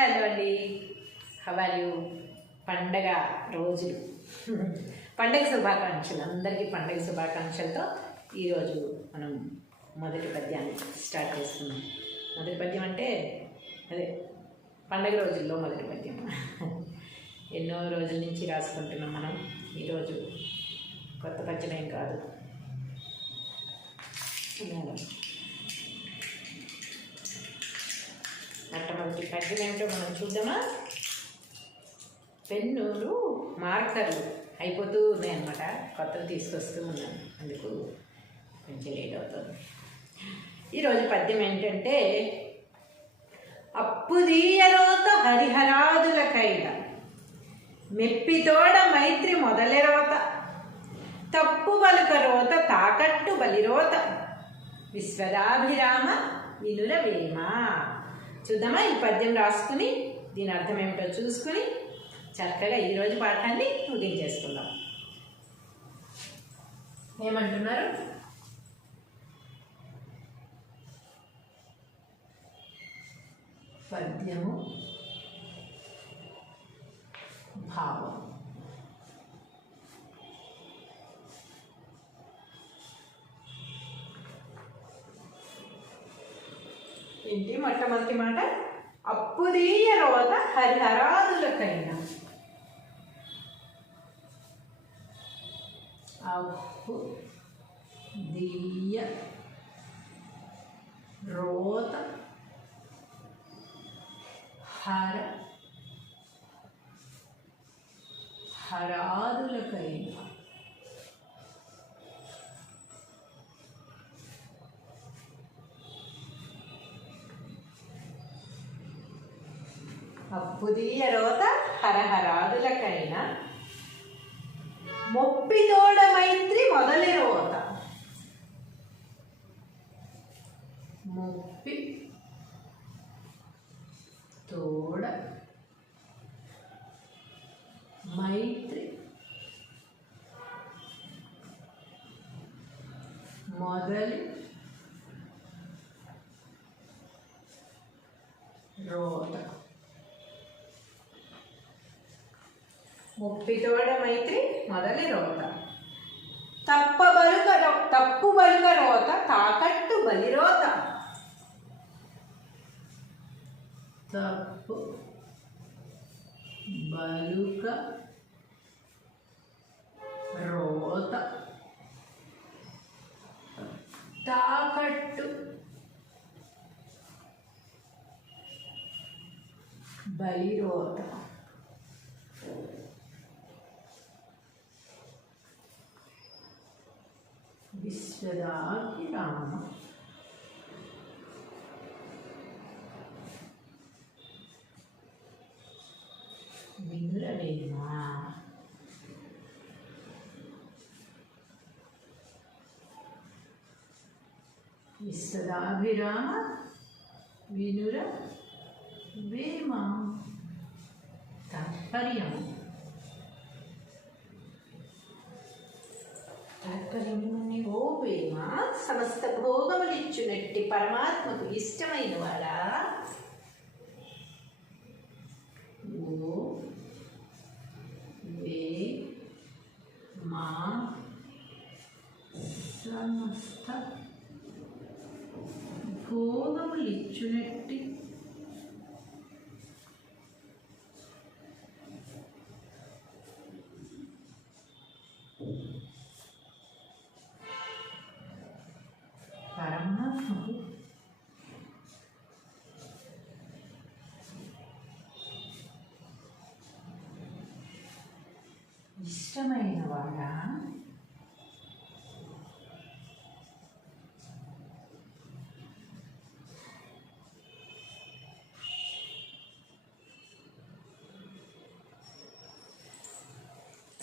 Hello అండి, how are you? పండగ రోజులు పండగ శుభాకాంక్షలు, అందరికీ పండగ శుభాకాంక్షలతో ఈరోజు మనం మొదటి పద్యాన్ని స్టార్ట్ చేస్తున్నాం. మొదటి పద్యం అంటే అదే పండగ రోజుల్లో మొదటి పద్యం. ఎన్నో రోజుల నుంచి రాసుకుంటున్నాం మనం. ఈరోజు కొత్త పద్యం ఏం కాదు. మొట్టమొదటి పద్యం ఏమిటో మనం చూద్దామా? పెన్నులు మార్కర్లు అయిపోతూ ఉన్నాయన్నమాట. కొత్తలు తీసుకొస్తూ ఉన్నాను, అందుకు కొంచెం లేట్ అవుతుంది. ఈరోజు పద్యం ఏంటంటే, అప్పుదీయరోత హరిహరాదులకైన మెప్పితోడ మైత్రి మొదలెరోత తప్పు బలుక రోత తాకట్టు బలిరోత విశ్వదాభిరామ వినురవేమ. చూద్దామా? ఈ పద్యం రాసుకుని దీని అర్థం ఏమిటో చూసుకుని చక్కగా ఈరోజు పాఠాన్ని ముగించేసుకుందాం. ఏమంటున్నారు? పద్యము భావం. ఏంటి మొట్టమొదటి మాట? అప్పుదీయ రోత హరిహరాదులకైనా. అప్పు దీయ రోత హర హరాదులకైనా. అప్పుదీయ రోత హరహరాదులకైనా మొప్పితోడ మైత్రి మొదలెరోత. మొప్పి తోడ మైత్రి మొదలి రోత. ముప్పితోడ మైత్రి మొదలి రోత తప్పు బలుక రోత తాకట్టు బలిరోత. తప్పు బలుక రోత తాకట్టు బలిరోత. విశ్వదాభిరామ వినురవేమ. విశ్వదాభిరామ వినురవేమ. తాత్పర్యము ఓ వేమ, సమస్త భోగములిచ్చునట్టి పరమాత్మకు ఇష్టమైన వాడా. ఓ వే మా సమస్త భోగములిచ్చునట్టి పరమాత్మకు ఇష్టమైన వాడా.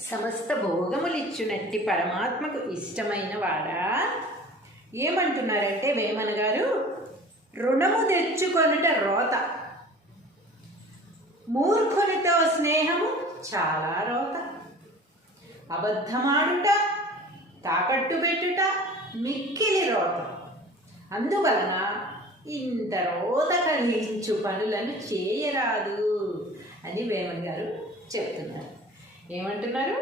సమస్త భోగములిచ్చునట్టి పరమాత్మకు ఇష్టమైన వాడా. ఏమంటున్నారంటే వేమన గారు, రుణము తెచ్చుకొనుట రోత, మూర్ఖునితో స్నేహము చాలా రోత, అబద్ధమాడుట తాకట్టు పెట్టుట మిక్కిలి రోత. అందువలన ఇంత రోత కలిగించు పనులను చేయరాదు అని వేమన్ గారు చెప్తున్నారు. ఏమంటున్నారు?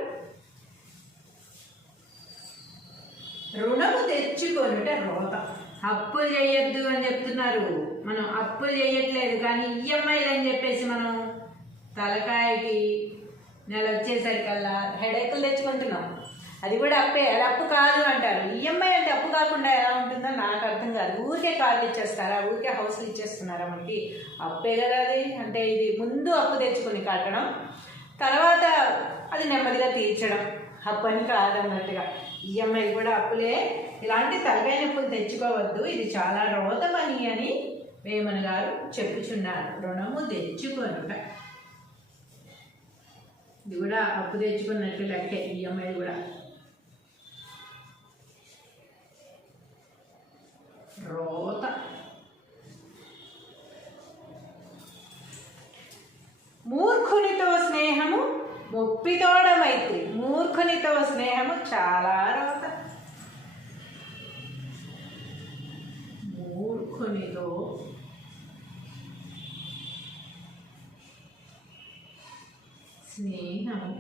రుణము తెచ్చుకొనుట రోత. అప్పులు చేయొద్దు అని చెప్తున్నారు. మనం అప్పులు చేయట్లేదు, కానీ ఈఎంఐలు అని చెప్పేసి మనం తలకాయకి నెల వచ్చేసరికల్లా హెడేకులు తెచ్చుకుంటున్నాం. అది కూడా అప్పే, అది అప్పు కాదు అంటారు. ఈఎంఐ అంటే అప్పు కాకుండా ఎలా ఉంటుందో నాకు అర్థం కాదు. ఊరికే కార్లు ఇచ్చేస్తారా, ఊరికే హౌస్లు ఇచ్చేస్తున్నారా? మనకి అప్పే కదా అది. అంటే ఇది ముందు అప్పు తెచ్చుకొని కట్టడం, తర్వాత అది నెమ్మదిగా తీర్చడం. అప్పు అని కాదన్నట్టుగా ఈఎంఐ కూడా అప్పులే. ఇలాంటి తలకాయ నొప్పులు తెచ్చుకోవద్దు, ఇది చాలా రోత పని అని వేమన గారు చెప్పుచున్నారు. రుణము తెచ్చుకొనుట, ఇది కూడా అప్పు తెచ్చుకున్నట్టు లెక్కే. ఈఎంఐ కూడా రోత. మూర్ఖునితో స్నేహము ముప్పితోడ మైత్రి. మూర్ఖునితో స్నేహము చాలా రోత. మూర్ఖునితో స్నేహము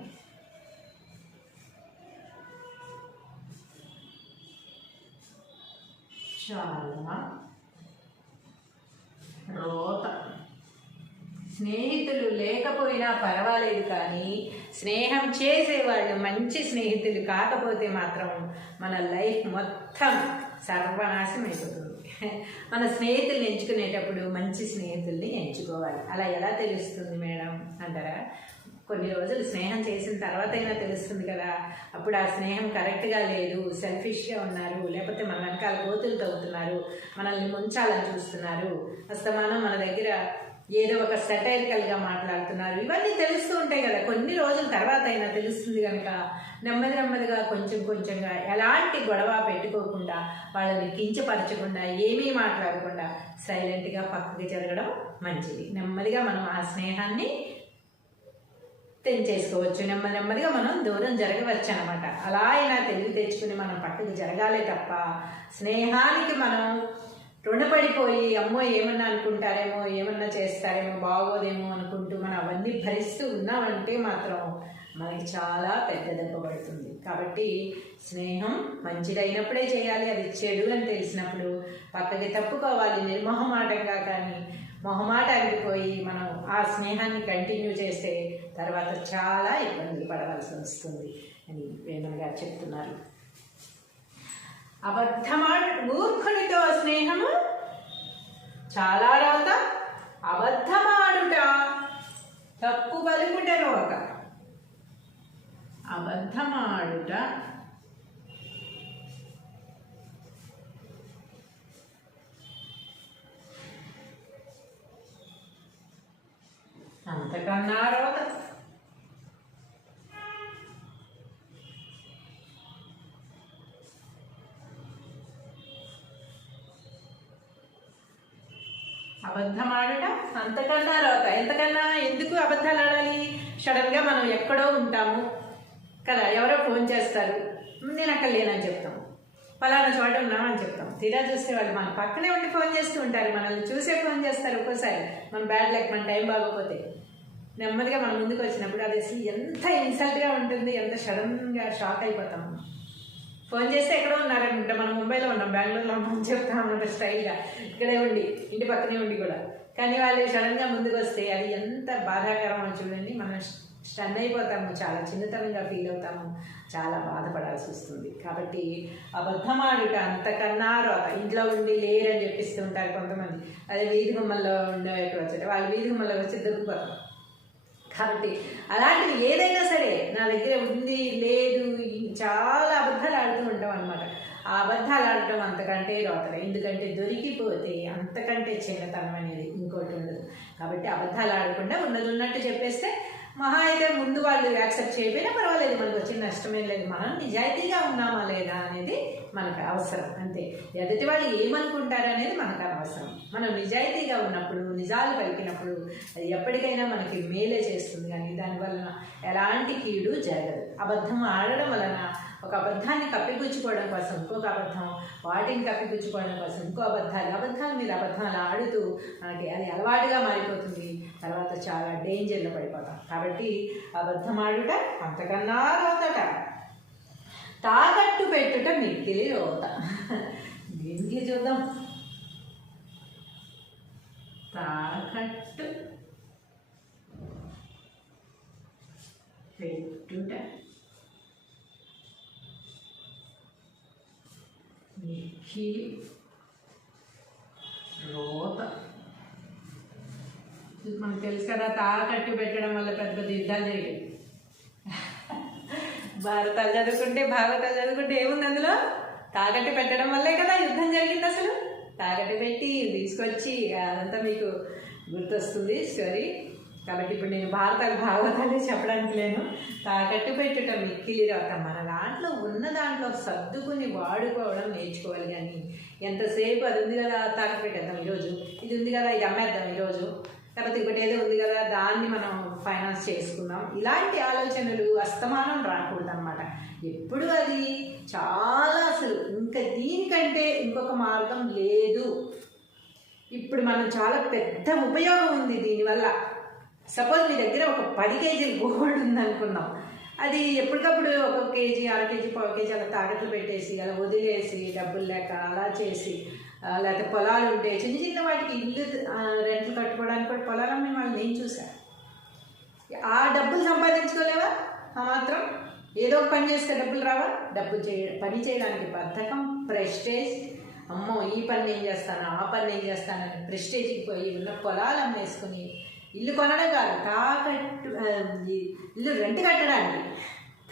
చాలా రోత. స్నేహితులు లేకపోయినా పర్వాలేదు, కానీ స్నేహం చేసేవాళ్ళు మంచి స్నేహితులు కాకపోతే మాత్రం మన లైఫ్ మొత్తం సర్వనాశనం అయిపోతుంది. మన స్నేహితుల్ని ఎంచుకునేటప్పుడు మంచి స్నేహితుల్ని ఎంచుకోవాలి. అలా ఎలా తెలుస్తుంది మేడం అంటారా? కొన్ని రోజులు స్నేహం చేసిన తర్వాత అయినా తెలుస్తుంది కదా. అప్పుడు ఆ స్నేహం కరెక్ట్గా లేదు, సెల్ఫిష్గా ఉన్నారు, లేకపోతే మన వెనకాల కోతులు తవ్వుతున్నారు, మనల్ని ముంచాలని చూస్తున్నారు, అస్తమానం మన దగ్గర ఏదో ఒక సెటైరికల్గా మాట్లాడుతున్నారు, ఇవన్నీ తెలుస్తూ ఉంటాయి కదా. కొన్ని రోజుల తర్వాత అయినా తెలుస్తుంది కనుక నెమ్మది నెమ్మదిగా కొంచెం కొంచెంగా ఎలాంటి గొడవ పెట్టుకోకుండా, వాళ్ళని కించపరచకుండా, ఏమీ మాట్లాడకుండా సైలెంట్గా పక్కకి జరగడం మంచిది. నెమ్మదిగా మనం ఆ స్నేహాన్ని తెంచేసుకోవచ్చు. నెమ్మదిగా మనం దూరం జరగవచ్చు అనమాట. అలా అయినా తెలివి తెచ్చుకుని మనం పక్కకి జరగాలే తప్ప స్నేహానికి మనం రుణపడిపోయి అమ్మో ఏమన్నా అనుకుంటారేమో, ఏమన్నా చేస్తారేమో, బాగోదేమో అనుకుంటూ మనం అవన్నీ భరిస్తూ ఉన్నామంటే మాత్రం మనకి చాలా పెద్ద దెబ్బ పడుతుంది. కాబట్టి స్నేహం మంచిదైనప్పుడే చేయాలి. అది చెడు అని తెలిసినప్పుడు పక్కకి తప్పుకోవాలి నిర్మోహమాటంగా. కానీ మొహమాటానికి పోయి మనం ఆ స్నేహాన్ని కంటిన్యూ చేస్తే తర్వాత చాలా ఇబ్బందులు పడవలసి వస్తుంది అని వేమన్ గారు చెప్తున్నారు. మూర్ఖునితో స్నేహము చాలా రోత, అబద్ధమాడుట తప్పు పలుకుట రోత. అబద్ధమాడుట అంతకన్నా రోత. అబద్ధం ఆడట అంతకన్నా రోత. ఎంతకన్నా ఎందుకు అబద్ధాలు ఆడాలి? సడన్గా మనం ఎక్కడో ఉంటాము కదా, ఎవరో ఫోన్ చేస్తారు, నేను అక్కడ లేనని చెప్తాం, పలానా చోట ఉన్నామని చెప్తాం. తీరా చూస్తే వాళ్ళు మన పక్కనే ఉండి ఫోన్ చేస్తూ ఉంటారు, మనల్ని చూసే ఫోన్ చేస్తారు. ఒక్కోసారి మన బ్యాడ్ లక్, మన టైం బాగోపోతే నెమ్మదిగా మన ముందుకు వచ్చినప్పుడు అది అసలు ఎంత ఇన్సల్ట్గా ఉంటుంది, ఎంత సడన్గా షాక్ అయిపోతాము. ఫోన్ చేస్తే ఎక్కడో ఉన్నారనుకుంటా, మనం ముంబైలో ఉన్నాం, బెంగళూరులో ఉన్నాం చెప్తాం అన్నమాట స్టైల్గా, ఇక్కడే ఉండి ఇంటి పక్కనే ఉండి కూడా. కానీ వాళ్ళు సడన్గా ముందుకు వస్తే అది ఎంత బాధాకరమో చూడండి. మనం స్టన్ అయిపోతాము, చాలా చిన్నతనంగా ఫీల్ అవుతాము, చాలా బాధపడాల్సి వస్తుంది. కాబట్టి అబద్ధమాడుట అంతకన్నా రోత. ఇంట్లో ఉండి లేరని చెప్పిస్తూ ఉంటారు కొంతమంది, అదే వీధి గుమ్మల్లో ఉండేవాళ్ళు వచ్చారు, వాళ్ళు వీధి గుమ్మల్లో వచ్చి దొరికిపోతాం. కాబట్టి అలాంటివి ఏదైనా సరే నా దగ్గర ఉంది లేదు చాలా అబద్ధాలు ఆడుతూ ఉంటాం అనమాట. ఆ అబద్ధాలు ఆడటం అంతకంటే రోతలే. ఎందుకంటే దొరికిపోతే అంతకంటే చిన్నతనం అనేది ఇంకోటి ఉండదు. కాబట్టి అబద్ధాలు ఆడకుండా ఉన్నది ఉన్నట్టు చెప్పేస్తే మహా అయితే ముందు వాళ్ళు యాక్సెప్ట్ చేయకపోయినా పర్వాలేదు, మనకు వచ్చిన నష్టమేం లేదు. మనం నిజాయితీగా ఉన్నామా లేదా అనేది మనకు అవసరం అంతే. ఎదుటి వాళ్ళు ఏమనుకుంటారు అనేది మనకు అనవసరం. మనం నిజాయితీగా ఉన్నప్పుడు, నిజాలు పలికినప్పుడు అది ఎప్పటికైనా మనకి మేలే చేస్తుంది, కానీ దానివలన ఎలాంటి కీడు జరగదు. అబద్ధం ఆడడం వలన ఒక అబద్ధాన్ని కప్పిపుచ్చుకోవడం కోసం ఇంకొక అబద్ధం, వాటిని కప్పిపుచ్చుకోవడం కోసం ఇంకో అబద్ధాలు మీద అబద్ధాలు ఆడుతూ మనకి అది అలవాటుగా మారిపోతుంది. తర్వాత చాలా డేంజర్లో పడిపోతాం. కాబట్టి అబద్ధం ఆడుట అంతకన్నా రోతట, తాకట్టు పెట్టుట మిక్కిలి రోత. దీనికి చూద్దాం. తాకట్టు పెట్టుట మిక్కిలి రోత. మనకు తెలుసు కదా, తాకట్టు పెట్టడం వల్ల పెద్ద పెద్ద యుద్ధాలు జరిగాయి. భారతాలు చదువుకుంటే, భాగవతాలు చదువుకుంటే ఏముంది అందులో? తాకట్టు పెట్టడం వల్లే కదా యుద్ధం జరిగింది. అసలు తాకట్టు పెట్టి తీసుకొచ్చి అదంతా మీకు గుర్తొస్తుంది స్టోరీ. కాబట్టి ఇప్పుడు నేను భాగవతాలే చెప్పడానికి లేను. తాకట్టు పెట్టుట మిక్కిలి రోత. మన దాంట్లో ఉన్న దాంట్లో సర్దుకుని వాడుకోవడం నేర్చుకోవాలి. కానీ ఎంతసేపు అది ఉంది కదా తాకట్టు పెట్టేద్దాం ఈరోజు, ఇది ఉంది కదా ఇది అమ్మేద్దాం ఈరోజు, లేకపోతే ఇంకోటి ఏదో ఉంది కదా దాన్ని మనం ఫైనాన్స్ చేసుకుందాం, ఇలాంటి ఆలోచనలు అస్తమానం రాకూడదు అన్నమాట. ఎప్పుడు అది చాలా అసలు ఇంకా దీనికంటే ఇంకొక మార్గం లేదు. ఇప్పుడు మనం చాలా పెద్ద ఉపయోగం ఉంది దీనివల్ల. సపోజ్ మీ దగ్గర ఒక 10 కేజీలు గోల్డ్ ఉందనుకున్నాం, అది ఎప్పటికప్పుడు ఒక కేజీ, అర కేజీ, పావు కేజీ అలా తాకట్లు పెట్టేసి అలా వదిలేసి డబ్బులు లేక అలా చేసి, లేకపోతే పొలాలు ఉంటే చిన్న చిన్న వాటికి ఇల్లు రెంట్లు కట్టుకోవడానికి కూడా పొలాలు అమ్మే వాళ్ళని నేను చూశాను. ఆ డబ్బులు సంపాదించుకోలేవా? ఆ మాత్రం ఏదో ఒక పని చేస్తే డబ్బులు రావా? పని చేయడానికి బద్ధకం, ప్రెస్టేజ్. అమ్మో ఈ పని ఏం చేస్తాను, ఆ పని ఏం చేస్తానని ప్రెస్టేజ్కి పోయి ఉన్న పొలాలు అమ్మేసుకుని ఇల్లు కొనడం కాదు, తాకట్టు ఇల్లు రెంట్ కట్టడానికి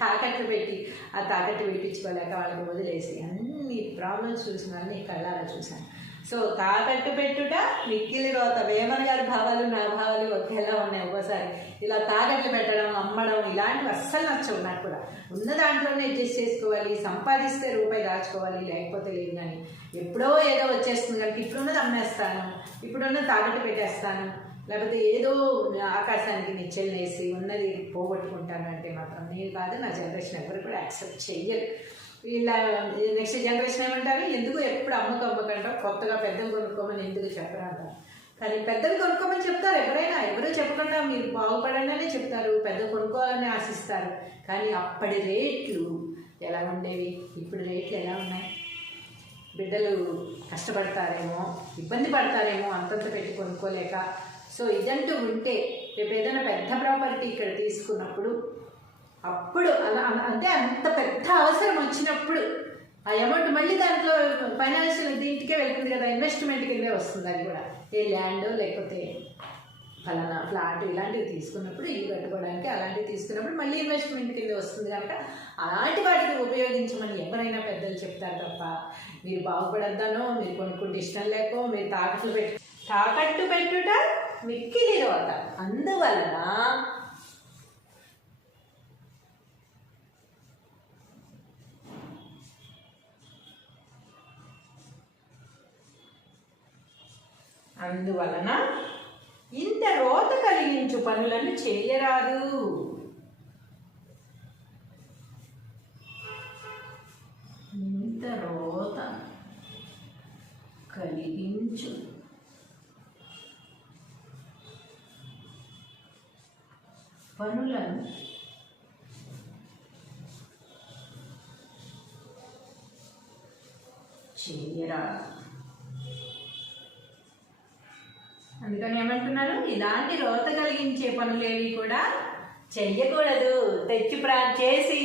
తాకట్టు పెట్టి ఆ తాకట్టు పెట్టించుకోలేక వాళ్ళకి వదిలేసి అన్ని ప్రాబ్లమ్స్ చూసిన వాళ్ళని కళ్ళారా చూశాను. సో తాకట్టు పెట్టుట మిక్కిలి రోత. వేమన గారి భావాలు నా భావాలు ఒకేలా ఉన్నాయి. ఒక్కోసారి ఇలా తాకట్లు పెట్టడం, అమ్మడం ఇలాంటివి అస్సలు నచ్చవు నాకు కూడా. ఉన్న దాంట్లోనే అడ్జస్ట్ చేసుకోవాలి. సంపాదిస్తే రూపాయి దాచుకోవాలి, లేకపోతే లేదు. కానీ ఎప్పుడో ఏదో వచ్చేస్తుంది కనుక ఇప్పుడున్నది అమ్మేస్తాను, ఇప్పుడున్నది తాకట్టు పెట్టేస్తాను, లేకపోతే ఏదో ఆకాశానికి నిచ్చెలు వేసి ఉన్నది పోగొట్టుకుంటాను అంటే మాత్రం నేను కాదు, నా జనరేషన్ ఎవరు కూడా యాక్సెప్ట్ చెయ్యరు. ఇలా నెక్స్ట్ జనరేషన్ ఏమంటారు, ఎందుకు ఎప్పుడు అమ్మకంటారు, కొత్తగా పెద్దలు కొనుక్కోమని ఎందుకు చెప్పరా అంటారు. కానీ పెద్దలు కొనుక్కోమని చెప్తారు ఎవరైనా, ఎవరో చెప్పకుండా మీరు బాగుపడండి చెప్తారు, పెద్దలు కొనుక్కోవాలని ఆశిస్తారు. కానీ అప్పటి రేట్లు ఎలా ఉండేవి, ఇప్పుడు రేట్లు ఎలా ఉన్నాయి? బిడ్డలు కష్టపడతారేమో, ఇబ్బంది పడతారేమో అంతంత పెట్టి కొనుక్కోలేక. సో ఇదంటూ ఉంటే రేపు ఏదైనా పెద్ద ప్రాపర్టీ ఇక్కడ తీసుకున్నప్పుడు అప్పుడు అలా అంటే అంత పెద్ద అవసరం వచ్చినప్పుడు ఆ అమౌంట్ మళ్ళీ దాంట్లో ఫైనాన్షియల్ దీంట్కే వెళ్తుంది కదా, ఇన్వెస్ట్మెంట్ కిందే వస్తుంది. అది కూడా ఏ ల్యాండ్ లేకపోతే ఫలానా ఫ్లాట్ ఇలాంటివి తీసుకున్నప్పుడు, ఇల్లు కట్టుకోవడానికి అలాంటివి తీసుకున్నప్పుడు మళ్ళీ ఇన్వెస్ట్మెంట్ కింద వస్తుంది కనుక అలాంటి వాటికి ఉపయోగించమని ఎవరైనా పెద్దలు చెప్తారు తప్ప మీరు బాగుపడద్దానో, మీరు కొనుక్కుంటే ఇష్టం లేకో, మీరు తాకట్టు పెట్టుట మిక్కిలి రోత. అందువలన ఇంత రోత కలిగించు పనులను చేయరాదు. ఇంత రోత కలిగించు పనులను చేయరాదు. అందుకని ఏమంటున్నారు, ఇలాంటి రోత కలిగించే పనులేవి కూడా చెయ్యకూడదు. చేసి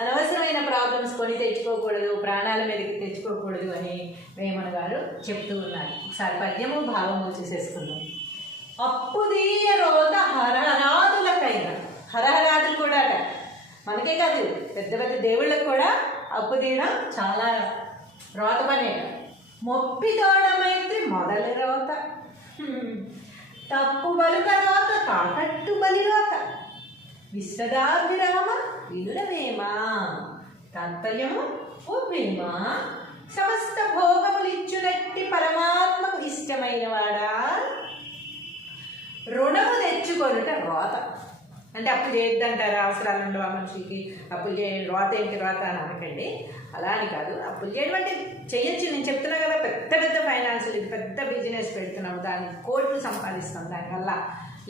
అనవసరమైన ప్రాబ్లమ్స్ కొని తెచ్చుకోకూడదు, ప్రాణాల మీదకి తెచ్చుకోకూడదు అని వేమన గారు చెప్తూ ఉన్నారు. ఒకసారి పద్యము భావము చూసేసుకుందాం. అప్పు దీయ రోత హరహరాదులకైనా, హరహరాదులు కూడా మనకే కాదు పెద్ద పెద్ద దేవుళ్ళకు కూడా అప్పు తీయడం చాలా రోత పనే. మొప్పి తోడమైతే మొదలు రోత, తప్పు బలుక రోత, తాకట్టు బలి రోత, విశ్వదాభిరామ వినురవేమా, తాత్పర్యము ఓ ప్రేమ, సమస్త భోగములిచ్చునట్టి పరమాత్మకు ఇష్టమైన వాడా, రుణము తెచ్చుకొనుట రోత. అంటే అప్పులు చేయొద్దంటారా, అవసరాలు ఉండవు ఆ మనిషికి, అప్పులు చేయండి, రోత ఏంటి రోత అని అనకండి. అలా అని కాదు, అప్పులు చేయడం అంటే చేయొచ్చు. నేను చెప్తున్నా కదా, పెద్ద పెద్ద ఫైనాన్షియల్ పెద్ద బిజినెస్ పెడుతున్నాము, దానికి కోట్లు సంపాదిస్తాం దానివల్ల.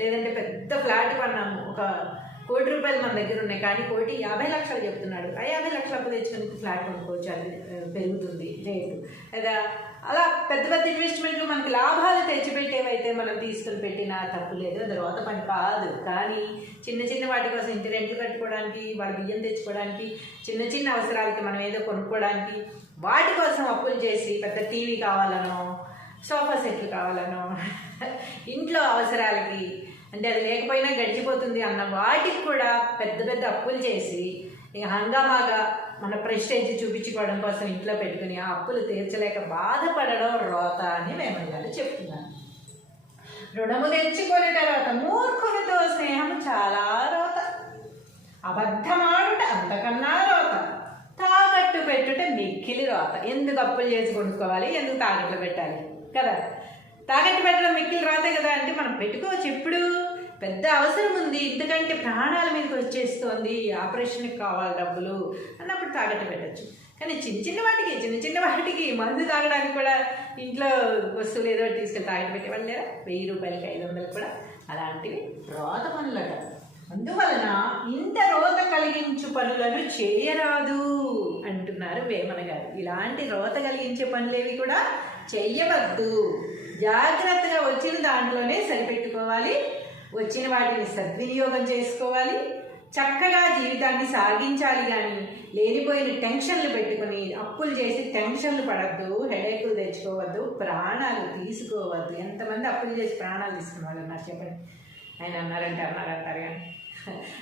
లేదంటే పెద్ద ఫ్లాట్ కొన్నాము, ఒక ₹1,00,00,000 మన దగ్గర ఉన్నాయి, కానీ 1,50,00,000 చెప్తున్నాడు. ఆ 50,00,000 అప్పు తెచ్చుకుని ఫ్లాట్ కొనుక్కోవచ్చు, అది పెరుగుతుంది రేటు. లేదా అలా పెద్ద పెద్ద ఇన్వెస్ట్మెంట్లు మనకి లాభాలు తెచ్చిపెట్టేవైతే మనం తీసుకుని పెట్టినా తప్పు లేదు, అది రోత పని కాదు. కానీ చిన్న చిన్న వాటి కోసం, ఇంటి రెంట్లు కట్టుకోవడానికి, వాళ్ళ బియ్యం తెచ్చుకోవడానికి, చిన్న చిన్న అవసరాలకి మనం ఏదో కొనుక్కోవడానికి, వాటి కోసం అప్పులు చేసి పెద్ద టీవీ కావాలనో, సోఫా సెట్లు కావాలనో, ఇంట్లో అవసరాలకి అంటే అది లేకపోయినా గడిచిపోతుంది అన్న వాటికి కూడా పెద్ద పెద్ద అప్పులు చేసి ఇక హంగామాగా మన ప్రెస్టేజ్ చూపించుకోవడం కోసం ఇంట్లో పెట్టుకుని ఆ అప్పులు తీర్చలేక బాధపడడం రోత అని వేమయ్య గారు చెప్తున్నాను. రుణము తెచ్చుకొని తర్వాత మూర్ఖునితో స్నేహం చాలా రోత, అబద్ధమాడుట అంతకన్నా రోత, తాకట్టు పెట్టుట మిక్కిలి రోత. ఎందుకు అప్పులు చేసి కొనుక్కోవాలి, ఎందుకు తాకట్లు పెట్టాలి కదా? తాకట్టు పెట్టడం మిక్కిలి రోతే కదా. అంటే మనం పెట్టుకోవచ్చు, ఎప్పుడు పెద్ద అవసరం ఉంది, ఎందుకంటే ప్రాణాల మీదకి వచ్చేస్తోంది, ఆపరేషన్కి కావాలి డబ్బులు అన్నప్పుడు తాకట్టు పెట్టచ్చు. కానీ చిన్న చిన్న వాటికి మందు తాగడానికి కూడా ఇంట్లో వస్తువులు ఏదో తీసుకెళ్ళి తాకట్టు పెట్టేవాళ్ళు లేరా? ₹1000, ₹500 కూడా అలాంటివి రోత పనులట. అందువలన ఇంత రోత కలిగించు పనులను చేయరాదు అంటున్నారు వేమన గారు. ఇలాంటి రోత కలిగించే పనులేవి కూడా చెయ్యవద్దు. జాగ్రత్తగా వచ్చిన దాంట్లోనే సరిపెట్టుకోవాలి, వచ్చిన వాటిని సద్వినియోగం చేసుకోవాలి, చక్కగా జీవితాన్ని సాగించాలి. కానీ లేనిపోయిన టెన్షన్లు పెట్టుకుని అప్పులు చేసి టెన్షన్లు పడద్దు, హెడేకులు తెచ్చుకోవద్దు, ప్రాణాలు తీసుకోవద్దు. ఎంతమంది అప్పులు చేసి ప్రాణాలు తీసుకున్న వాళ్ళు ఉన్నారు చెప్పండి? ఆయన అన్నారంటారు కానీ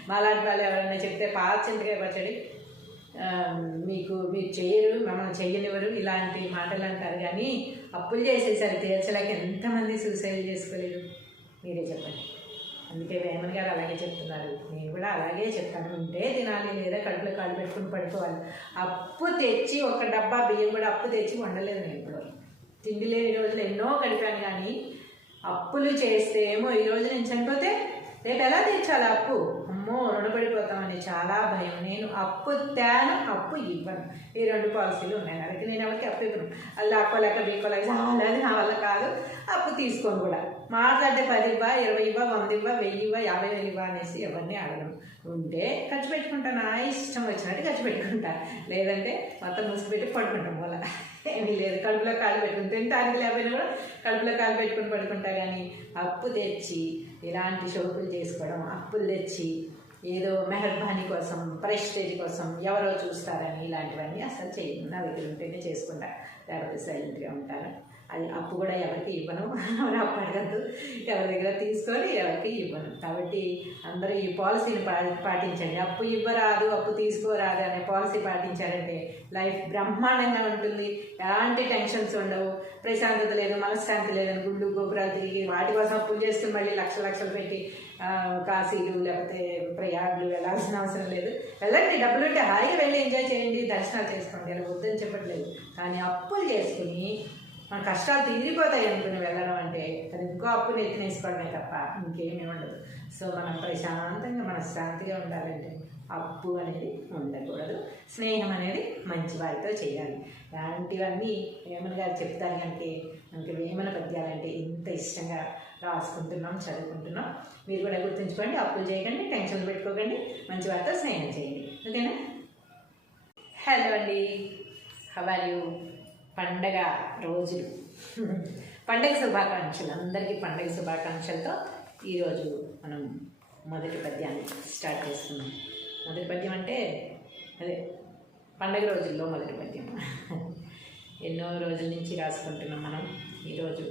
మాలాంటి వాళ్ళు ఎవరైనా చెప్తే పాత చింతకాయ పచ్చడి మీరు చేయరు, మమ్మల్ని చెయ్యనివ్వరు, ఇలాంటి మాటలు అంటారు. కానీ అప్పులు చేసేసరి తీర్చలేక ఎంతమంది సూసైడ్ చేసుకోలేదు మీరే చెప్పండి. అందుకే వేమన గారు అలాగే చెప్తున్నారు, నేను కూడా అలాగే చెప్తాను. ఉంటే తినాలి, లేదా కడుపులో కాళ్ళు పెట్టుకుని పడుకోవాలి. అప్పు తెచ్చి ఒక డబ్బా బియ్యం కూడా అప్పు తెచ్చి వండలేదు నేను ఇప్పుడు. తిండి లేని రోజులు ఎన్నో గడిపాను. కానీ అప్పులు చేస్తే ఏమో ఈరోజు నేను చనిపోతే రేపు ఎలా తీర్చాలి అప్పు, అమ్మో రుణపడిపోతామని చాలా భయం. నేను అప్పు తేను, అప్పు ఇవ్వను. ఈ 2 పాలసీలు ఉన్నాయి నాకు. నేను ఎవరికి అప్పు ఇవ్వను. అలా అప్పలేక బీకోలేక చాలాది నా వల్ల కాదు. అప్పు తీసుకోను కూడా. మాట్లాడితే 10 ఇవ్వ, 20 ఇవ్వ, 100 ఇవ్వ, 1000 ఇవ్వ, 50,000 ఇవ్వ అనేసి ఎవరిని అడగను. ఉంటే ఖర్చు పెట్టుకుంటాను, నా ఇష్టం వచ్చినట్టు ఖర్చు పెట్టుకుంటా. లేదంటే మొత్తం మూసిపెట్టి పడుకుంటాం. వల్ల ఏమీ లేదు, కడుపులో కాలు పెట్టుకుని తింటానికి లేకపోయినా కూడా కడుపులో కాలు పెట్టుకుని పడుకుంటా. కానీ అప్పు తెచ్చి ఇలాంటి షోకులు చేసుకోవడం, అప్పులు తెచ్చి ఏదో మెహర్బానీ కోసం, ప్రెస్టేజ్ కోసం, ఎవరో చూస్తారని ఇలాంటివన్నీ అసలు చేయను. నా దగ్గర ఉంటేనే చేసుకుంటా, లేకపోతే సైలెంట్గా ఉంటాను. అది అప్పు కూడా ఎవరికి ఇవ్వను, అప్పు అడగద్దు, ఎవరి దగ్గర తీసుకొని ఎవరికి ఇవ్వను. కాబట్టి అందరూ ఈ పాలసీని పాటించండి. అప్పు ఇవ్వరాదు, అప్పు తీసుకోరాదు అనే పాలసీ పాటించారంటే లైఫ్ బ్రహ్మాండంగా ఉంటుంది. ఎలాంటి టెన్షన్స్ ఉండవు, ప్రశాంతత లేదు, మనశ్శాంతి లేదని గుళ్ళు గోపురాలు తిరిగి వాటి కోసం అప్పులు చేసుకుని మళ్ళీ లక్షలు పెట్టి కాశీలు లేకపోతే ప్రయాగ్లు వెళ్ళాల్సిన అవసరం లేదు. వెళ్ళండి, డబ్బులు ఉంటే హాయిగా వెళ్ళి ఎంజాయ్ చేయండి, దర్శనాలు చేసుకోండి, అలా వద్దని చెప్పట్లేదు. కానీ అప్పులు చేసుకుని మన కష్టాలు తీరిపోతాయి అనుకుని వెళ్ళడం అంటే అది ఇంకో అప్పుని ఎత్తినేసుకోవడమే తప్ప ఇంకేమీ ఉండదు. సో మనం ప్రశాంతంగా మనశ్శాంతిగా ఉండాలంటే అప్పు అనేది ఉండకూడదు. స్నేహం అనేది మంచి వారితో చేయాలి. ఇలాంటివన్నీ వేమన గారు చెప్తారు. కనుక మనకి వేమన పద్యాలంటే ఇంత ఇష్టంగా రాసుకుంటున్నాం, చదువుకుంటున్నాం. మీరు కూడా గుర్తుంచుకోండి, అప్పులు చేయకండి, టెన్షన్లు పెట్టుకోకండి, మంచి వారితో స్నేహం చేయండి. ఓకేనా? హలో అండి, హౌ ఆర్ యూ? పండగ రోజులు, పండగ శుభాకాంక్షలు, అందరికీ పండగ శుభాకాంక్షలతో ఈరోజు మనం మొదటి పద్యాన్ని స్టార్ట్ చేస్తున్నాం. మొదటి పద్యం అంటే అదే పండగ రోజుల్లో మొదటి పద్యం. ఎన్నో రోజుల నుంచి రాసుకుంటున్నాం మనం. ఈరోజు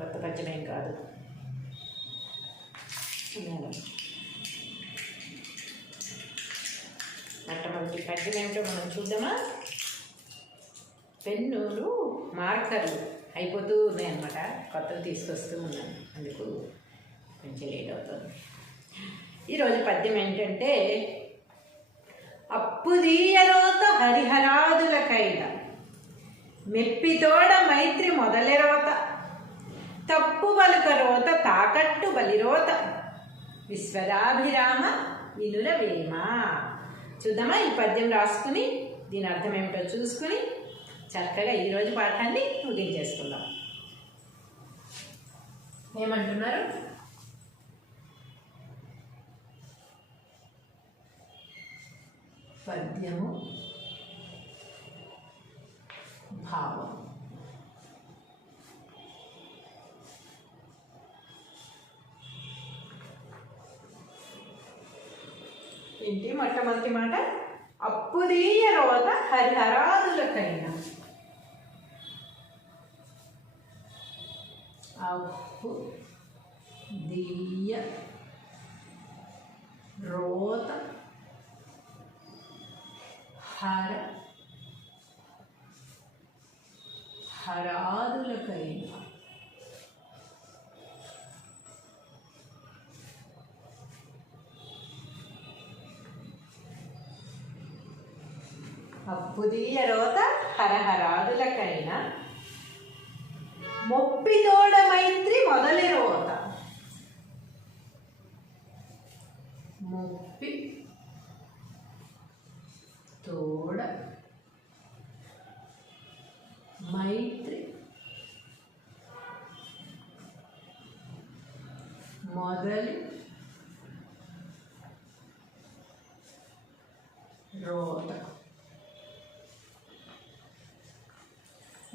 కొత్త పద్యం ఏం కాదు. మొట్టమొదటి పద్యం ఏమిటో మనం చూద్దామా? పెన్నులు మార్కర్లు అయిపోతూ ఉన్నాయన్నమాట, కొత్తలు తీసుకొస్తూ ఉన్నాను, అందుకు కొంచెం లేట్ అవుతుంది. ఈరోజు పద్యం ఏంటంటే, అప్పుదీయరోత హరిహరాదులకైన మెప్పితోడ మైత్రి మొదలెరోత, తప్పు బలుక రోత తాకట్టు బలిరోత, విశ్వదాభిరామ వినురవేమ. చూద్దామా? ఈ పద్యం రాసుకుని దీని అర్థం ఏమిటో చూసుకుని చక్కగా ఈరోజు పాఠాన్ని ముగించేసుకుందాం. ఏమంటున్నారు? పద్యము భావం. ఏంటి మొట్టమొదటి మాట? అప్పుదీయ రోత హరిహరాదులకైనా. అప్పు దీయ రోత హర హరాదులకైనా. అప్పుదీయ రోత హరహరాదులకైనా మొప్పితోడ మైత్రి మొదలి రోత. మొప్పి తోడ మైత్రి మొదలి రోత.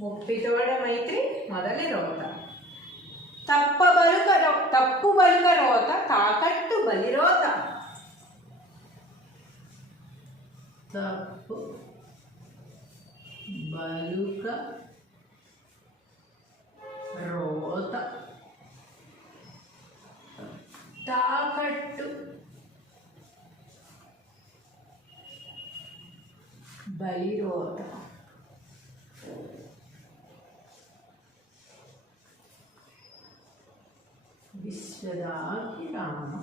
ముప్పితోడ మైత్రి మొదలి రోత. తప్పు బలుక రోత తాకట్టు బలిరోత. తప్పు బలుక రోత తాకట్టు బలిరోత. విశ్వదాభిరామ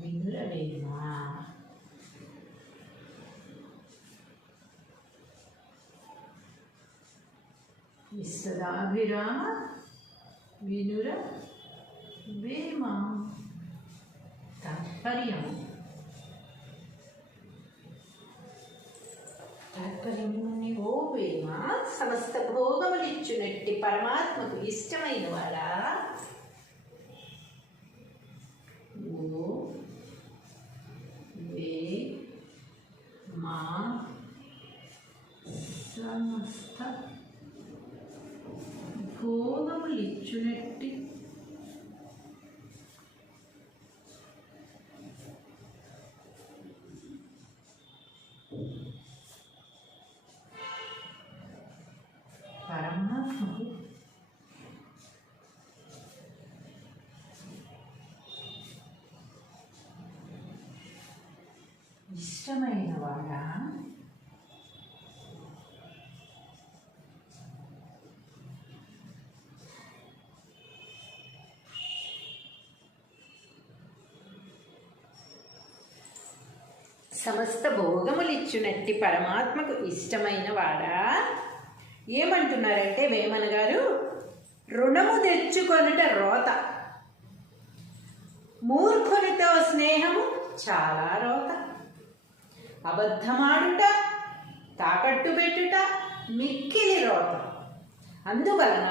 వినురవేమ. విశ్వదాభిరామ వినురవేమ. తాత్పర్యము. తాత్పర్యముని ఓ వేమ, సమస్త భోగములిచ్చునట్టి పరమాత్మకు ఇష్టమైన వాడా. ఓ వేమ సమస్త భోగములిచ్చునట్టి పరమాత్మకు ఇష్టమైన వాడా. సమస్త భోగములిచ్చునట్టి పరమాత్మకు ఇష్టమైన వాడా. ఏమంటున్నారంటే వేమన గారు, రుణము తెచ్చుకొనుట రోత, మూర్ఖునితో స్నేహము చాలా రోత, అబద్ధమాడుట తాకట్టు పెట్టుట మిక్కిలి రోత. అందువలన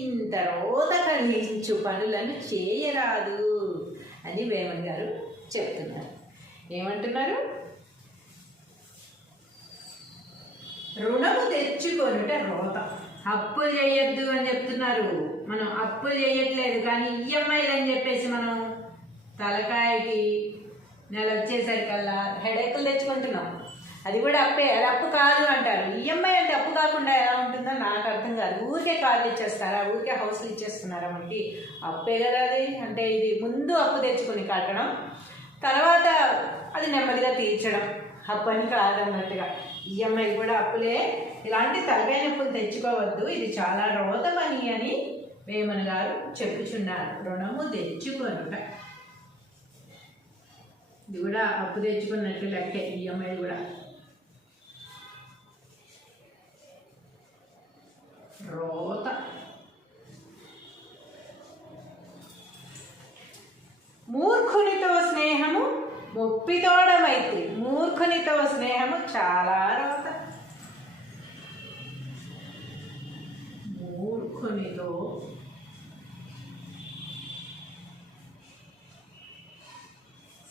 ఇంత రోత కలిగించు పనులను చేయరాదు అని వేమన గారు చెప్తున్నారు. ఏమంటున్నారు? రుణము తెచ్చుకొనుట రోత. అప్పులు చేయొద్దు అని చెప్తున్నారు. మనం అప్పులు చేయట్లేదు, కానీ ఈఎంఐలు అని చెప్పేసి మనం తలకాయకి నెల వచ్చేసరికల్లా హెడేకులు తెచ్చుకుంటున్నాం. అది కూడా అప్పే, అది అప్పు కాదు అంటారు. ఈఎంఐ అంటే అప్పు కాకుండా ఎలా ఉంటుందో నాకు అర్థం కాదు. ఊరికే కార్లు ఇచ్చేస్తారా, ఊరికే హౌస్లు ఇచ్చేస్తున్నారా? మనకి అప్పే కదా అది. అంటే ఇది ముందు అప్పు తెచ్చుకొని కట్టడం, తర్వాత అది నెమ్మదిగా తీర్చడం. అప్పు అని కాదన్నట్టుగా ఈఎంఐ కూడా అప్పులే. ఇలాంటి తలకాయ నొప్పులు తెచ్చుకోవద్దు, ఇది చాలా రోత పని అని వేమన గారు చెప్పుచున్నారు. రుణము తెచ్చుకొనుట, ఇది కూడా అప్పు తెచ్చుకున్నట్టు లెక్కే. ఈఎంఐ కూడా రోత. మూర్ఖునితో స్నేహము ముప్పితోడ మైత్రి. మూర్ఖునితో స్నేహము చాలా రోత. మూర్ఖునితో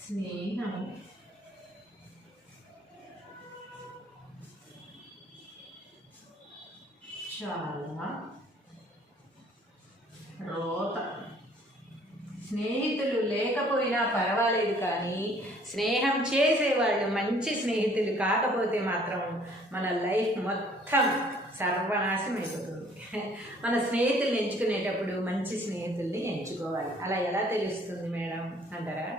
స్నేహము చాలా రోత. స్నేహితులు లేకపోయినా పర్వాలేదు, కానీ స్నేహం చేసేవాళ్ళు మంచి స్నేహితులు కాకపోతే మాత్రం మన లైఫ్ మొత్తం సర్వనాశనం అయిపోతుంది. మన స్నేహితుల్ని ఎంచుకునేటప్పుడు మంచి స్నేహితుల్ని ఎంచుకోవాలి. అలా ఎలా తెలుస్తుంది మేడం అంటారా?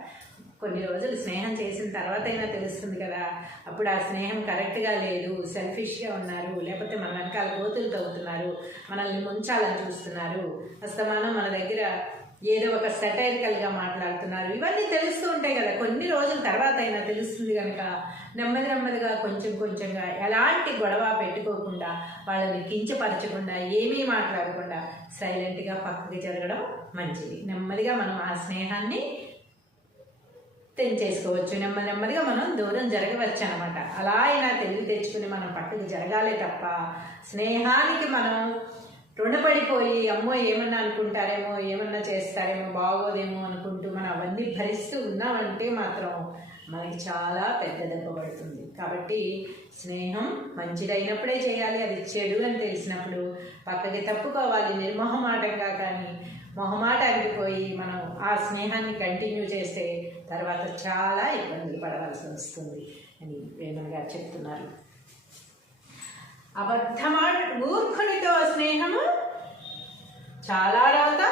కొన్ని రోజులు స్నేహం చేసిన తర్వాత అయినా తెలుస్తుంది కదా. అప్పుడు ఆ స్నేహం కరెక్ట్గా లేదు, సెల్ఫిష్గా ఉన్నారు, లేకపోతే మన వెనకాల గోతులు తవ్వుతున్నారు, మనల్ని ముంచాలని చూస్తున్నారు, అస్తమానం మన దగ్గర ఏదో ఒక సెటైరికల్గా మాట్లాడుతున్నారు, ఇవన్నీ తెలుస్తూ ఉంటాయి కదా. కొన్ని రోజుల తర్వాత అయినా తెలుస్తుంది కనుక నెమ్మదిగా కొంచెంగా ఎలాంటి గొడవ పెట్టుకోకుండా, వాళ్ళని కించపరచకుండా, ఏమీ మాట్లాడకుండా సైలెంట్గా పక్కకి జరగడం మంచిది. నెమ్మదిగా మనం ఆ స్నేహాన్ని తెంచేసుకోవచ్చు. నెమ్మదిగా మనం దూరం జరగవచ్చు అనమాట. అలా అయినా తెలివి తెచ్చుకుని మనం పక్కకి జరగాలి తప్ప స్నేహానికి మనం రుణపడిపోయి అమ్మో ఏమన్నా అనుకుంటారేమో, ఏమన్నా చేస్తారేమో, బాగోదేమో అనుకుంటూ మనం అవన్నీ భరిస్తూ ఉన్నామంటే మాత్రం మనకి చాలా పెద్ద దెబ్బ పడుతుంది. కాబట్టి స్నేహం మంచిదైనప్పుడే చేయాలి. అది చెడు అని తెలిసినప్పుడు పక్కకి తప్పుకోవాలి నిర్మోహమాటంగా. కానీ మొహమాటానికి పోయి మనం ఆ స్నేహాన్ని కంటిన్యూ చేస్తే తర్వాత చాలా ఇబ్బందులు పడవలసి వస్తుంది అని వేమన గారు చెప్తున్నారు. మూర్ఖునితో స్నేహము చాలా రోత.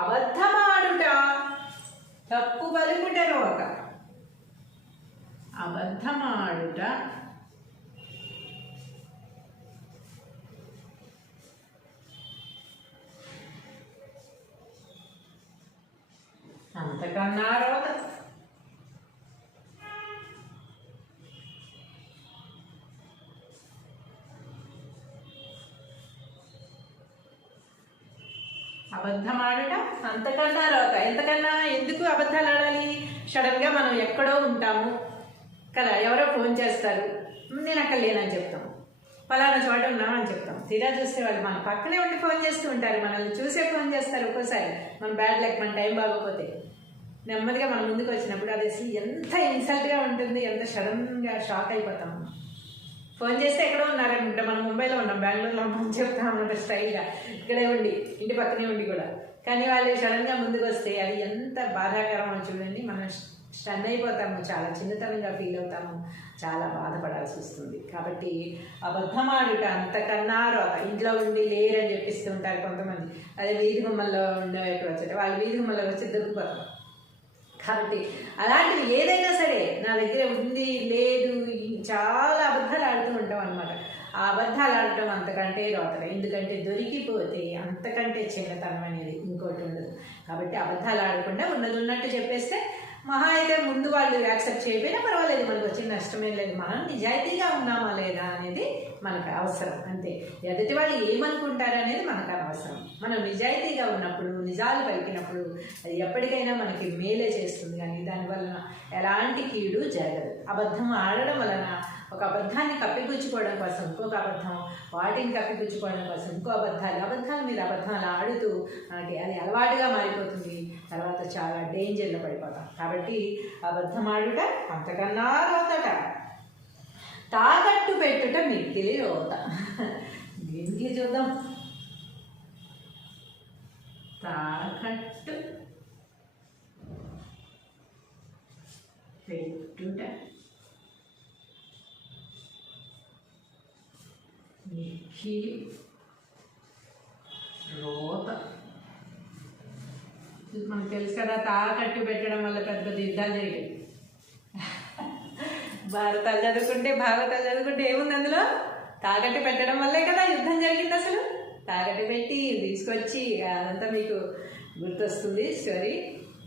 అబద్ధమాడుట తప్పు పలుకుట రోత. అబద్ధమాడుట అంతకన్నా రోత. అబద్ధం ఆడట అంతకన్నా రోత. ఎంతకన్నా ఎందుకు అబద్ధాలు ఆడాలి? సడన్గా మనం ఎక్కడో ఉంటాము కదా, ఎవరో ఫోన్ చేస్తారు, నేను అక్కడ లేనని చెప్తాం, పలానా చోట ఉన్నామని చెప్తాం. తీరా చూస్తే వాళ్ళు మన పక్కనే ఉండి ఫోన్ చేస్తూ ఉంటారు, మనల్ని చూసే ఫోన్ చేస్తారు. ఒక్కోసారి మన బ్యాడ్ లక్, మన టైం బాగోపోతే నెమ్మదిగా మన ముందుకు వచ్చినప్పుడు అది అసలు ఎంత ఇన్సల్ట్గా ఉంటుంది, ఎంత సడన్గా షాక్ అయిపోతాం. ఫోన్ చేస్తే ఎక్కడో ఉన్నారనుకుంటా, మనం ముంబైలో ఉన్నాం, బెంగళూరులో ఉన్నాం చెప్తాం అన్నమాట స్టైల్గా, ఇక్కడే ఉండి ఇంటి పక్కనే ఉండి కూడా. కానీ వాళ్ళు సడన్గా ముందుకు వస్తే అది ఎంత బాధాకరమో చూడండి. మనం స్టన్ అయిపోతాము, చాలా చిన్నతనంగా ఫీల్ అవుతాము, చాలా బాధపడాల్సి వస్తుంది. కాబట్టి అబద్ధమాడుట అంతకన్నా రోత. ఇంట్లో ఉండి లేరని చెప్పిస్తూ ఉంటారు కొంతమంది, అదే వీధి గుమ్మల్లో ఉండేవారికి వచ్చేట వాళ్ళు వీధి గుమ్మల్లో వచ్చి దొరికిపోతాం. కాబట్టి అలాంటివి ఏదైనా సరే నా దగ్గర ఉంది లేదు చాలా అబద్ధాలు ఆడుతూ ఉంటాం అనమాట. ఆ అబద్ధాలు ఆడటం అంతకంటే రోతలే. ఎందుకంటే దొరికిపోతే అంతకంటే చిన్నతనం అనేది ఇంకోటి ఉండదు. కాబట్టి అబద్ధాలు ఆడకుండా ఉన్నది ఉన్నట్టు చెప్పేస్తే మహా అయితే ముందు వాళ్ళు యాక్సెప్ట్ చేయకపోయినా పర్వాలేదు, మనకు వచ్చిన నష్టమేం లేదు. మనం నిజాయితీగా ఉన్నామా లేదా అనేది మనకు అవసరం అంతే. ఎదుటి వాళ్ళు ఏమనుకుంటారు అనేది మనకు అనవసరం. మనం నిజాయితీగా ఉన్నప్పుడు, నిజాలు పలికినప్పుడు అది ఎప్పటికైనా మనకి మేలే చేస్తుంది, కానీ దానివలన ఎలాంటి కీడు జరగదు. అబద్ధం ఆడడం వలన ఒక అబద్ధాన్ని కప్పిపుచ్చుకోవడం కోసం ఇంకొక అబద్ధం, వాటిని కప్పిపుచ్చుకోవడం కోసం ఇంకో అబద్ధాల మీద అబద్ధాలు ఆడుతూ మనకి అది అలవాటుగా మారిపోతుంది. తర్వాత చాలా డేంజర్లో పడిపోతాం. కాబట్టి అబద్ధం ఆడుట అంతకన్నా రోతట. తాకట్టు పెట్టుట మిక్కిలి రోత. దీనికి చూద్దాం. తాకట్టు పెట్టుట మిక్కిలి రోత. మనకు తెలుసు కదా, తాకట్టు పెట్టడం వల్ల పెద్ద పెద్ద యుద్ధాలు జరిగాయి. భారతాలు చదువుకుంటే ఏముంది అందులో? తాకట్టు పెట్టడం వల్లే కదా యుద్ధం జరిగింది. అసలు తాకట్టు పెట్టి తీసుకొచ్చి అదంతా మీకు గుర్తొస్తుంది స్టోరీ.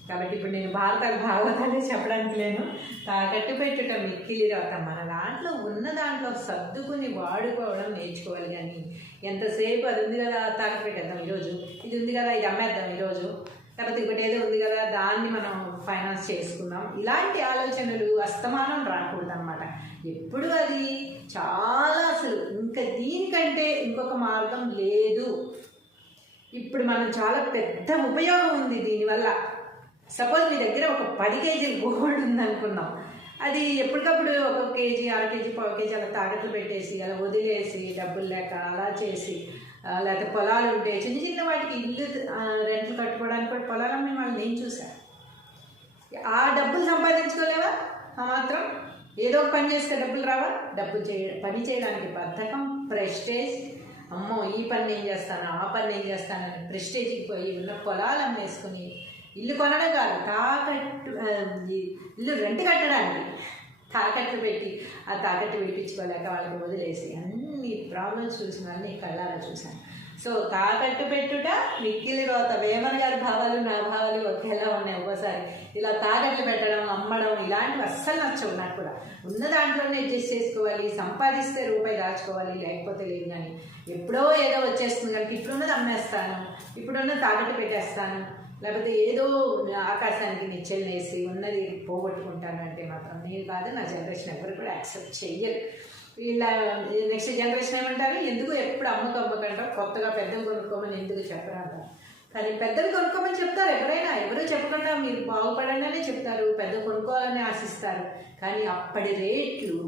కాబట్టి ఇప్పుడు నేను భాగవతాన్ని చెప్పడానికి లేను. తాకట్టు పెట్టుట మిక్కిలి రోత. మన దాంట్లో ఉన్న దాంట్లో సర్దుకుని వాడుకోవడం నేర్చుకోవాలి. కానీ ఎంతసేపు అది ఉంది కదా తాకట్టు పెట్టేద్దాం ఈరోజు, ఇది ఉంది కదా ఇది అమ్మేద్దాం ఈరోజు, లేకపోతే ఇంకోటి ఏదో ఉంది కదా దాన్ని మనం ఫైనాన్స్ చేసుకుందాం, ఇలాంటి ఆలోచనలు అస్తమానం రాకూడదు అనమాట. ఎప్పుడు అది చాలా అసలు ఇంకా దీనికంటే ఇంకొక మార్గం లేదు. ఇప్పుడు మనం చాలా పెద్ద ఉపయోగం ఉంది దీనివల్ల. సపోజ్ మీ దగ్గర ఒక 10 కేజీల గోల్డ్ ఉందనుకున్నాం, అది ఎప్పటికప్పుడు ఒక కేజీ, అర కేజీ, పావు కేజీ అలా తాకట్లు పెట్టేసి అలా వదిలేసి డబ్బులు లేక అలా చేసి, లేకపోతే పొలాలు ఉంటే చిన్న చిన్న వాటికి ఇల్లు రెంట్లు కట్టుకోవడానికి కూడా పొలాలు అమ్మే వాళ్ళు నేను చూశాను. ఆ డబ్బులు సంపాదించుకోలేవా? ఆ మాత్రం ఏదో ఒక పని చేస్తే డబ్బులు రావా? పని చేయడానికి బద్ధకం, ప్రెస్టేజ్. అమ్మో ఈ పని నేను చేస్తాను, ఆ పని నేను చేస్తానని ప్రెస్టేజ్కి పోయి ఉన్న పొలాలు అమ్మేసుకుని ఇల్లు కొనడం కాదు, తాకట్టు ఇల్లు రెంట్ కట్టడానికి తాకట్లు పెట్టి ఆ తాకట్టు పెట్టించుకోలేక వాళ్ళకి వదిలేసి అన్ని ప్రాబ్లమ్స్ చూసిన వాళ్ళని కళ్ళారా చూశాను. సో తాకట్టు పెట్టుట మిక్కిలి రోత. వేమన గారి భావాలు నా భావాలు ఒకేలా ఉన్నాయి. ఒక్కోసారి ఇలా తాకట్లు పెట్టడం, అమ్మడం ఇలాంటివి అస్సలు నచ్చవు నాకు కూడా. ఉన్న దాంట్లోనే అడ్జస్ట్ చేసుకోవాలి, సంపాదిస్తే రూపాయి దాచుకోవాలి, లేకపోతే లేదు. కానీ ఎప్పుడో ఏదో వచ్చేస్తుంది కనుక ఇప్పుడున్నది అమ్మేస్తాను, ఇప్పుడున్నది తాకట్టు పెట్టేస్తాను, లేకపోతే ఏదో ఆకాశానికి నిచ్చెలు వేసి ఉన్నది పోగొట్టుకుంటాను అంటే మాత్రం నేను కాదు, నా జనరేషన్ ఎవరు కూడా యాక్సెప్ట్ చెయ్యరు. ఇలా నెక్స్ట్ జనరేషన్ ఏమంటారు, ఎందుకు ఎప్పుడు అమ్మకంటారు, కొత్తగా పెద్దలు కొనుక్కోమని ఎందుకు చెప్పరా అంటారు. కానీ పెద్దలు కొనుక్కోమని చెప్తారు ఎవరైనా, ఎవరు చెప్పకుండా మీరు బాగుపడండి చెప్తారు, పెద్ద కొనుక్కోవాలని ఆశిస్తారు. కానీ అప్పటి రేట్లు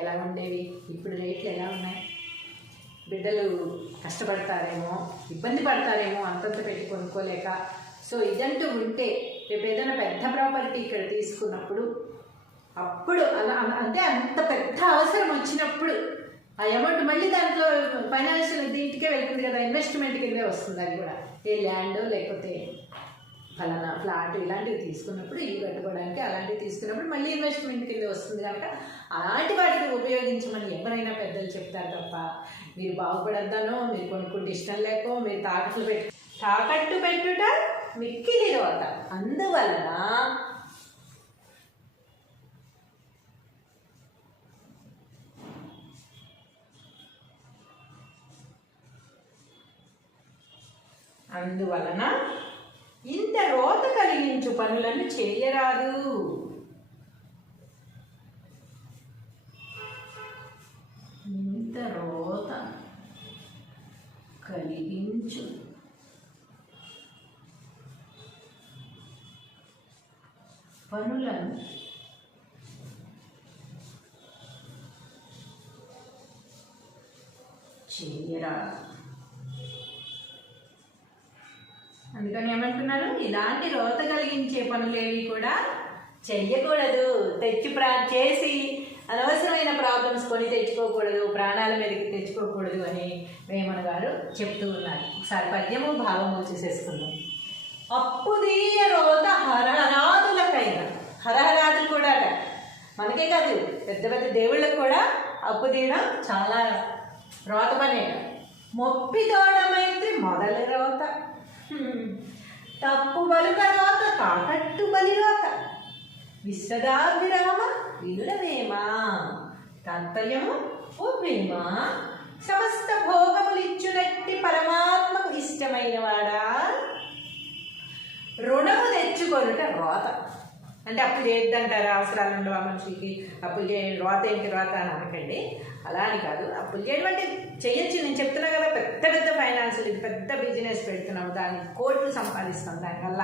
ఎలా ఉండేవి, ఇప్పుడు రేట్లు ఎలా ఉన్నాయి? బిడ్డలు కష్టపడతారేమో, ఇబ్బంది పడతారేమో అంతంత పెట్టి కొనుక్కోలేక. సో ఇదంటూ ఉంటే రేపు ఏదైనా పెద్ద ప్రాపర్టీ ఇక్కడ తీసుకున్నప్పుడు అప్పుడు అలా అంటే అంత పెద్ద అవసరం వచ్చినప్పుడు ఆ అమౌంట్ మళ్ళీ దాంట్లో ఫైనాన్షియల్ దీంట్కే వెళ్తుంది కదా, ఇన్వెస్ట్మెంట్ కిందే వస్తుంది. అది కూడా ఏ ల్యాండ్ లేకపోతే ఫలానా ఫ్లాట్ ఇలాంటివి తీసుకున్నప్పుడు, ఇల్లు కట్టుకోవడానికి అలాంటివి తీసుకున్నప్పుడు మళ్ళీ ఇన్వెస్ట్మెంట్ కింద వస్తుంది కనుక అలాంటి వాటిని ఉపయోగించమని ఎవరైనా పెద్దలు చెప్తారు తప్ప మీరు బాగుపడద్దానో, మీరు కొనుక్కుంటే ఇష్టం లేకో, మీరు తాకట్టు పెట్టుట మిక్కిలి రోత. అందువలన ఇంత రోత కలిగించు పనులను చేయరాదు. ఇంత రోత కలిగించు పనులను చేయరాదు. అందుకని ఏమంటున్నారు, ఇలాంటి రోత కలిగించే పనులేవి కూడా చెయ్యకూడదు. చేసి అనవసరమైన ప్రాబ్లమ్స్ కొని తెచ్చుకోకూడదు, ప్రాణాల మీదకి తెచ్చుకోకూడదు అని వేమన గారు చెప్తూ ఉన్నారు. ఒకసారి పద్యము భావము చూసేసుకుందాం. అప్పుదీయ రోత హరహరాదులకైనా, హరహరాదులు కూడా మనకే కాదు పెద్ద పెద్ద దేవుళ్ళకు కూడా అప్పు తీయడం చాలా రోత పనే. మొప్పితోడమైతే మొదలు రోత, తప్పు బలుక రోత, తాకట్టు బలి రోత, విశ్వదాభిరామ వినుడవేమా, తాత్పర్యము ఓవేమా, సమస్త భోగములిచ్చునట్టి పరమాత్మకు ఇష్టమైన వాడా, రుణము తెచ్చుకొనుట రోత. అంటే అప్పులు చేయొద్దంటారా, అవసరాలు ఉండవు ఆ మనిషికి, అప్పులు చేయండి, రోత ఏంటి రోత అని అనకండి. అలా అని కాదు, అప్పులు చేయడం అంటే చెయ్యొచ్చు. నేను చెప్తున్నా కదా, పెద్ద పెద్ద ఫైనాన్షియల్ ఇది పెద్ద బిజినెస్ పెడుతున్నాము, దాన్ని కోట్లు సంపాదిస్తాం దానివల్ల.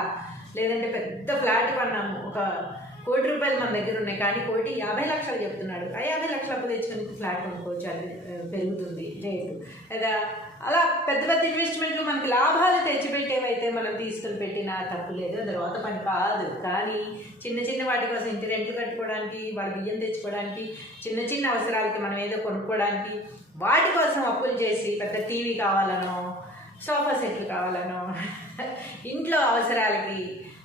లేదంటే పెద్ద ఫ్లాట్ కొన్నాము, 1 కోటి రూపాయలు మన దగ్గర ఉన్నాయి, కానీ 1,50,00,000 చెప్తున్నాడు. ఆ 50,00,000 అప్పు తెచ్చుకొని ఫ్లాట్ కొనుక్కోవచ్చు, అది పెరుగుతుంది రేటు. లేదా అలా పెద్ద పెద్ద ఇన్వెస్ట్మెంట్లు మనకి లాభాలు తెచ్చిపెట్టేవైతే మనం తీసుకుని పెట్టినా తప్పు లేదు, అది రోత పని కాదు. కానీ చిన్న చిన్న వాటి కోసం, ఇంటి రెంట్లు కట్టుకోవడానికి, వాళ్ళ బియ్యం తెచ్చుకోవడానికి, చిన్న చిన్న అవసరాలకి మనం ఏదో కొనుక్కోవడానికి, వాటి కోసం అప్పులు చేసి పెద్ద టీవీ కావాలనో, సోఫా సెట్లు కావాలనో, ఇంట్లో అవసరాలకి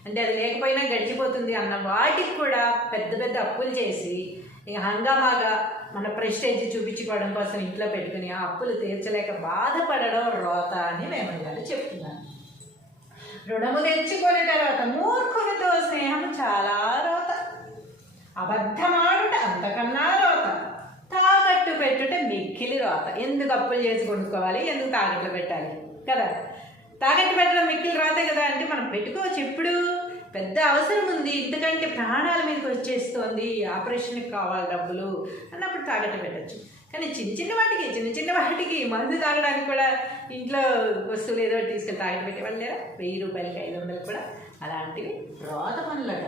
అంటే అది లేకపోయినా గడిచిపోతుంది అన్న వాటికి కూడా పెద్ద పెద్ద అప్పులు చేసి హంగామాగా మన ప్రెస్టేజ్ చూపించుకోవడం కోసం ఇంట్లో పెట్టుకుని ఆ అప్పులు తీర్చలేక బాధపడడం రోత అని వేమన గారు చెప్తున్నారు. రుణము తెచ్చుకొనుట రోత, మూర్ఖునితో స్నేహము చాలా రోత, అబద్ధమాడుట అంతకన్నా రోత, తాకట్టు పెట్టుట మిక్కిలి రోత. ఎందుకు అప్పులు చేసి కొనుక్కోవాలి, ఎందుకు తాకట్లు పెట్టాలి కదా? తాకట్టు పెట్టడం మిక్కిలి రోతే కదా. అంటే మనం పెట్టుకోవచ్చు, ఎప్పుడు పెద్ద అవసరం ఉంది, ఎందుకంటే ప్రాణాల మీదకి వచ్చేస్తోంది, ఆపరేషన్కి కావాలి డబ్బులు అన్నప్పుడు తాకట్టు పెట్టచ్చు. కానీ చిన్న వాటికి మందు తాగడానికి కూడా ఇంట్లో వస్తువులు ఏదో తీసుకెళ్ళి తాగట్టు పెట్టేవాళ్ళు లేదా? 1000 రూపాయలకి 500 కూడా అలాంటివి రోత పనులట.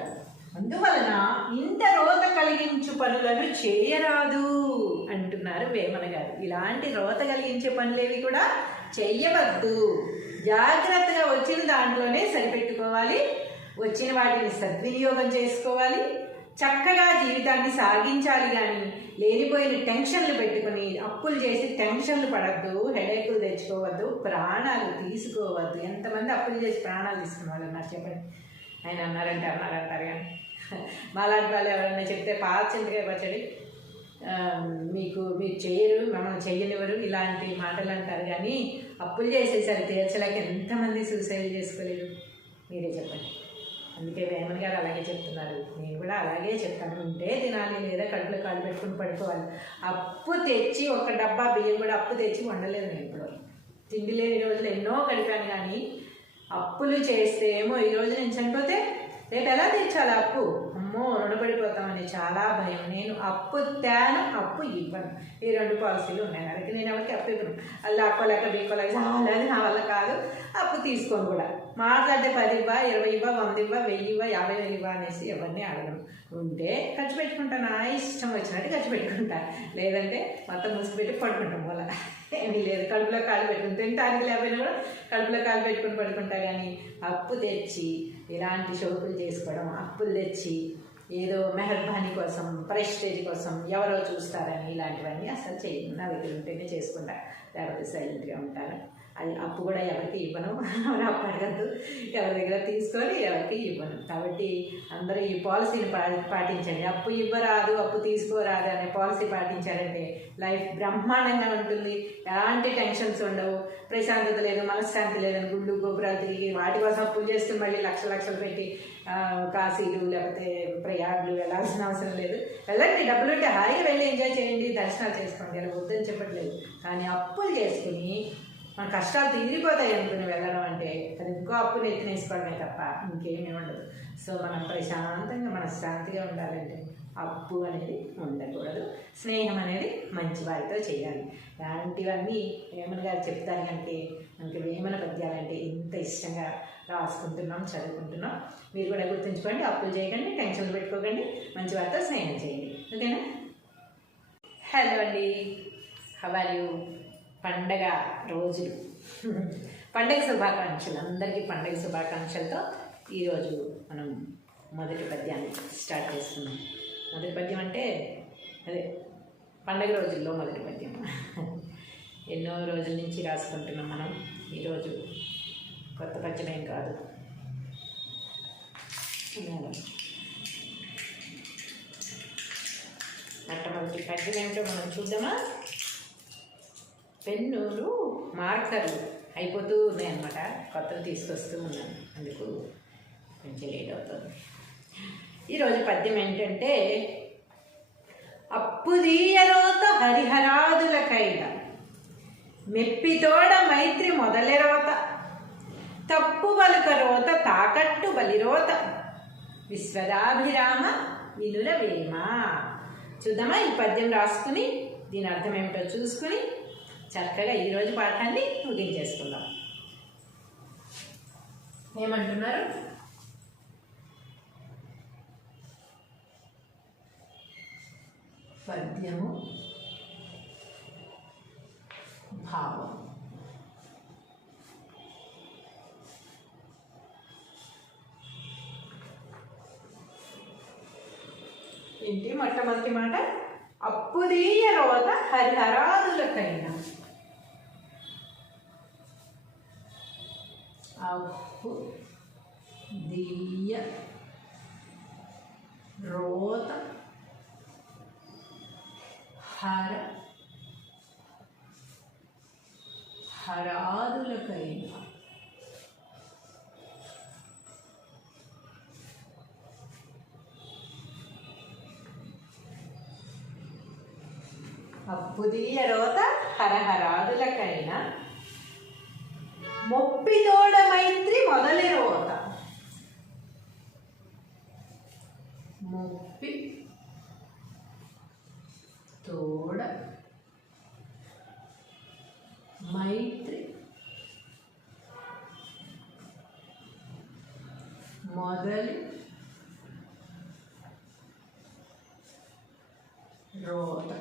అందువలన ఇంత రోత కలిగించు పనులను చేయరాదు అంటున్నారు వేమన గారు. ఇలాంటి రోత కలిగించే పనులేవి కూడా చెయ్యవద్దు. జాగ్రత్తగా వచ్చిన దాంట్లోనే సరిపెట్టుకోవాలి, వచ్చిన వాటిని సద్వినియోగం చేసుకోవాలి, చక్కగా జీవితాన్ని సాగించాలి. కానీ లేనిపోయిన టెన్షన్లు పెట్టుకుని అప్పులు చేసి టెన్షన్లు పడద్దు, హెడేకులు తెచ్చుకోవద్దు, ప్రాణాలు తీసుకోవద్దు. ఎంతమంది అప్పులు చేసి ప్రాణాలు తీసుకున్న వాళ్ళు నాకు చెప్పండి. ఆయన అన్నారంటారు కానీ మాలాంటి వాళ్ళు ఎవరైనా చెప్తే పాత చింతకాయ పచ్చడి మీరు చేయరు, మమ్మల్ని చెయ్యనివ్వరు, ఇలాంటి మాటలు అంటారు. కానీ అప్పులు చేసేసరి తీర్చలేక ఎంతమంది సూసైడ్ చేసుకోలేదు మీరే చెప్పండి. అందుకే వేమన గారు అలాగే చెప్తున్నారు, నేను కూడా అలాగే చెప్తాను. ఉంటే తినాలి, లేదా కడుపులో కాలు పెట్టుకుని పడుకోవాలి. అప్పు తెచ్చి ఒక డబ్బా బియ్యం కూడా అప్పు తెచ్చి వండలేదు నేను ఇప్పుడు. తిండి లేని రోజులు ఎన్నో గడిపాను. కానీ అప్పులు చేస్తే ఏమో ఈరోజు నేను చనిపోతే రేపు ఎలా తీర్చాలి అప్పు, అమ్మో రుణపడిపోతామని చాలా భయం. నేను అప్పు తేను, అప్పు ఇవ్వను. ఈ 2 పాలసీలు ఉన్నాయి నాకు. నేను ఎవరికి అప్పు ఇవ్వను. అలా అక్కోలేక బీక్కోలేక చాలాది నా వల్ల కాదు. అప్పు తీసుకోను కూడా. మాట్లాడితే 10 ఇవ్వ, 20 ఇవ్వ, 100 ఇవ్వ, 1000 ఇవ్వ, 50,000 ఇవ్వ అనేసి ఎవరిని అడగను. ఉంటే ఖర్చు పెట్టుకుంటాను, నా ఇష్టం వచ్చినట్టు ఖర్చు పెట్టుకుంటా. లేదంటే మొత్తం మూసిపెట్టి పడుకుంటాం. వల్ల ఏమీ లేదు. కడుపులో కాలు పెట్టుకుని తింటానికి లేకపోయినా కూడా కడుపులో కాలు పెట్టుకుని పడుకుంటా. కానీ అప్పు తెచ్చి ఇలాంటి షోకులు చేసుకోవడం, అప్పులు తెచ్చి ఏదో మెహర్బానీ కోసం, ప్రెస్టేజ్ కోసం, ఎవరో చూస్తారని ఇలాంటివన్నీ అసలు చేయను. నా దగ్గర ఉంటేనే చేసుకుంటా, లేకపోతే సైలెంట్గా ఉంటాను. అది అప్పు కూడా ఎవరికి ఇవ్వను, అప్పు అడగద్దు, ఎవరి దగ్గర తీసుకొని ఎవరికి ఇవ్వను. కాబట్టి అందరూ ఈ పాలసీని పాటించండి. అప్పు ఇవ్వరాదు, అప్పు తీసుకోరాదు అనే పాలసీ పాటించారంటే లైఫ్ బ్రహ్మాండంగా ఉంటుంది. ఎలాంటి టెన్షన్స్ ఉండవు, ప్రశాంతత లేదు, మనశ్శాంతి లేదని గుళ్ళు గోపురాలు తిరిగి వాటి కోసం అప్పులు చేస్తూ మళ్ళీ లక్షలు పెట్టి కాశీలు లేకపోతే ప్రయాగ్లు వెళ్ళాల్సిన అవసరం లేదు. వెళ్ళండి, డబ్బులు ఉంటే హాయిగా వెళ్ళి ఎంజాయ్ చేయండి, దర్శనాలు చేసుకోండి, అలా వద్దని చెప్పట్లేదు. కానీ అప్పులు చేసుకుని మన కష్టాలు తీరిపోతాయి అనుకుని వెళ్ళడం అంటే అది ఇంకో అప్పులు ఎత్తినేసుకోవడమే తప్ప ఇంకేమీ ఉండదు. సో మనం ప్రశాంతంగా మనశ్శాంతిగా ఉండాలంటే అప్పు అనేది ఉండకూడదు. స్నేహం అనేది మంచి వారితో చేయాలి. ఇలాంటివన్నీ వేమన గారు చెప్తారు. అంటే మనకి వేమన పద్యాలంటే ఎంత ఇష్టంగా రాసుకుంటున్నాం, చదువుకుంటున్నాం. మీరు కూడా గుర్తుంచుకోండి, అప్పులు చేయకండి, టెన్షన్లు పెట్టుకోకండి, మంచి వారితో స్నేహం చేయండి. ఓకేనా? హలో అండి, హౌ ఆర్ యూ? పండగ రోజులు, పండగ శుభాకాంక్షలు, అందరికీ పండగ శుభాకాంక్షలతో ఈరోజు మనం మొదటి పద్యాన్ని స్టార్ట్ చేసుకున్నాం. మొదటి పద్యం అంటే అదే పండగ రోజుల్లో మొదటి పద్యం. ఎన్నో రోజుల నుంచి రాసుకుంటున్నాం మనం. ఈరోజు కొత్త పద్యం ఏం కాదు. మొట్టమొదటి పద్యం ఏమిటో మనం చూద్దామా? పెన్నులు, మార్కర్లు అయిపోతూ ఉన్నాయన్నమాట. కొత్తలు తీసుకొస్తూ ఉన్నాను, అందుకు కొంచెం లేట్ అవుతుంది. ఈరోజు పద్యం ఏంటంటే, అప్పుదీయరోత హరిహరాదులకైన మెప్పితోడ మైత్రి మొదలెరోత, తప్పు వలుక రోత తాకట్టు బలిరోత, విశ్వదాభిరామ వినురవేమ. చూద్దామా? ఈ పద్యం రాసుకుని దీని అర్థం ఏమిటో చూసుకుని చక్కగా ఈరోజు పాఠాన్ని ముగించేసుకుందాం. ఏమంటున్నారు? పద్యము భావం. ఏంటి మొట్టమొదటి మాట? అప్పుదీయ రోత హరిహరాదులకైన. అప్పు దీయ రోత హరాదులకైన. అప్పుదీయ రోత హరహరాదులకైనా మొప్పితోడ మైత్రి మొదలి రోత. మొప్పి తోడ మైత్రి మొదలి రోత.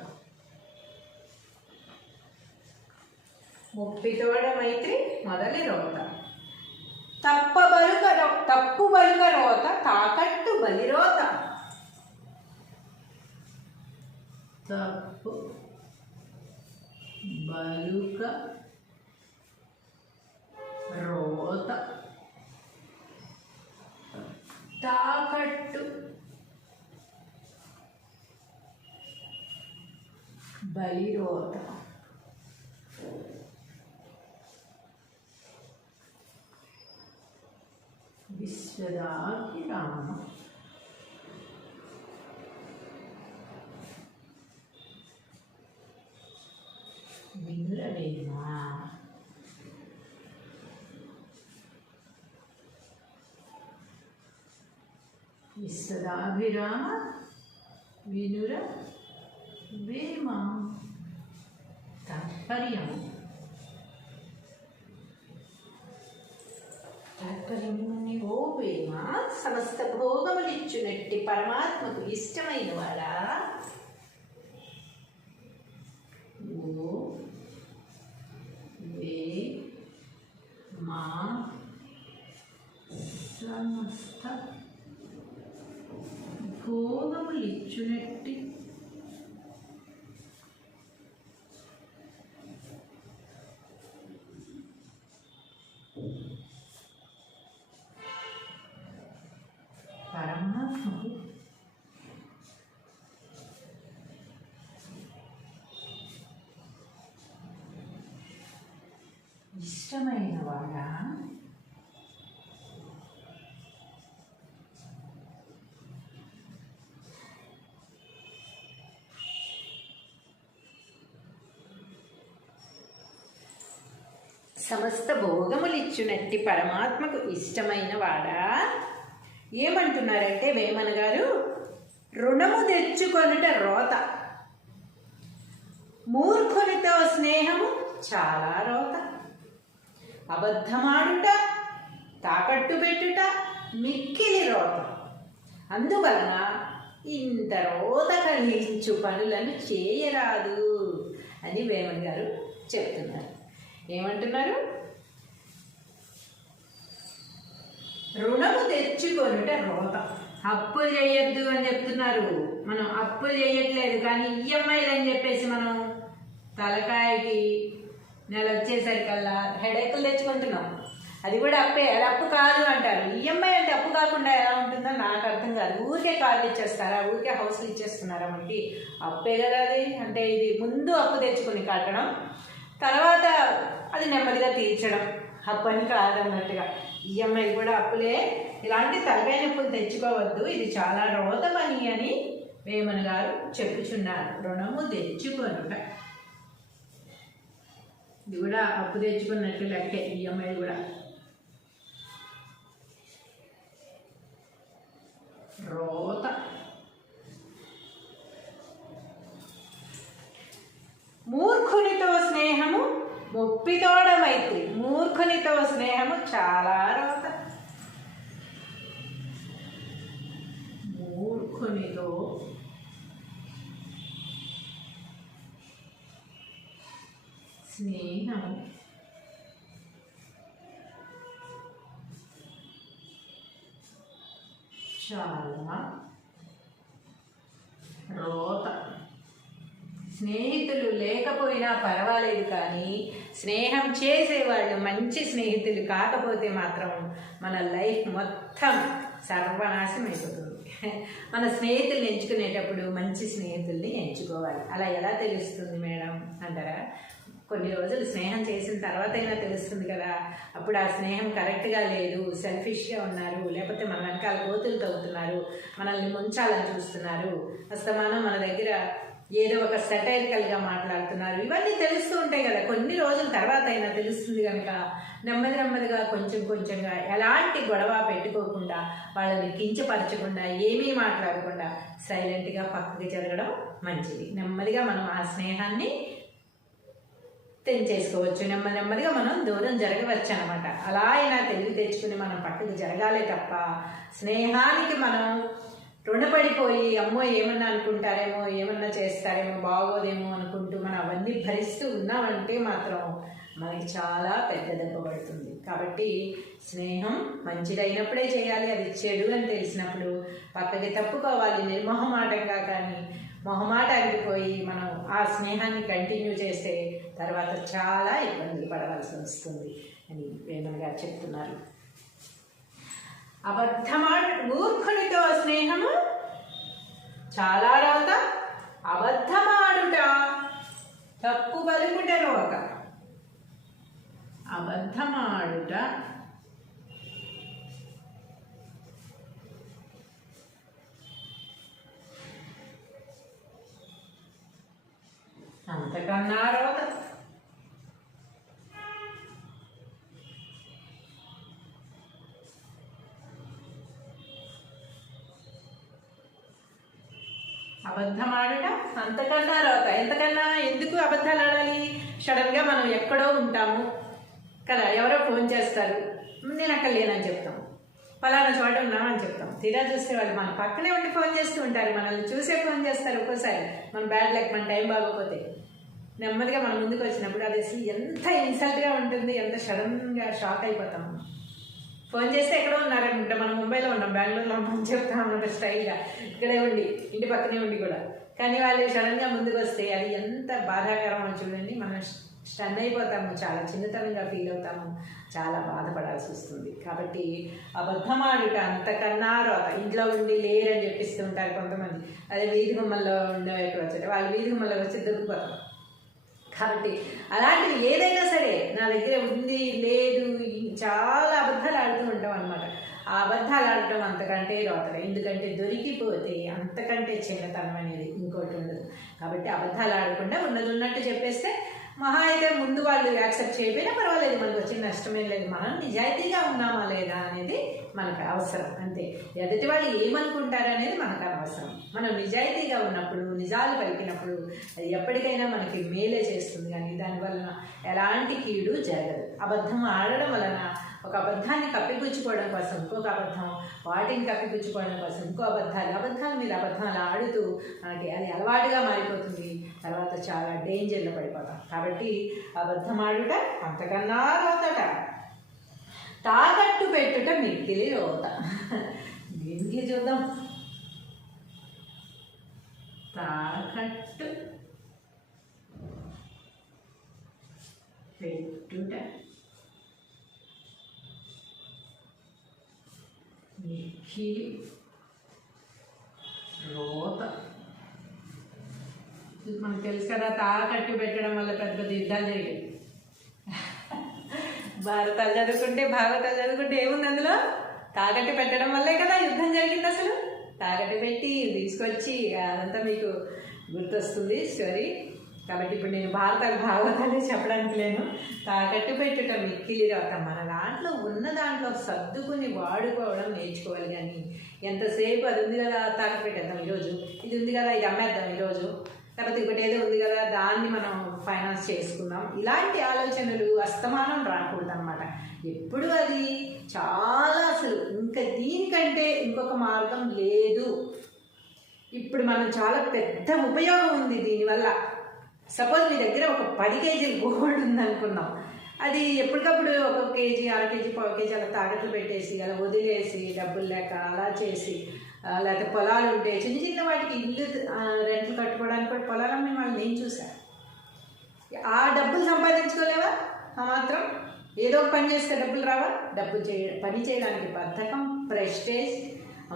మొప్పితోడ మైత్రి మొదలి రోత. తప్పు బలుక రోత తాకట్టు బలిరోత. తప్పు బలుక రోత తాకట్టు బలిరోత. విశ్వదాభిరామ వినురవేమ. విశ్వదాభిరామ వినుర వేమ. తాత్పర్యము ఓ వేమ, సమస్త భోగములిచ్చునట్టి పరమాత్మకు ఇష్టమైన వాడా. ఓ వేమ, సమస్త భోగములిచ్చునట్టి పరమాత్మకు ఇష్టమైన వాడా. సమస్త భోగములిచ్చునట్టి పరమాత్మకు ఇష్టమైన వాడా. ఏమంటున్నారంటే వేమన గారు, రుణము తెచ్చుకొనుట రోత, మూర్ఖునితో స్నేహము చాలా రోత, అబద్ధమాడుట తాకట్టు పెట్టుట మిక్కిలి రోత. అందువలన ఇంత రోత కలిగించు పనులను చేయరాదు అని వేమన గారు చెప్తున్నారు. ఏమంటున్నారు? రుణము తెచ్చుకొనుట రోత. అప్పులు చేయొద్దు అని చెప్తున్నారు. మనం అప్పులు చేయట్లేదు, కానీ ఈఎంఐలు అని చెప్పేసి మనం తలకాయకి నెల వచ్చేసరికల్లా హెడేకులు తెచ్చుకుంటున్నాం. అది కూడా అప్పే, అది అప్పు కాదు అంటారు. ఈఎంఐ అంటే అప్పు కాకుండా ఎలా ఉంటుందో నాకు అర్థం కాదు. ఊరికే కార్లు ఇచ్చేస్తారా, ఊరికే హౌస్లు ఇచ్చేస్తున్నారా? మనకి అప్పే కదా అది. అంటే ఇది ముందు అప్పు తెచ్చుకొని కట్టడం, తర్వాత అది నెమ్మదిగా తీర్చడం, అప్పు అని కాదన్నట్టుగా. ఈఎంఐ కూడా అప్పులే. ఇలాంటి తలకాయ నొప్పులు తెచ్చుకోవద్దు, ఇది చాలా రోత పని అని వేమన గారు చెప్పుచున్నారు. రుణము తెచ్చుకొనుట, ఇది కూడా అప్పు తెచ్చుకున్నట్టు లెక్కే. ఈఎంఐ కూడా రోత. మూర్ఖునితో స్నేహము మొప్పితోడ మైత్రి. మూర్ఖునితో స్నేహము చాలా రోత. మూర్ఖునితో స్నేహము చాలా రోత. స్నేహితులు లేకపోయినా పర్వాలేదు, కానీ స్నేహం చేసేవాళ్ళు మంచి స్నేహితులు కాకపోతే మాత్రం మన లైఫ్ మొత్తం సర్వనాశనం అయిపోతుంది. మన స్నేహితుల్ని ఎంచుకునేటప్పుడు మంచి స్నేహితుల్ని ఎంచుకోవాలి. అలా ఎలా తెలుస్తుంది మేడం అంటారా? కొన్ని రోజులు స్నేహం చేసిన తర్వాత అయినా తెలుస్తుంది కదా. అప్పుడు ఆ స్నేహం కరెక్ట్గా లేదు, సెల్ఫిష్గా ఉన్నారు, లేకపోతే మన వెనకాల గోతులు తవ్వుతున్నారు, మనల్ని ముంచాలని చూస్తున్నారు, అస్తమానం మన దగ్గర ఏదో ఒక సెటైరికల్గా మాట్లాడుతున్నారు, ఇవన్నీ తెలుస్తూ ఉంటాయి కదా. కొన్ని రోజుల తర్వాత అయినా తెలుస్తుంది కనుక నెమ్మది నెమ్మదిగా కొంచెం కొంచెంగా ఎలాంటి గొడవ పెట్టుకోకుండా, వాళ్ళని కించపరచకుండా, ఏమీ మాట్లాడకుండా సైలెంట్గా పక్కకి జరగడం మంచిది. నెమ్మదిగా మనం ఆ స్నేహాన్ని తెంచేసుకోవచ్చు, నెమ్మది నెమ్మదిగా మనం దూరం జరగవచ్చు అనమాట. అలా అయినా తెలివి తెచ్చుకుని మనం పక్కకి జరగాలే తప్ప స్నేహానికి మనం రుణపడిపోయి అమ్మో ఏమన్నా అనుకుంటారేమో, ఏమన్నా చేస్తారేమో, బాగోదేమో అనుకుంటూ మనం అవన్నీ భరిస్తూ ఉన్నామంటే మాత్రం మనకి చాలా పెద్ద దెబ్బ పడుతుంది. కాబట్టి స్నేహం మంచిదైనప్పుడే చేయాలి, అది చెడు అని తెలిసినప్పుడు పక్కకి తప్పుకోవాలి నిర్మోహమాటంగా. కానీ మొహమాటానికి పోయి మనం ఆ స్నేహాన్ని కంటిన్యూ చేస్తే తర్వాత చాలా ఇబ్బందులు పడవలసి వస్తుంది అని వేమన గారు చెప్తున్నారు. మూర్ఖునితో స్నేహము చాలా రోత, అబద్ధమాడుట తప్పు పలుకుట రోత. అబద్ధమాడుట అంతకన్నా రోత. అబద్ధం ఆడట అంతకన్నా రోత. ఎంతకన్నా ఎందుకు అబద్ధాలు ఆడాలి? సడన్గా మనం ఎక్కడో ఉంటాము కదా, ఎవరో ఫోన్ చేస్తారు, నేను అక్కడ లేనని చెప్తాం, పలానా చోట ఉన్నామని చెప్తాం. తీరా చూస్తే వాళ్ళు మన పక్కనే ఉండి ఫోన్ చేస్తూ ఉంటారు, మనల్ని చూసే ఫోన్ చేస్తారు. ఒక్కోసారి మన బ్యాడ్ లక్, మన టైం బాగోకపోతే నెమ్మదిగా మన ముందుకు వచ్చినప్పుడు అది అసలు ఎంత ఇన్సల్ట్గా ఉంటుంది, ఎంత సడన్గా షాక్ అయిపోతాం. ఫోన్ చేస్తే ఎక్కడో ఉన్నారనుకుంటా, మనం ముంబైలో ఉన్నాం, బెంగళూరులో ఉన్నాం చెప్తాం అన్నమాట స్టైల్గా, ఇక్కడే ఉండి ఇంటి పక్కనే ఉండి కూడా. కానీ వాళ్ళు సడన్గా ముందుకు వస్తే అది ఎంత బాధాకరమో చూడండి. మనం స్టన్ అయిపోతాము, చాలా చిన్నతనంగా ఫీల్ అవుతాము, చాలా బాధపడాల్సి వస్తుంది. కాబట్టి అబద్ధమాడుట అంతకన్నా రోత. ఇంట్లో ఉండి లేరని చెప్పిస్తూ ఉంటారు కొంతమంది, అదే వీధి గుమ్మల్లో ఉండేవాళ్ళు వచ్చారు, వాళ్ళు వీధి గుమ్మల్లో వచ్చి దొరికిపోతారు. కాబట్టి అలాంటివి ఏదైనా సరే నా దగ్గర ఉంది లేదు చాలా అబద్ధాలు ఆడుతూ ఉంటాం అనమాట. ఆ అబద్ధాలు ఆడటం అంతకంటే రోతలే. ఎందుకంటే దొరికిపోతే అంతకంటే చిన్నతనం అనేది ఇంకోటి ఉండదు. కాబట్టి అబద్ధాలు ఆడకుండా ఉన్నది ఉన్నట్టు చెప్పేస్తే మహా అయితే ముందు వాళ్ళు యాక్సెప్ట్ చేయకపోయినా పర్వాలేదు, మనకు వచ్చిన నష్టమేం లేదు. మనం నిజాయితీగా ఉన్నామా లేదా అనేది మనకు అవసరం అంతే. ఎదుటి వాళ్ళు ఏమనుకుంటారు అనేది మనకు అనవసరం. మనం నిజాయితీగా ఉన్నప్పుడు, నిజాలు పలికినప్పుడు అది ఎప్పటికైనా మనకి మేలే చేస్తుంది, కానీ దానివలన ఎలాంటి కీడు జరగదు. అబద్ధం ఆడడం వలన ఒక అబద్ధాన్ని కప్పిపుచ్చుకోవడం కోసం ఇంకొక అబద్ధం, వాటిని కప్పిపుచ్చుకోవడం కోసం ఇంకో అబద్ధాల మీద అబద్ధాలు ఆడుతూ మనకి అది అలవాటుగా మారిపోతుంది. తర్వాత చాలా డేంజర్లో పడిపోతాం. కాబట్టి అబద్ధం ఆడుట అంతకన్నా రోతట, తాకట్టు పెట్టుట మిక్కిలి రోత. దీనికి చూద్దాం. తాకట్టు పెట్టుట మిక్కిలి రోత. మనకు తెలుసు కదా, తాకట్టు పెట్టడం వల్ల పెద్ద పెద్ద యుద్ధాలు జరిగాయి. భారతాలు చదువుకుంటే, భాగవతాలు చదువుకుంటే ఏముంది అందులో? తాకట్టు పెట్టడం వల్లే కదా యుద్ధం జరిగింది. అసలు తాకట్టు పెట్టి తీసుకొచ్చి అదంతా మీకు గుర్తొస్తుంది స్టోరీ. కాబట్టి ఇప్పుడు నేను భాగవతాలే చెప్పడానికి లేను. తాకట్టు పెట్టుట మిక్కిలి రోత. మన దాంట్లో ఉన్న దాంట్లో సర్దుకుని వాడుకోవడం నేర్చుకోవాలి. కానీ ఎంతసేపు అది ఉంది కదా తాకట్టు పెట్టేద్దాం ఈరోజు, ఇది ఉంది కదా ఇది అమ్మేద్దాం ఈరోజు, లేకపోతే ఇంకోటి ఏదో ఉంది కదా దాన్ని మనం ఫైనాన్స్ చేసుకుందాం, ఇలాంటి ఆలోచనలు అస్తమానం రాకూడదు అనమాట. ఎప్పుడు అది చాలా అసలు ఇంకా దీనికంటే ఇంకొక మార్గం లేదు. ఇప్పుడు మనం చాలా పెద్ద ఉపయోగం ఉంది దీనివల్ల. సపోజ్ మీ దగ్గర ఒక 10 కేజీలు గోల్డ్ ఉందనుకున్నాం, అది ఎప్పటికప్పుడు ఒక కేజీ, 1/2 కేజీ, 1/4 కేజీ అలా తాకట్లు పెట్టేసి అలా వదిలేసి డబ్బులు లేక అలా చేసి, లేకపోతే పొలాలు ఉంటే చిన్న చిన్న వాటికి ఇల్లు రెంట్లు కట్టుకోవడానికి కూడా పొలాలు అమ్మే వాళ్ళు నేను చూశాను. ఆ డబ్బులు సంపాదించుకోలేవా? ఆ మాత్రం ఏదో ఒక పని చేస్తే డబ్బులు రావా? పని చేయడానికి బద్ధకం, ప్రెస్టేజ్.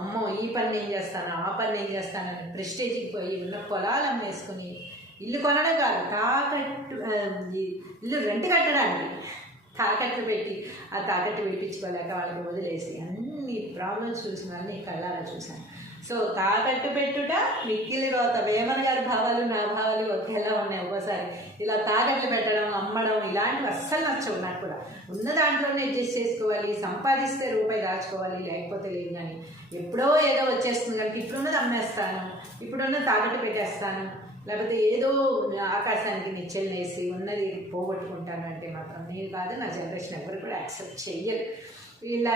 అమ్మో ఈ పని నేను చేస్తాను, ఆ పని నేను చేస్తానని ప్రెస్టేజ్కి పోయి ఉన్న పొలాలు అమ్మేసుకుని ఇల్లు కొనడం కాదు, ఇల్లు రెంట్ కట్టడానికి తాకట్టు పెట్టి ఆ తాకట్టు పెట్టించుకోలేక వాళ్ళకి వదిలేసి అన్ని ప్రాబ్లమ్స్ చూసిన వాళ్ళని కళ్ళారా చూశాను. సో తాకట్టు పెట్టుట మిక్కిలి రోత. వేమన గారి భావాలు నా భావాలు ఒకేలా ఉన్నాయి. ఒక్కోసారి ఇలా తాకట్లు పెట్టడం, అమ్మడం ఇలాంటివి అస్సలు నచ్చవు నాకు కూడా. ఉన్న దాంట్లోనే అడ్జస్ట్ చేసుకోవాలి, సంపాదిస్తే రూపాయి దాచుకోవాలి, లేకపోతే లేదు. కానీ ఎప్పుడో ఏదో వచ్చేస్తుంది కనుక ఇప్పుడున్నది అమ్మేస్తాను, ఇప్పుడున్న తాకట్టు పెట్టేస్తాను, లేకపోతే ఏదో ఆకాశానికి నిచ్చెలు వేసి ఉన్నది పోగొట్టుకుంటాను అంటే మాత్రం నేను కాదు, నా జనరేషన్ ఎవరు కూడా యాక్సెప్ట్ చెయ్యరు. ఇలా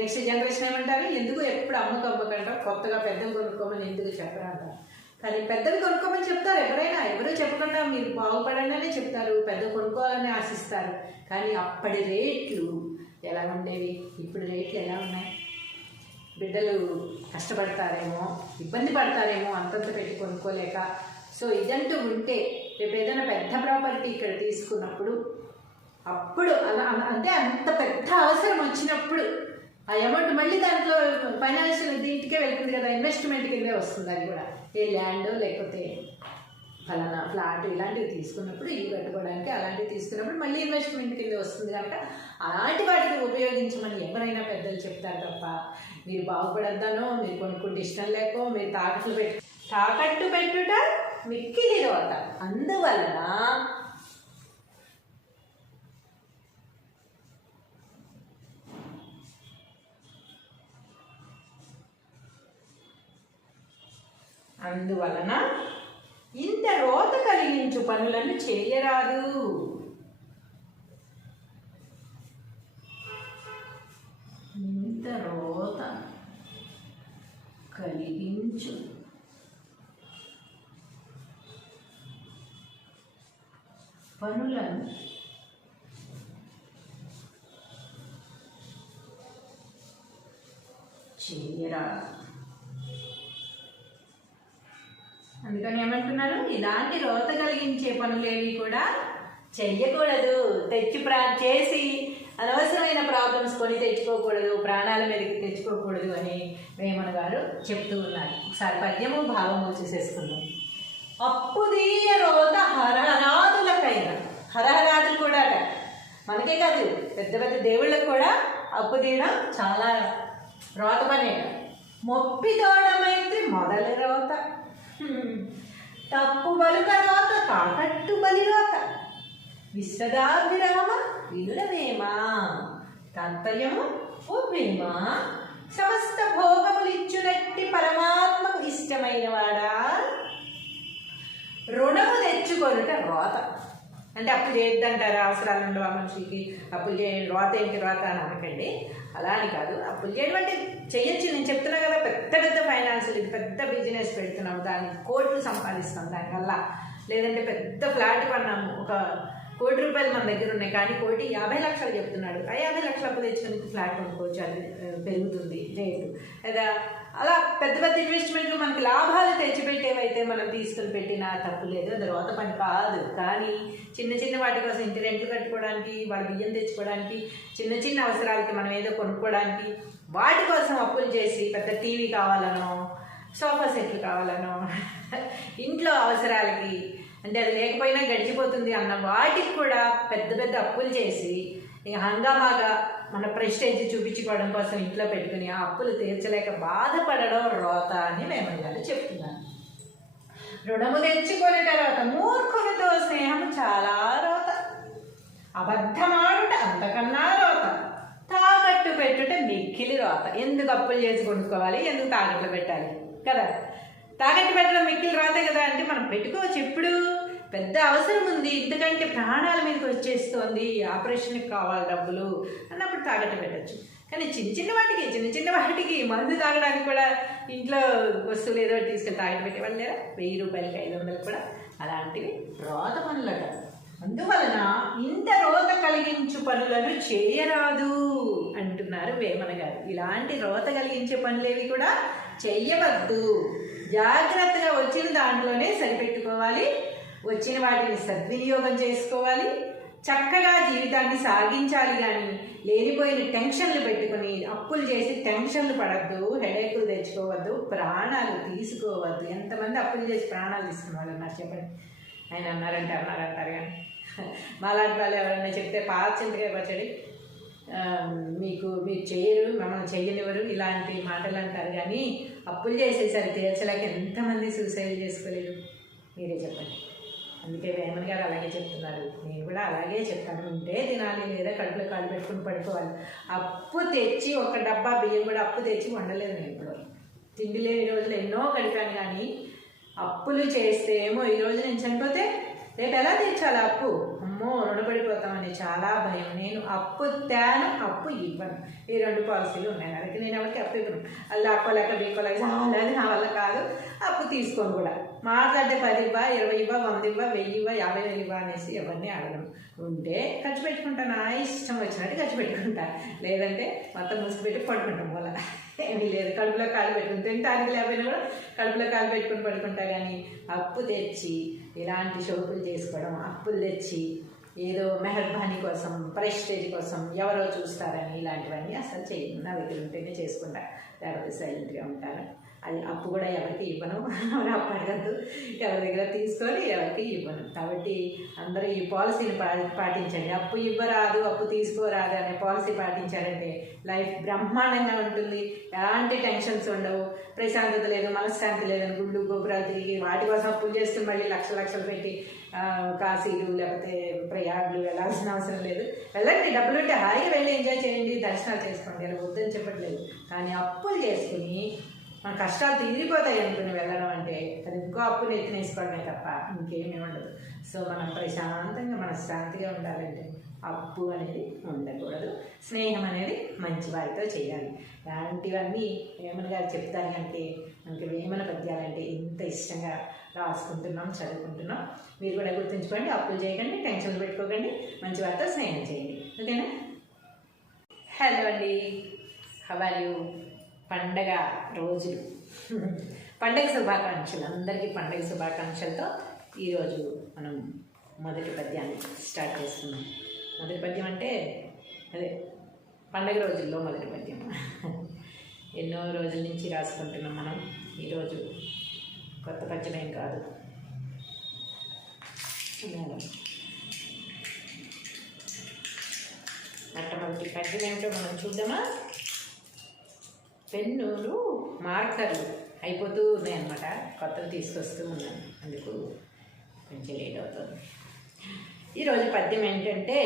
నెక్స్ట్ జనరేషన్ ఏమంటారు, ఎందుకు ఎప్పుడు అమ్మకంటారు, కొత్తగా పెద్దలు కొనుక్కోమని ఎందుకు చెప్పరా అంటారు. కానీ పెద్దలు కొనుక్కోమని చెప్తారు ఎవరైనా, ఎవరో చెప్పకుండా మీరు బాగుపడండి చెప్తారు, పెద్ద కొనుక్కోవాలని ఆశిస్తారు. కానీ అప్పటి రేట్లు ఎలా ఉండేవి, ఇప్పుడు రేట్లు ఎలా ఉన్నాయి? బిడ్డలు కష్టపడతారేమో, ఇబ్బంది పడతారేమో అంతంత పెట్టి కొనుక్కోలేక. సో ఇదంటూ ఉంటే రేపు ఏదైనా పెద్ద ప్రాపర్టీ ఇక్కడ తీసుకున్నప్పుడు అప్పుడు అలా అంటే అంత పెద్ద అవసరం వచ్చినప్పుడు ఆ అమౌంట్ మళ్ళీ దాంట్లో ఫైనాన్షియల్ దీంట్కే వెళ్తుంది కదా, ఇన్వెస్ట్మెంట్ కిందే వస్తుంది. అది కూడా ఏ ల్యాండ్ లేకపోతే ఫలానా ఫ్లాట్ ఇలాంటివి తీసుకున్నప్పుడు, ఇల్లు కట్టుకోవడానికి అలాంటివి తీసుకున్నప్పుడు మళ్ళీ ఇన్వెస్ట్మెంట్ కింద వస్తుంది కనుక అలాంటి వాటిని ఉపయోగించమని ఎవరైనా పెద్దలు చెప్తారు తప్ప మీరు బాగుపడద్దానో, మీరు కొనుక్కుంటే ఇష్టం లేకో, మీరు తాకట్టు పెట్టుట మిక్కిలి రోత. అందువలన ఇంత రోత కలిగించు పనులను చేయరాదు. ఇంత రోత కలిగించు పనులను చేయరాదు. అందుకని ఏమంటున్నారు, ఇలాంటి రోత కలిగించే పనులేవి కూడా చెయ్యకూడదు. చేసి అనవసరమైన ప్రాబ్లమ్స్ కొని తెచ్చుకోకూడదు, ప్రాణాల మీదకి తెచ్చుకోకూడదు అని వేమన గారు చెప్తూ ఉన్నారు. ఒకసారి పద్యము భావము చూసేసుకుందాం. అప్పుదీయ రోత హరహరాదులకైనా, హరహరాదులు కూడా మనకే కాదు పెద్ద పెద్ద దేవుళ్ళకు కూడా అప్పు తీయడం చాలా రోత పనే. మొప్పిదోడమైతే మొదలు రోత, తప్పు బలుక రోత, తాకట్టు బలి రోత, విశ్వదాభిరామ వినురవేమా, తాత్పర్యము ఓవేమా, సమస్త భోగములిచ్చునట్టి పరమాత్మకు ఇష్టమైన వాడా, రుణము తెచ్చుకొనుట రోత. అంటే అప్పులు చేయొద్దంటారా, అవసరాలు ఉండవు ఆ మనిషికి, అప్పులు చేయండి, రోత ఏంటి రోత అని అనకండి. అలా అని కాదు, అప్పులు చేయడం అంటే చెయ్యొచ్చు. నేను చెప్తున్నా కదా, పెద్ద పెద్ద ఫైనాన్షియల్ ఇది పెద్ద బిజినెస్ పెడుతున్నాము, దాన్ని కోట్లు సంపాదిస్తాం దానివల్ల. లేదంటే పెద్ద ఫ్లాట్ కొన్నాము, 1 కోటి రూపాయలు మన దగ్గర ఉన్నాయి, కానీ 1,50,00,000 చెప్తున్నాడు. ఆ 50,00,000 అప్పు తెచ్చుకొని ఫ్లాట్ కొనుక్కోవచ్చు, అది పెరుగుతుంది రేటు. లేదా అలా పెద్ద పెద్ద ఇన్వెస్ట్మెంట్లు మనకి లాభాలు తెచ్చిపెట్టేవైతే మనం తీసుకుని పెట్టినా తప్పు లేదు, అది రోత పని కాదు. కానీ చిన్న చిన్న వాటి కోసం, ఇంటి రెంట్లు కట్టుకోవడానికి, వాడి బియ్యం తెచ్చుకోవడానికి, చిన్న చిన్న అవసరాలకి మనం ఏదో కొనుక్కోవడానికి, వాటి కోసం అప్పులు చేసి పెద్ద టీవీ కావాలనో, సోఫా సెట్లు కావాలనో, ఇంట్లో అవసరాలకి అంటే అది లేకపోయినా గడిచిపోతుంది అన్న వాటికి కూడా పెద్ద పెద్ద అప్పులు చేసి హంగామాగా మన ప్రెస్టేజ్ చూపించుకోవడం కోసం ఇంట్లో పెట్టుకుని ఆ అప్పులు తీర్చలేక బాధపడడం రోత అని వేమన గారు చెప్తున్నాను. రుణము తెచ్చుకొని తర్వాత మూర్ఖునితో స్నేహం చాలా రోత, అబద్ధమాడుట అంతకన్నా రోత, తాకట్టు పెట్టుట మిక్కిలి రోత. ఎందుకు అప్పులు చేసి కొనుక్కోవాలి, ఎందుకు తాకట్లు పెట్టాలి కదా. తాకట్టు పెట్టడం మిక్కిలి రోతే కదా. అంటే మనం పెట్టుకోవచ్చు, ఎప్పుడు పెద్ద అవసరం ఉంది, ఎందుకంటే ప్రాణాల మీదకి వచ్చేస్తోంది, ఆపరేషన్కి కావాలి డబ్బులు అన్నప్పుడు తాకట్టు పెట్టచ్చు. కానీ చిన్న చిన్న వాటికి మందు తాగడానికి కూడా ఇంట్లో వస్తువులు ఏదో తీసుకెళ్ళి తాకట్టు పెట్టేవాళ్ళు లేరా, 1000 రూపాయలకి 500 కూడా. అలాంటివి రోత పనులట. అందువలన ఇంత రోత కలిగించు పనులను చేయరాదు అంటున్నారు వేమన గారు. ఇలాంటి రోత కలిగించే పనులేవి కూడా చెయ్యవద్దు. జాగ్రత్తగా వచ్చిన దాంట్లోనే సరిపెట్టుకోవాలి, వచ్చిన వాటిని సద్వినియోగం చేసుకోవాలి, చక్కగా జీవితాన్ని సాగించాలి. కానీ లేనిపోయిన టెన్షన్లు పెట్టుకుని అప్పులు చేసి టెన్షన్లు పడద్దు, హెడేకులు తెచ్చుకోవద్దు, ప్రాణాలు తీసుకోవద్దు. ఎంతమంది అప్పులు చేసి ప్రాణాలు తీసుకున్నారు అన్నారు చెప్పండి. ఆయన అన్నారంటారు కానీ మాలాంటి వాళ్ళు ఎవరైనా చెప్తే పాచింతకాయ పచ్చడి మీరు చేయరు, మమ్మల్ని చెయ్యనివ్వరు ఇలాంటి మాటలు అంటారు. కానీ అప్పులు చేసేసరికి తీర్చలేక ఎంతమంది సూసైడ్ చేసుకోలేదు మీరే చెప్పండి. అందుకే వేమన్ గారు అలాగే చెప్తున్నారు, నేను కూడా అలాగే చెప్తాను, ఉంటే తినాలి లేదా కడుపులో కాళ్ళు పెట్టుకుని పడుకోవాలి. అప్పు తెచ్చి ఒక డబ్బా బియ్యం కూడా అప్పు తెచ్చి వండలేదు నేను ఇప్పుడు. తిండి లేని రోజులు ఎన్నో గడిపాను. కానీ అప్పులు చేస్తే ఏమో ఈరోజు నేను చనిపోతే రేపు ఎలా తీర్చాలి అప్పు, అమ్మో రుణపడిపోతామని చాలా భయం. నేను అప్పు తేను, అప్పు ఇవ్వను. ఈ 2 పాలసీలు ఉన్నాయి నాకు. నేను ఎవరికి అప్పు ఇవ్వను. అది అప్పోలేక బీకోలేక చాలని నా వల్ల కాదు. అప్పు తీసుకోను కూడా. మాట్లాడితే 10 ఇవ్వ, 20 ఇవ్వ, 100 ఇవ్వ, 1000 ఇవ్వ, 50,000 ఇవ్వ అనేసి ఎవరిని అడగను. ఉంటే ఖర్చు పెట్టుకుంటాను, నా ఇష్టం వచ్చినట్టు ఖర్చు పెట్టుకుంటా. లేదంటే మొత్తం మూసిపెట్టి పడుకుంటాం వల్ల ఏమీ లేదు. కడుపులో కాలు పెట్టుకుని తింటానికి లేకపోయినా కూడా కడుపులో కాలు పెట్టుకుని పడుకుంటా. కానీ అప్పు తెచ్చి ఇలాంటి షోకులు చేసుకోవడం, అప్పులు తెచ్చి ఏదో మెహర్బానీ కోసం, ప్రెస్టేజ్ కోసం, ఎవరో చూస్తారని ఇలాంటివన్నీ అసలు చేయను. నా దగ్గర ఉంటేనే చేసుకుంటా, లేకపోతే సైలెంట్గా ఉంటాను. అది అప్పు కూడా ఎవరికి ఇవ్వను, అప్పు అడగద్దు, ఎవరి దగ్గర తీసుకొని ఎవరికి ఇవ్వను. కాబట్టి అందరూ ఈ పాలసీని పాటించండి. అప్పు ఇవ్వరాదు, అప్పు తీసుకోరాదు అనే పాలసీ పాటించారంటే లైఫ్ బ్రహ్మాండంగా ఉంటుంది. ఎలాంటి టెన్షన్స్ ఉండవు, ప్రశాంతత లేదు, మనశ్శాంతి లేదని గుళ్ళు గోపురాలు తిరిగి వాటి కోసం అప్పులు చేస్తూ మళ్ళీ లక్షలు పెట్టి కాశీలు లేకపోతే ప్రయాగ్లు వెళ్ళాల్సిన అవసరం లేదు. వెళ్ళండి, డబ్బులుంటే హాయిగా వెళ్ళి ఎంజాయ్ చేయండి, దర్శనాలు చేసుకోండి, అలా వద్దని చెప్పట్లేదు. కానీ అప్పులు చేసుకుని మన కష్టాలు తీరిపోతాయి అనుకుని వెళ్ళడం అంటే అది ఇంకో అప్పులు ఎత్తినేసుకోవడమే తప్ప ఇంకేమీ ఉండదు. సో మనం ప్రశాంతంగా మనశ్శాంతిగా ఉండాలంటే అప్పు అనేది ఉండకూడదు. స్నేహం అనేది మంచి వారితో చేయాలి. ఇలాంటివన్నీ వేమన గారు చెప్తారు. అంటే మనకి వేమన పద్యాలంటే ఎంత ఇష్టంగా రాసుకుంటున్నాం, చదువుకుంటున్నాం. మీరు కూడా గుర్తుంచుకోండి, అప్పులు చేయకండి, టెన్షన్లు పెట్టుకోకండి, మంచి వారితో స్నేహం చేయండి. ఓకేనా? హలో అండి, హౌ ఆర్ యూ? పండగ రోజులు, పండగ శుభాకాంక్షలు, అందరికీ పండగ శుభాకాంక్షలతో ఈరోజు మనం మొదటి పద్యాన్ని స్టార్ట్ చేసుకున్నాం. మొదటి పద్యం అంటే అదే పండగ రోజుల్లో మొదటి పద్యం. ఎన్నో రోజుల నుంచి రాసుకుంటున్నాం మనం. ఈరోజు కొత్త పద్యం ఏం కాదు. మొట్టమొదటి పద్యం ఏమిటో మనం చూద్దామా? పెన్నులు మార్కర్లు అయిపోతూ ఉన్నాయన్నమాట, కొత్తలు తీసుకొస్తూ ఉన్నాను, అందుకు కొంచెం లేట్ అవుతుంది. ఈరోజు పద్యం ఏంటంటే,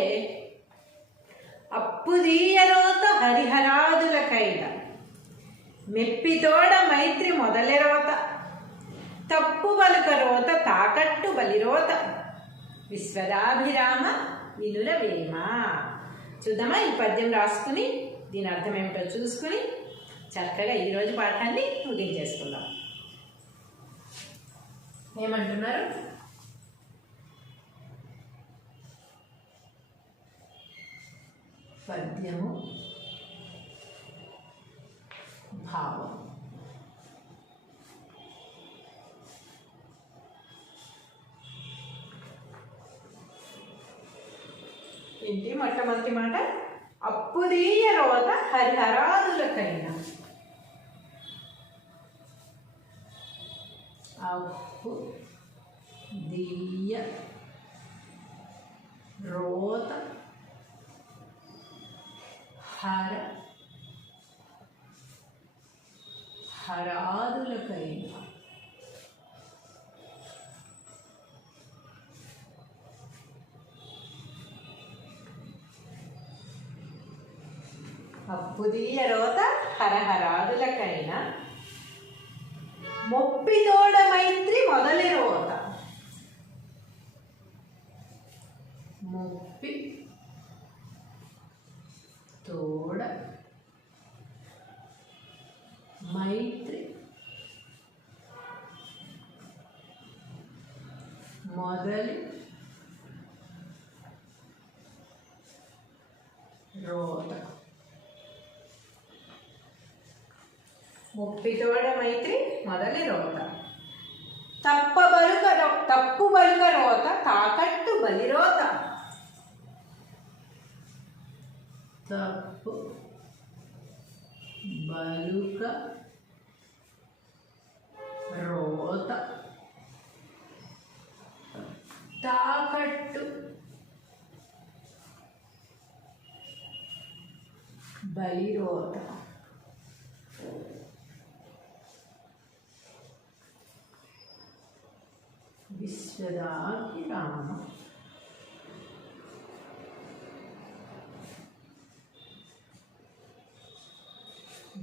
అప్పుదీయరోత హరిహరాదులకైన మెప్పితోడ మైత్రి మొదలెరోత తప్పు బలుక రోత తాకట్టు బలిరోత విశ్వదాభిరామ వినురవేమ. చూద్దామా? ఈ పద్యం రాసుకుని దీని అర్థం ఏమిటో చూసుకుని చక్కగా ఈరోజు పాఠాన్ని ముగించేసుకుందాం. ఏమంటున్నారు? పద్యము భావం. ఏంటి మొట్టమొదటి మాట? అప్పుదీయ రోత హరిహరాదులకైనా. అప్పు దీయ రోత హరాదులకైనా. అప్పుదీయ రోత హరహరాదులకైనా మొప్పితోడ మైత్రి మొదలి రోత. మొప్పి తోడ మైత్రి మొదలి రోత. మొప్పితోడ మైత్రి మొదలి రోత తప్పు బలుక రోత తాకట్టు బలిరోత. తప్పు బలుక రోత తాకట్టు బలిరోత. విశ్వదాభిరామ.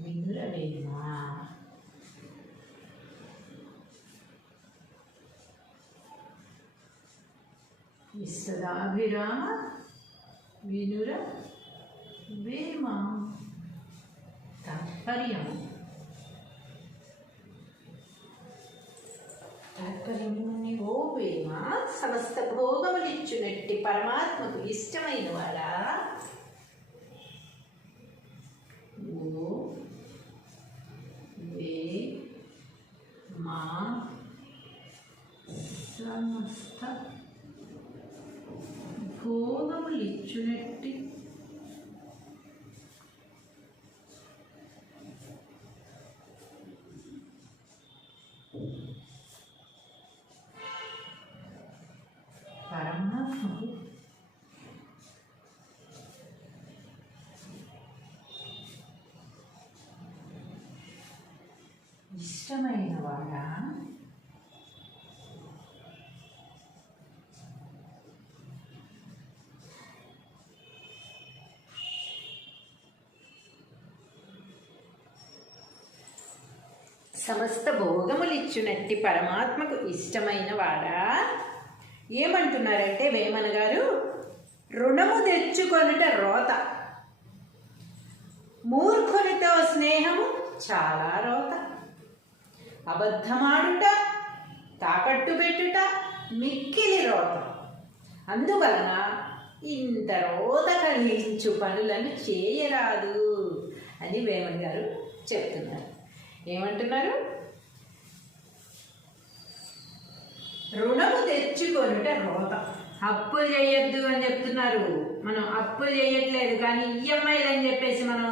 వినురవేమ. విశ్వదాభిరామ వినుర వేమ. తాత్పర్యము ఓ వేమ, సమస్త భోగములిచ్చునట్టి పరమాత్మకు ఇష్టమైన వాడా. ఓ వేమ సమస్త భోగములిచ్చునట్టి పరమాత్మకు ఇష్టమైన వాడా. సమస్త భోగములిచ్చునట్టి పరమాత్మకు ఇష్టమైన వాడా. ఏమంటున్నారంటే వేమన గారు, రుణము తెచ్చుకొనుట రోత, మూర్ఖునితో స్నేహము చాలా రోత, అబద్ధమాడుట, తాకట్టు పెట్టుట మిక్కిలి రోత. అందువలన ఇంత రోత కలిగించు పనులను చేయరాదు అని వేమన గారు చెప్తున్నారు. ఏమంటున్నారు? రుణము తెచ్చుకొనుట రోత. అప్పులు చేయొద్దు అని చెప్తున్నారు. మనం అప్పులు చేయట్లేదు, కానీ ఈఎంఐలు అని చెప్పేసి మనం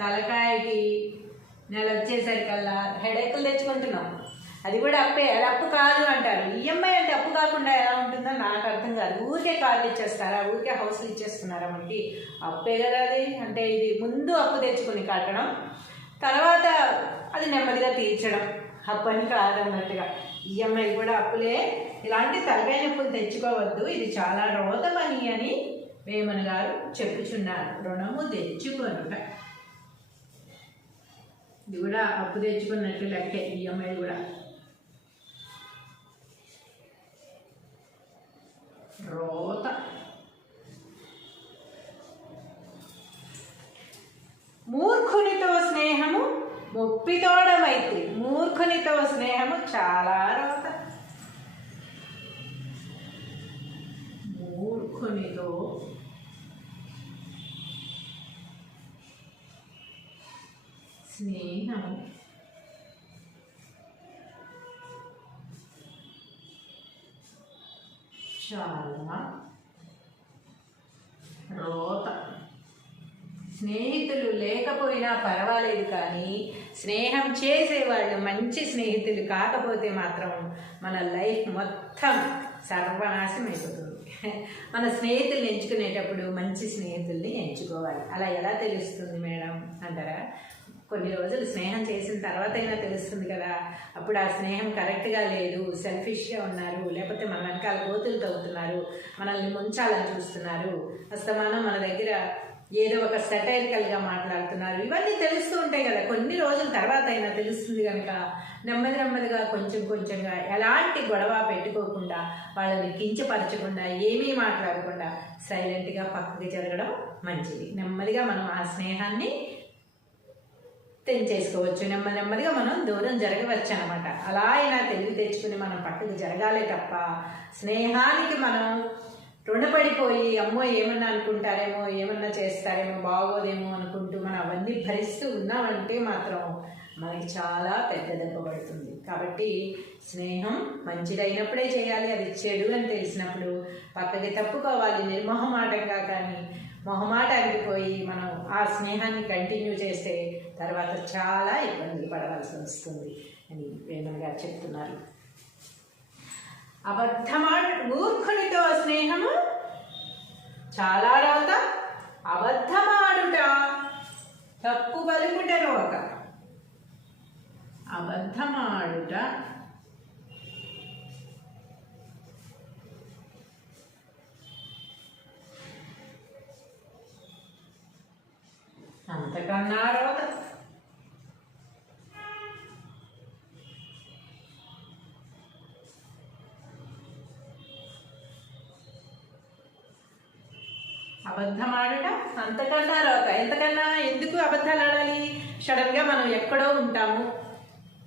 తలకాయకి నెల వచ్చేసరికల్లా హెడేకులు తెచ్చుకుంటున్నాం. అది కూడా అప్పే, అది అప్పు కాదు అంటారు. ఈఎంఐ అంటే అప్పు కాకుండా ఎలా ఉంటుందో నాకు అర్థం కాదు. ఊరికే కార్లు ఇచ్చేస్తారా, ఊరికే హౌస్లు ఇచ్చేస్తున్నారా? మనకి అప్పే కదా అది. అంటే ఇది ముందు అప్పు తెచ్చుకుని కట్టడం, తర్వాత అది నెమ్మదిగా తీర్చడం. అప్పు అని కాదన్నట్టుగా ఈఎంఐ కూడా అప్పులే. ఇలాంటి తలకాయ నొప్పులు తెచ్చుకోవద్దు, ఇది చాలా రోత పని అని వేమన గారు చెప్పుచున్నారు. రుణము తెచ్చుకొనుట, ఇది కూడా అప్పు తెచ్చుకున్నట్టు లెక్కే. ఈఎంఐ కూడా రోత. మూర్ఖునితో స్నేహము ముప్పితోడ మైత్రి. మూర్ఖునితో స్నేహము చాలా రోత. మూర్ఖునితో స్నేహము చాలా రోత. స్నేహితులు లేకపోయినా పర్వాలేదు, కానీ స్నేహం చేసేవాళ్ళు మంచి స్నేహితులు కాకపోతే మాత్రం మన లైఫ్ మొత్తం సర్వనాశనం అయిపోతుంది. మన స్నేహితుల్ని ఎంచుకునేటప్పుడు మంచి స్నేహితుల్ని ఎంచుకోవాలి. అలా ఎలా తెలుస్తుంది మేడం అంటారా? కొన్ని రోజులు స్నేహం చేసిన తర్వాత అయినా తెలుస్తుంది కదా. అప్పుడు ఆ స్నేహం కరెక్ట్గా లేదు, సెల్ఫిష్గా ఉన్నారు, లేకపోతే మన వెనకాల కోతులు తవ్వుతున్నారు, మనల్ని ముంచాలని చూస్తున్నారు, అస్తమానం మన దగ్గర ఏదో ఒక సెటైరికల్గా మాట్లాడుతున్నారు, ఇవన్నీ తెలుస్తూ ఉంటాయి కదా. కొన్ని రోజుల తర్వాత అయినా తెలుస్తుంది కనుక నెమ్మది నెమ్మదిగా కొంచెం కొంచెంగా ఎలాంటి గొడవ పెట్టుకోకుండా, వాళ్ళని కించపరచకుండా, ఏమీ మాట్లాడకుండా సైలెంట్గా పక్కకి జరగడం మంచిది. నెమ్మదిగా మనం ఆ స్నేహాన్ని తెంచేసుకోవచ్చు. నెమ్మదిగా మనం దూరం జరగవచ్చు అనమాట. అలా అయినా తెలివి తెచ్చుకుని మనం పక్కకు జరగాలే తప్ప స్నేహానికి మనం రుణపడిపోయి అమ్మో ఏమన్నా అనుకుంటారేమో, ఏమన్నా చేస్తారేమో, బాగోదేమో అనుకుంటూ మనం అవన్నీ భరిస్తూ ఉన్నామంటే మాత్రం మనకి చాలా పెద్ద దెబ్బ పడుతుంది. కాబట్టి స్నేహం మంచిదైనప్పుడే చేయాలి. అది చెడు అని తెలిసినప్పుడు పక్కకి తప్పుకోవాలి నిర్మోహమాటంగా. కానీ మొహమాటానికి పోయి మనం ఆ స్నేహాన్ని కంటిన్యూ చేస్తే తర్వాత చాలా ఇబ్బందులు పడవలసి వస్తుంది అని వేమన గారు చెప్తున్నారు. మూర్ఖునితో స్నేహము చాలా రోత, అబద్ధమాడుట తప్పు పలుకుట రోత, అబద్ధమాడుట అంతకన్నా రోత. అబద్ధమాడుట అంతకన్నా రోత. ఎంతకన్నా ఎందుకు అబద్ధాలు ఆడాలి? సడన్గా మనం ఎక్కడో ఉంటాము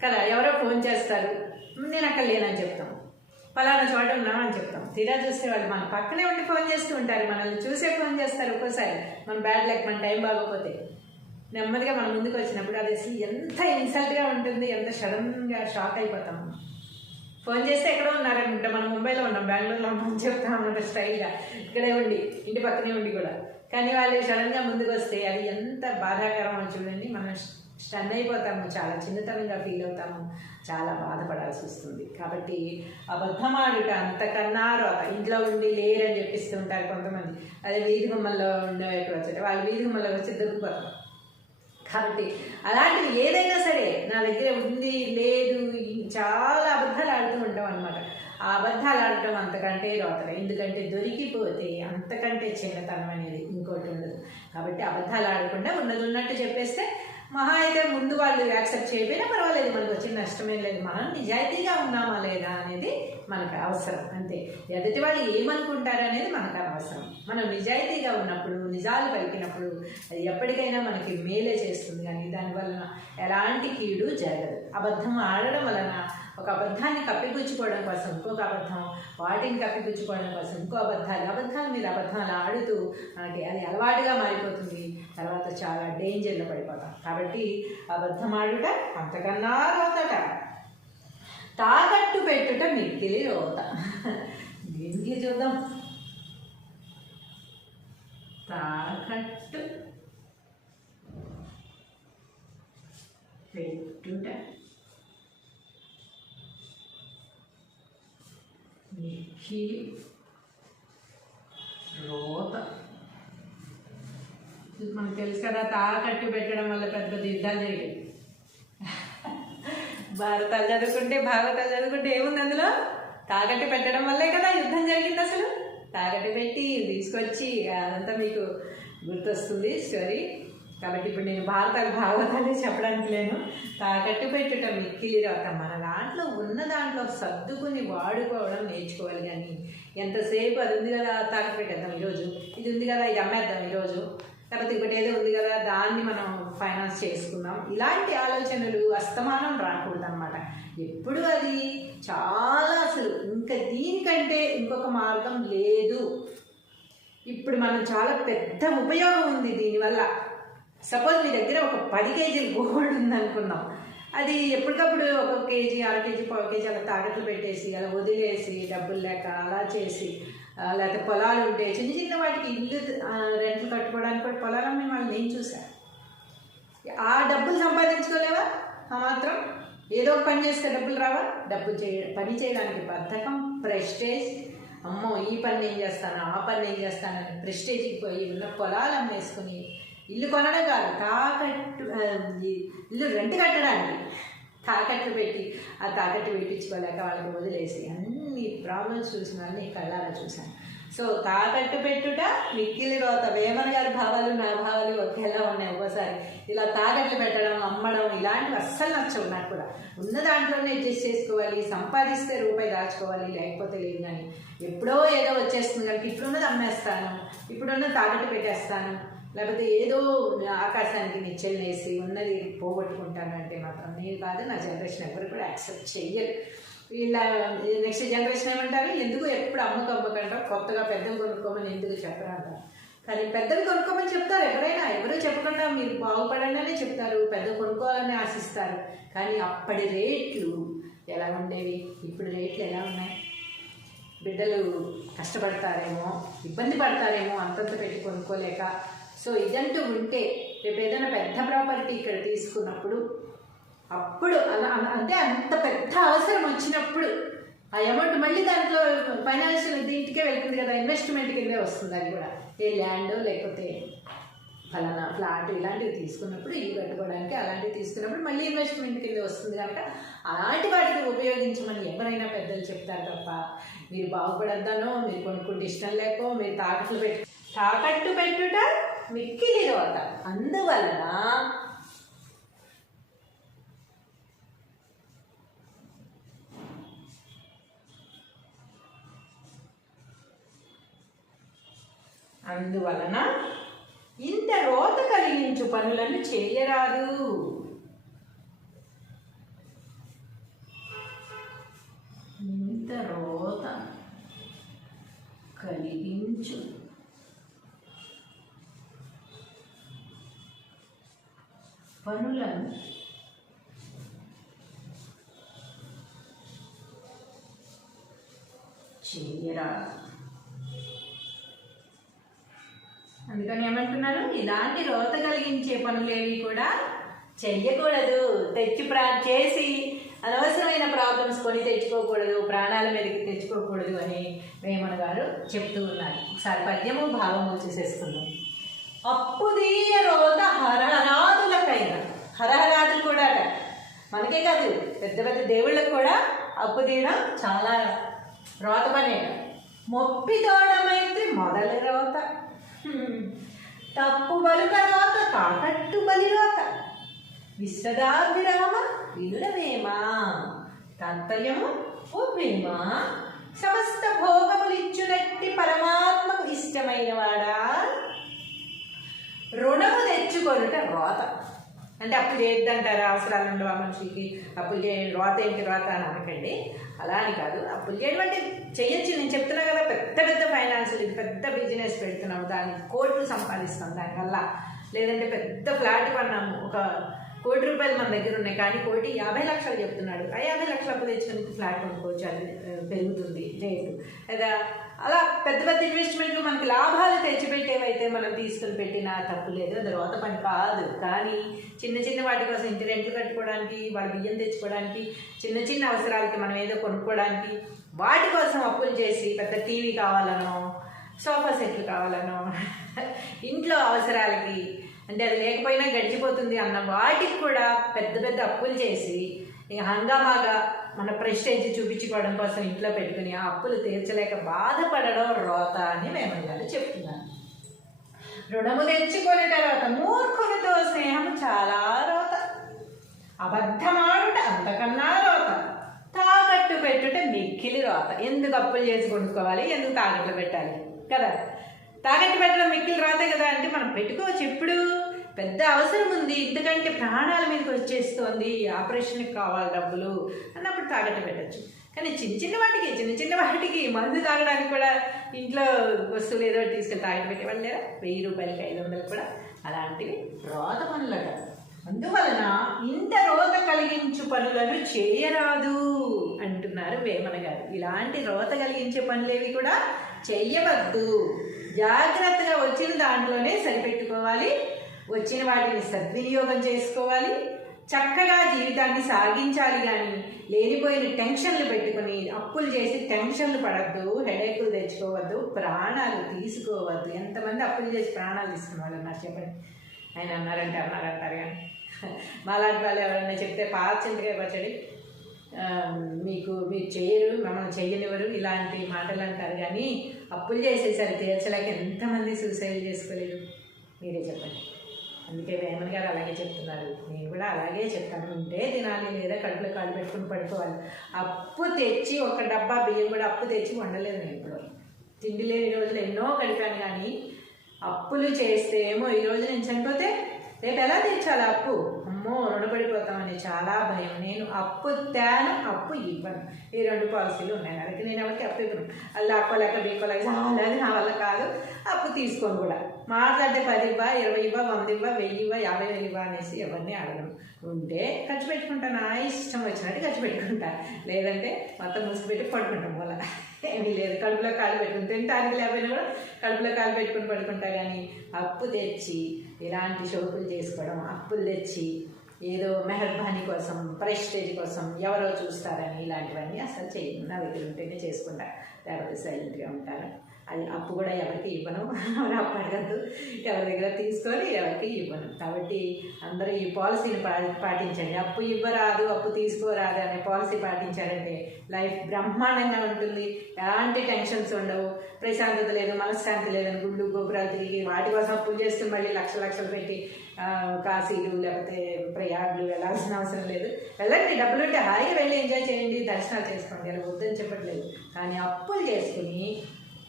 కదా, ఎవరో ఫోన్ చేస్తారు, నేను అక్కడ లేనని చెప్తాం, ఫలానా చోట ఉన్నామని చెప్తాం. తీరా చూస్తే వాళ్ళు మన పక్కనే ఉండి ఫోన్ చేస్తూ ఉంటారు, మనల్ని చూసే ఫోన్ చేస్తారు. ఒక్కోసారి మన బ్యాడ్ లక్, మన టైం బాగోకపోతే నెమ్మదిగా మన ముందుకు వచ్చినప్పుడు అది అసలు ఎంత ఇన్సల్ట్గా ఉంటుంది, ఎంత సడన్గా షాక్ అయిపోతాం. ఫోన్ చేస్తే ఎక్కడో ఉన్నారనుకుంటా, మనం ముంబైలో ఉన్నాం, బెంగళూరులో ఉన్నాం చెప్తాం అన్నమాట స్టైల్గా, ఇక్కడే ఉండి ఇంటి పక్కనే ఉండి కూడా. కానీ వాళ్ళు సడన్గా ముందుకు వస్తే అది ఎంత బాధాకరమో చూడండి. మనం స్టన్ అయిపోతాము, చాలా చిన్నతనంగా ఫీల్ అవుతాము, చాలా బాధపడాల్సి వస్తుంది. కాబట్టి అబద్ధమాడుట అంతకన్నా రోత. ఇంట్లో ఉండి లేరని చెప్పిస్తూ ఉంటారు కొంతమంది, అదే వీధి గుమ్మల్లో ఉండేవాళ్ళు వచ్చారు, వాళ్ళు వీధి గుమ్మల్లో వచ్చి దొరికిపోతారు. కాబట్టి అలాంటివి ఏదైనా సరే నా దగ్గర ఉంది లేదు, చాలా అబద్ధాలు ఆడుతూ ఉంటాం అనమాట. ఆ అబద్ధాలు ఆడటం అంతకంటే రోతలు. ఎందుకంటే దొరికిపోతే అంతకంటే చిన్నతనం అనేది ఇంకోటి ఉండదు. కాబట్టి అబద్ధాలు ఆడకుండా ఉన్నది ఉన్నట్టు చెప్పేస్తే మహా అయితే ముందు వాళ్ళు యాక్సెప్ట్ చేయకపోయినా పర్వాలేదు, మనకు వచ్చిన నష్టమేం లేదు. మనం నిజాయితీగా ఉన్నామా లేదా అనేది మనకు అవసరం, అంతే. ఎదుటి వాళ్ళు ఏమనుకుంటారు అనేది మనకు అనవసరం. మనం నిజాయితీగా ఉన్నప్పుడు, నిజాలు పలికినప్పుడు అది ఎప్పటికైనా మనకి మేలే చేస్తుంది, కానీ దానివలన ఎలాంటి కీడు జరగదు. అబద్ధం ఆడడం వలన ఒక అబద్ధాన్ని కప్పిపుచ్చుకోవడం కోసం ఇంకొక అబద్ధం, వాటిని కప్పిపుచ్చుకోవడం కోసం ఇంకో అబద్ధాల మీద అబద్ధాలు ఆడుతూ మనకి అది అలవాటుగా మారిపోతుంది. తర్వాత చాలా డేంజర్లో పడిపోతాం. కాబట్టి అబద్ధం ఆడుట అంతకన్నా రోతట, తాకట్టు పెట్టుట మిక్కిలి రోత. దీనికి చూద్దాం. తాకట్టు పెట్టుట మిక్కిలి రోత. మనకు తెలుసు కదా, తాకట్టు పెట్టడం వల్ల పెద్ద యుద్ధాలు జరిగాయి. భారతాలు చదువుకుంటే, భాగవతాలు చదువుకుంటే ఏముంది అందులో? తాకట్టు పెట్టడం వల్లే కదా యుద్ధం జరిగింది. అసలు తాకట్టు పెట్టి తీసుకొచ్చి అదంతా మీకు గుర్తొస్తుంది స్టోరీ. కాబట్టి ఇప్పుడు నేను భాగవతాలే చెప్పడానికి లేను. తాకట్టు పెట్టుట మిక్కిలి రోత. మన దాంట్లో ఉన్న దాంట్లో సర్దుకుని వాడుకోవడం నేర్చుకోవాలి. కానీ ఎంతసేపు అది ఉంది కదా తాకట్టు పెట్టేద్దాం ఈరోజు, ఇది ఉంది కదా ఇది అమ్మేద్దాం ఈరోజు, లేకపోతే ఇంకోటి ఏదో ఉంది కదా దాన్ని మనం ఫైనాన్స్ చేసుకుందాం, ఇలాంటి ఆలోచనలు అస్తమానం రాకూడదు అనమాట. ఎప్పుడు అది చాలా అసలు ఇంకా దీనికంటే ఇంకొక మార్గం లేదు. ఇప్పుడు మనం చాలా పెద్ద ఉపయోగం ఉంది దీనివల్ల. సపోజ్ మీ దగ్గర ఒక 10 కేజీలు గోల్డ్ ఉందనుకున్నాం, అది ఎప్పటికప్పుడు ఒక కేజీ, అర కేజీ, పావు కేజీ అలా తాకట్లు పెట్టేసి అలా వదిలేసి డబ్బులు లేక అలా చేసి, లేకపోతే పొలాలు ఉంటే చిన్న చిన్న వాటికి ఇల్లు రెంట్లు కట్టుకోవడానికి కూడా పొలాలు అమ్మే వాళ్ళు నేను చూశాను. ఆ డబ్బులు సంపాదించుకోలేవా? ఆ మాత్రం ఏదో ఒక పని చేస్తే డబ్బులు రావా? పని చేయడానికి బద్ధకం, ప్రెస్టేజ్. అమ్మో ఈ పని నేను చేస్తాను, ఆ పని నేను చేస్తానని ప్రెస్టేజ్కి పోయి ఉన్న పొలాలు అమ్మేసుకుని ఇల్లు కొనడం కాదు, ఇల్లు రెంట్ కట్టడానికి తాకట్టు పెట్టి ఆ తాకట్టు పెట్టించుకోలేక వాళ్ళకి వదిలేసి అన్ని ప్రాబ్లమ్స్ చూసిన వాళ్ళని కళ్ళారా చూశాను. సో తాకట్టు పెట్టుట మిక్కిలి రోత. వేమన గారి భావాలు నా భావాలు ఒకేలా ఉన్నాయి. ఒక్కోసారి ఇలా తాకట్లు పెట్టడం, అమ్మడం ఇలాంటివి అస్సలు నచ్చవు నాకు కూడా. ఉన్న దాంట్లోనే అడ్జస్ట్ చేసుకోవాలి, సంపాదిస్తే రూపాయి దాచుకోవాలి, లేకపోతే లేదు. కానీ ఎప్పుడో ఏదో వచ్చేస్తుంది కనుక ఇప్పుడున్నది అమ్మేస్తాను, ఇప్పుడున్న తాకట్టు పెట్టేస్తాను, లేకపోతే ఏదో ఆకాశానికి నిచ్చెలు వేసి ఉన్నది పోగొట్టుకుంటాను అంటే మాత్రం నేను కాదు, నా జనరేషన్ ఎవరు కూడా యాక్సెప్ట్ చెయ్యరు. ఇలా నెక్స్ట్ జనరేషన్ ఏమంటారు, ఎందుకు ఎప్పుడు అమ్మకంటారు, కొత్తగా పెద్దలు కొనుక్కోమని ఎందుకు చెప్పరా అంటారు. కానీ పెద్దలు కొనుక్కోమని చెప్తారు ఎవరైనా, ఎవరు చెప్పకుండా మీరు బాగుపడండి అనే చెప్తారు, పెద్దలు కొనుక్కోవాలని ఆశిస్తారు. కానీ అప్పటి రేట్లు ఎలా ఉండేవి, ఇప్పుడు రేట్లు ఎలా ఉన్నాయి? బిడ్డలు కష్టపడతారేమో, ఇబ్బంది పడతారేమో అంతంత పెట్టి కొనుక్కోలేక. సో ఇదంటూ ఉంటే రేపు ఏదైనా పెద్ద ప్రాపర్టీ ఇక్కడ తీసుకున్నప్పుడు అప్పుడు అలా అంటే అంత పెద్ద అవసరం వచ్చినప్పుడు ఆ అమౌంట్ మళ్ళీ దాంట్లో ఫైనాన్షియల్ దీంట్కే వెళ్తుంది కదా, ఇన్వెస్ట్మెంట్ కిందే వస్తుంది. అది కూడా ఏ ల్యాండ్ లేకపోతే ఫలానా ఫ్లాట్ ఇలాంటివి తీసుకున్నప్పుడు ఇల్లు కట్టుకోవడానికి అలాంటివి తీసుకున్నప్పుడు మళ్ళీ ఇన్వెస్ట్మెంట్ కింద వస్తుంది కనుక అలాంటి వాటికి ఉపయోగించమని ఎవరైనా పెద్దలు చెప్తారు తప్ప మీరు బాగుపడద్దానో మీరు కొనుక్కుంటే ఇష్టం లేకో మీరు తాకట్టు పెట్టుట మిక్కిలి రోత. అందువలన ఇంత రోత కలిగించు పనులను చేయరాదు. ఇంత రోత కలిగించు పనులను చేయరాదు. అందుకని ఏమంటున్నారు, ఇలాంటి రోత కలిగించే పనులేవి కూడా చెయ్యకూడదు. చేసి అనవసరమైన ప్రాబ్లమ్స్ కొని తెచ్చుకోకూడదు, ప్రాణాల మీదకి తెచ్చుకోకూడదు అని వేమన గారు చెప్తూ ఉన్నారు. ఒకసారి పద్యము భావము చూసేసుకుందాం. అప్పుదీయ రోత హరహరాదులకైనా, హరహరాదులు కూడా మనకే కాదు పెద్ద పెద్ద దేవుళ్ళకు కూడా అప్పు తీయడం చాలా రోత పనే. మొప్పితోడమైతే మొదలు రోత, తప్పు బలుక రోత, తాకట్టు బలి రోత, విశ్వదాభిరామ వినురవేమా, తాత్పర్యము ఓ ప్రేమ, సమస్త భోగములిచ్చునట్టి పరమాత్మకు ఇష్టమైన వాడా, రుణము తెచ్చుకొనుట రోత. అంటే అప్పులు చేయొద్దంటారా, అవసరాలు ఉండవు ఆ మనిషికి, అప్పులు చేయండి, రోత ఏంటి రోత అని అనకండి. అలా అని కాదు, అప్పులు చేయడం అంటే చెయ్యొచ్చు. నేను చెప్తున్నా కదా, పెద్ద పెద్ద ఫైనాన్షియల్ పెద్ద బిజినెస్ పెడుతున్నాము, దానికి కోట్లు సంపాదిస్తాం దానివల్ల. లేదంటే పెద్ద ఫ్లాట్ కొన్నాము, 1 కోటి రూపాయలు మన దగ్గర ఉన్నాయి, కానీ 1,50,00,000 చెప్తున్నాడు. ఆ 50,00,000 అప్పు తెచ్చుకుని ఫ్లాట్ కొనుక్కోవచ్చు, అది పెరుగుతుంది రేటు. లేదా అలా పెద్ద పెద్ద ఇన్వెస్ట్మెంట్లు మనకి లాభాలు తెచ్చిపెట్టేవైతే మనం తీసుకుని పెట్టినా తప్పు లేదు, అది రోత పని కాదు. కానీ చిన్న చిన్న వాటి కోసం, ఇంటి రెంట్లు కట్టుకోవడానికి, వాళ్ళ బియ్యం తెచ్చుకోవడానికి, చిన్న చిన్న అవసరాలకి మనం ఏదో కొనుక్కోవడానికి, వాటి కోసం అప్పులు చేసి పెద్ద టీవీ కావాలనో, సోఫా సెట్లు కావాలనో, ఇంట్లో అవసరాలకి అంటే అది లేకపోయినా గడిచిపోతుంది అన్న వాటికి కూడా పెద్ద పెద్ద అప్పులు చేసి హంగామాగా మన ప్రెస్టేజ్ చూపించుకోవడం కోసం ఇంట్లో పెట్టుకుని ఆ అప్పులు తీర్చలేక బాధపడడం రోత అని వేమన గారు చెప్తున్నారు. రుణము తెచ్చుకొని తర్వాత మూర్ఖునితో స్నేహం చాలా రోత, అబద్ధమాడుట అంతకన్నా రోత, తాకట్టు పెట్టుట మిక్కిలి రోత. ఎందుకు అప్పులు చేసి కొనుక్కోవాలి, ఎందుకు తాకట్లు పెట్టాలి కదా. తాకట్టు పెట్టడం మిక్కిలి రోతే కదా. అంటే మనం పెట్టుకోవచ్చు, ఎప్పుడు పెద్ద అవసరం ఉంది, ఎందుకంటే ప్రాణాల మీదకి వచ్చేస్తోంది, ఆపరేషన్కి కావాలి డబ్బులు అన్నప్పుడు తాకట్టు పెట్టచ్చు. కానీ చిన్న చిన్న వాటికి మందు తాగడానికి కూడా ఇంట్లో వస్తువులు ఏదో తీసుకెళ్ళి తాకట్టు పెట్టేవాళ్ళు లేరా, 1000 రూపాయలకి 500 కూడా అలాంటివి రోత పనులట. అందువలన ఇంత రోత కలిగించు పనులను చేయరాదు అంటున్నారు వేమన గారు. ఇలాంటి రోత కలిగించే పనులేవి కూడా చెయ్యవద్దు. జాగ్రత్తగా వచ్చిన దాంట్లోనే సరిపెట్టుకోవాలి, వచ్చిన వాటిని సద్వినియోగం చేసుకోవాలి, చక్కగా జీవితాన్ని సాగించాలి. కానీ లేనిపోయిన టెన్షన్లు పెట్టుకుని అప్పులు చేసి టెన్షన్లు పడద్దు, హెడేకులు తెచ్చుకోవద్దు, ప్రాణాలు తీసుకోవద్దు. ఎంతమంది అప్పులు చేసి ప్రాణాలు తీసుకున్న వాళ్ళు అన్నారు చెప్పండి. ఆయన అన్నారంటారు కానీ మాలాంటి వాళ్ళు ఎవరైనా చెప్తే పాత చింతకాయ పచ్చడి మీరు చేయరు, మమ్మల్ని చెయ్యనివ్వరు, ఇలాంటి మాటలు అంటారు. కానీ అప్పులు చేసేసరి తీర్చలేక ఎంతమంది సూసైడ్ చేసుకోలేదు మీరే చెప్పండి. అందుకే వేమన్ గారు అలాగే చెప్తున్నారు, నేను కూడా అలాగే చెప్తాను. ఉంటే తినాలి, లేదా కడుపులో కాళ్ళు పెట్టుకుని పడుకోవాలి. అప్పు తెచ్చి 1 డబ్బా బియ్యం కూడా అప్పు తెచ్చి వండలేదు నేను ఇప్పుడు. తిండి లేని రోజులు ఎన్నో గడిపాను. కానీ అప్పులు చేస్తే ఏమో ఈరోజు నేను చనిపోతే రేపు ఎలా తీర్చాలి అప్పు, అమ్మో రుణపడిపోతామని చాలా భయం. నేను అప్పు తేను, అప్పు ఇవ్వను. ఈ 2 పాలసీలు ఉన్నాయి నాకు. నేను ఎవరికి అప్పు ఇవ్వను. అలా అప్పలేక బీకోలేక చాలాది నా వల్ల కాదు. అప్పు తీసుకోను కూడా. మాట్లాడితే 10 ఇవ్వ, 20 ఇవ్వ, 100 ఇవ్వ, 1000 ఇవ్వ, 50,000 ఇవ్వ అనేసి ఎవరిని అడగను. ఉంటే ఖర్చు పెట్టుకుంటాను, నా ఇష్టం వచ్చినట్టు ఖర్చు పెట్టుకుంటా. లేదంటే మొత్తం మూసిపెట్టి పడుకుంటాం. వల్ల ఏమీ లేదు, కడుపులో కాలు పెట్టుకుని తింటానికి లేకపోయినా కూడా కడుపులో కాలు పెట్టుకుని పడుకుంటా. కానీ అప్పు తెచ్చి ఇలాంటి షోకులు చేసుకోవడం, అప్పులు తెచ్చి ఏదో మెహర్బానీ కోసం, ప్రెస్టేజ్ కోసం, ఎవరో చూస్తారని ఇలాంటివన్నీ అసలు చేయను. నా దగ్గర ఉంటేనే చేసుకుంటా, లేకపోతే సైలెంట్గా ఉంటాను. అది అప్పు కూడా ఎవరికి ఇవ్వను, అప్పు అడగద్దు. ఎవరి దగ్గర తీసుకొని కాబట్టి ఇవ్వను. కాబట్టి అందరూ ఈ పాలసీని పాటించండి. అప్పు ఇవ్వరాదు, అప్పు తీసుకోరాదు అనే పాలసీ పాటించారంటే లైఫ్ బ్రహ్మాండంగా ఉంటుంది. ఎలాంటి టెన్షన్స్ ఉండవు, ప్రశాంతత లేదు, మనశ్శాంతి లేదని గుళ్ళు గోపురాలు తిరిగి వాటి కోసం అప్పులు చేసుకుని మళ్ళీ లక్షలు పెట్టి కాశీలు లేకపోతే ప్రయాగ్లు వెళ్ళాల్సిన అవసరం లేదు. వెళ్ళండి, డబ్బులుంటే హాయిగా వెళ్ళి ఎంజాయ్ చేయండి, దర్శనాలు చేసుకోండి, అలా వద్దని చెప్పట్లేదు. కానీ అప్పులు చేసుకుని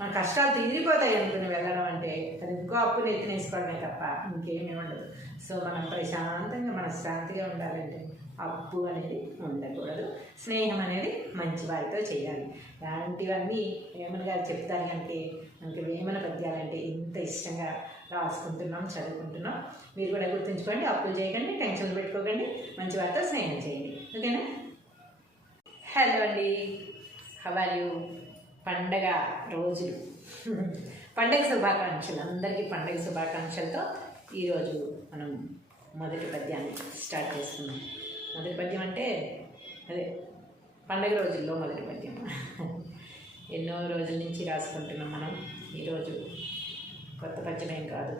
మన కష్టాలు తీరిపోతాయి అనుకుని వెళ్ళడం అంటే అది ఇంకో అప్పులు ఎత్తినేసుకోవడమే తప్ప ఇంకేమీ ఉండదు. సో మనం ప్రశాంతంగా మనశ్శాంతిగా ఉండాలంటే అప్పు అనేది ఉండకూడదు. స్నేహం అనేది మంచి వారితో చేయాలి. ఇలాంటివన్నీ వేమన గారు చెప్తారు కనుక మనకి వేమన పద్యాలంటే ఇంత ఇష్టంగా రాసుకుంటున్నాం, చదువుకుంటున్నాం. మీరు కూడా గుర్తుంచుకోండి, అప్పులు చేయకండి, టెన్షన్ పెట్టుకోకండి, మంచి వారితో స్నేహం చేయండి. ఓకేనా? హలో అండి, హౌ ఆర్ యూ? పండగ రోజులు, పండగ శుభాకాంక్షలు, అందరికీ పండగ శుభాకాంక్షలతో ఈరోజు మనం మొదటి పద్యాన్ని స్టార్ట్ చేసుకున్నాం. మొదటి పద్యం అంటే అదే పండగ రోజుల్లో మొదటి పద్యం. ఎన్నో రోజుల నుంచి రాసుకుంటున్నాం మనం. ఈరోజు కొత్త పద్యం ఏం కాదు.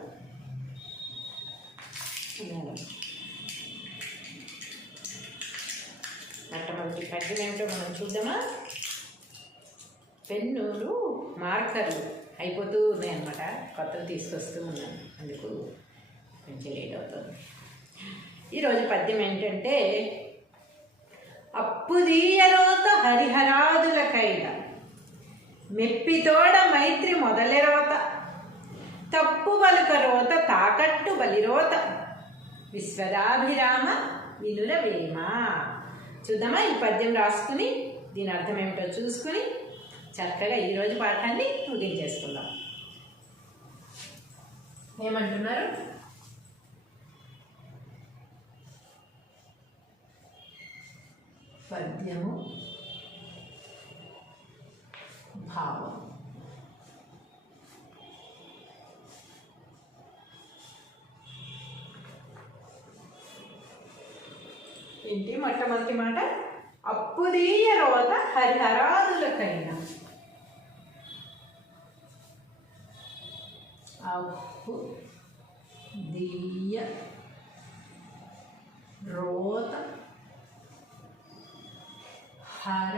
మొట్టమొదటి పద్యం ఏమిటో మనం చూద్దామా? పెన్నులు మార్కర్లు అయిపోతూ ఉన్నాయన్నమాట, కొత్తలు తీసుకొస్తూ ఉన్నాను, అందుకు కొంచెం లేట్ అవుతుంది. ఈరోజు పద్యం ఏంటంటే, అప్పుదీయరోత హరిహరాదులకైన మెప్పితోడ మైత్రి మొదలెరోత తప్పు బలుక రోత తాకట్టు బలిరోత విశ్వదాభిరామ వినురవేమ. చూద్దామా? ఈ పద్యం రాసుకుని దీని అర్థం ఏమిటో చూసుకుని చక్కగా ఈరోజు పాఠాన్ని ముగించేసుకుందాం. ఏమంటున్నారు? పద్యము భావం. ఏంటి మొట్టమొదటి మాట? అప్పుదీయ రోత హరిహరాదులకైనా. అప్పు దీయ రోత హర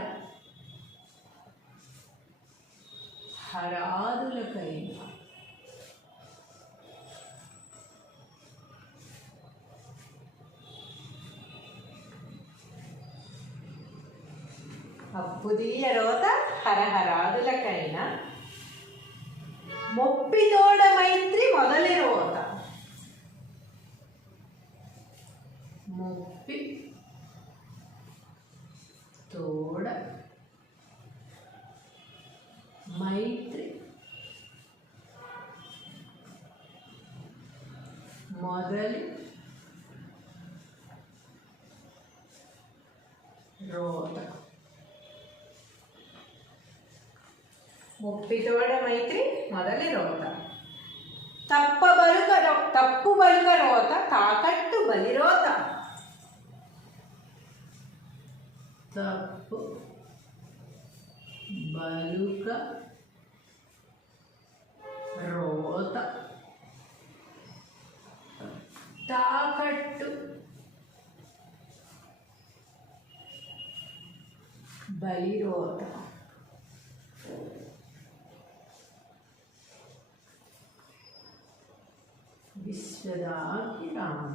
హరాదులకైనా. అప్పుదీయ రోత హరహరాదులకైనా మొప్పితోడ మైత్రి మొదలి రోత. మొప్పి తోడ మైత్రి మొదలి రోత. ముప్పితోడ మైత్రి మొదలి రోత తప్పు బలుక రోత తాకట్టు బలిరోత. తప్పు బలుక రోత తాకట్టు బలిరోత. విశ్వదాభిరామ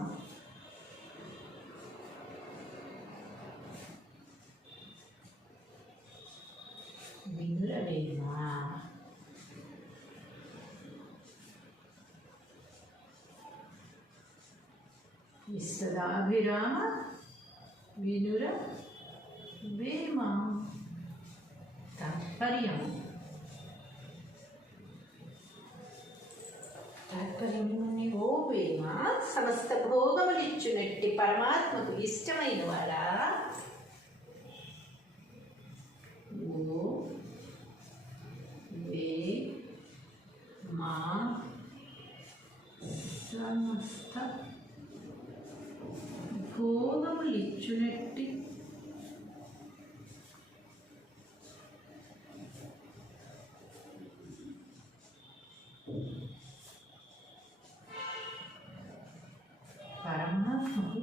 వినురవేమ. విశ్వదాభిరామ వినురవేమ. తాత్పర్యం ఓ వేమ, సమస్త భోగములిచ్చునట్టి పరమాత్మకు ఇష్టమైన వాడా. ఓ వే మా సమస్త భోగములిచ్చునట్టి పరమాత్మకు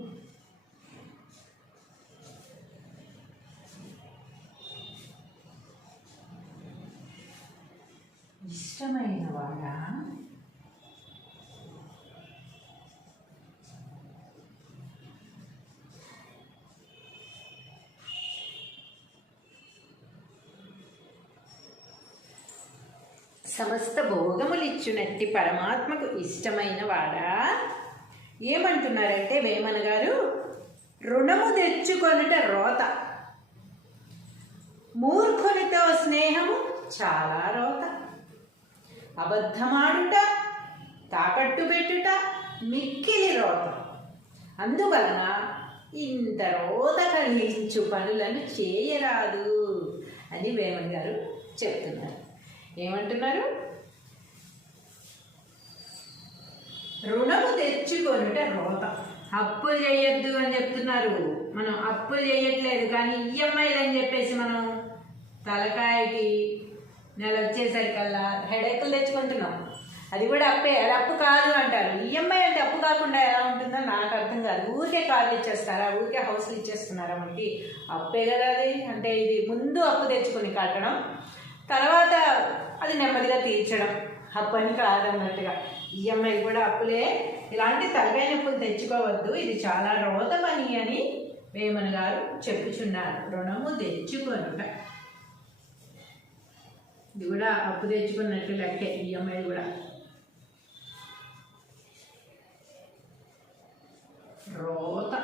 ఇష్టమైన వాడా? సమస్త భోగములిచ్చునట్టి పరమాత్మకు ఇష్టమైన వాడా? ఏమంటున్నారంటే వేమన గారు, రుణము తెచ్చుకొనుట రోత, మూర్ఖునితో స్నేహము చాలా రోత, అబద్ధమాడుట, తాకట్టు పెట్టుట మిక్కిలి రోత, అందువలన ఇంత రోత కలిగించు పనులను చేయరాదు అని వేమన గారు చెప్తున్నారు. ఏమంటున్నారు? రుణము తెచ్చుకొనుట రోత, అప్పులు చేయొద్దు అని చెప్తున్నారు. మనం అప్పులు చేయట్లేదు, కానీ ఈఎంఐలు అని చెప్పేసి మనం తలకాయకి నెల వచ్చేసరికల్లా హెడేకులు తెచ్చుకుంటున్నాం. అది కూడా అప్పే, అది అప్పు కాదు అంటారు. ఈఎంఐ అంటే అప్పు కాకుండా ఎలా ఉంటుందో నాకు అర్థం కాదు. ఊరికే కార్లు ఇచ్చేస్తారా, ఊరికే హౌస్లు ఇచ్చేస్తున్నారా? మనకి అప్పే కదా అది. అంటే ఇది ముందు అప్పు తెచ్చుకొని కట్టడం, తర్వాత అది నెమ్మదిగా తీర్చడం, అప్పు అని కాదన్నట్టుగా. ఈఎంఐ కూడా అప్పులే. ఇలాంటి తలకాయ నొప్పులు తెచ్చుకోవద్దు, ఇది చాలా రోత పని అని వేమన గారు చెప్పుచున్నారు. రుణము తెచ్చుకొనుట, ఇది కూడా అప్పు తెచ్చుకున్నట్టు లెక్కే. ఈఎంఐ కూడా రోత.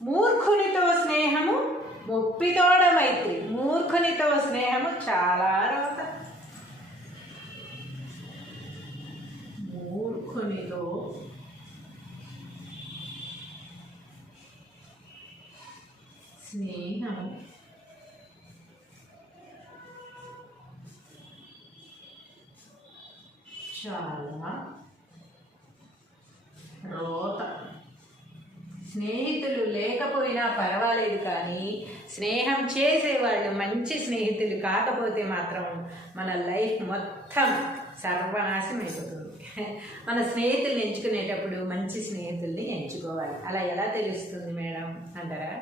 మూర్ఖునితో స్నేహము ముప్పితోడ మైత్రి, మూర్ఖునితో స్నేహము చాలా రోత. మూర్ఖునితో స్నేహము చాలా రోత. స్నేహితులు లేకపోయినా పర్వాలేదు, కానీ స్నేహం చేసేవాళ్ళు మంచి స్నేహితులు కాకపోతే మాత్రం మన లైఫ్ మొత్తం సర్వనాశనం అయిపోతుంది. మన స్నేహితుల్ని ఎంచుకునేటప్పుడు మంచి స్నేహితుల్ని ఎంచుకోవాలి. అలా ఎలా తెలుస్తుంది మేడం అంటారా?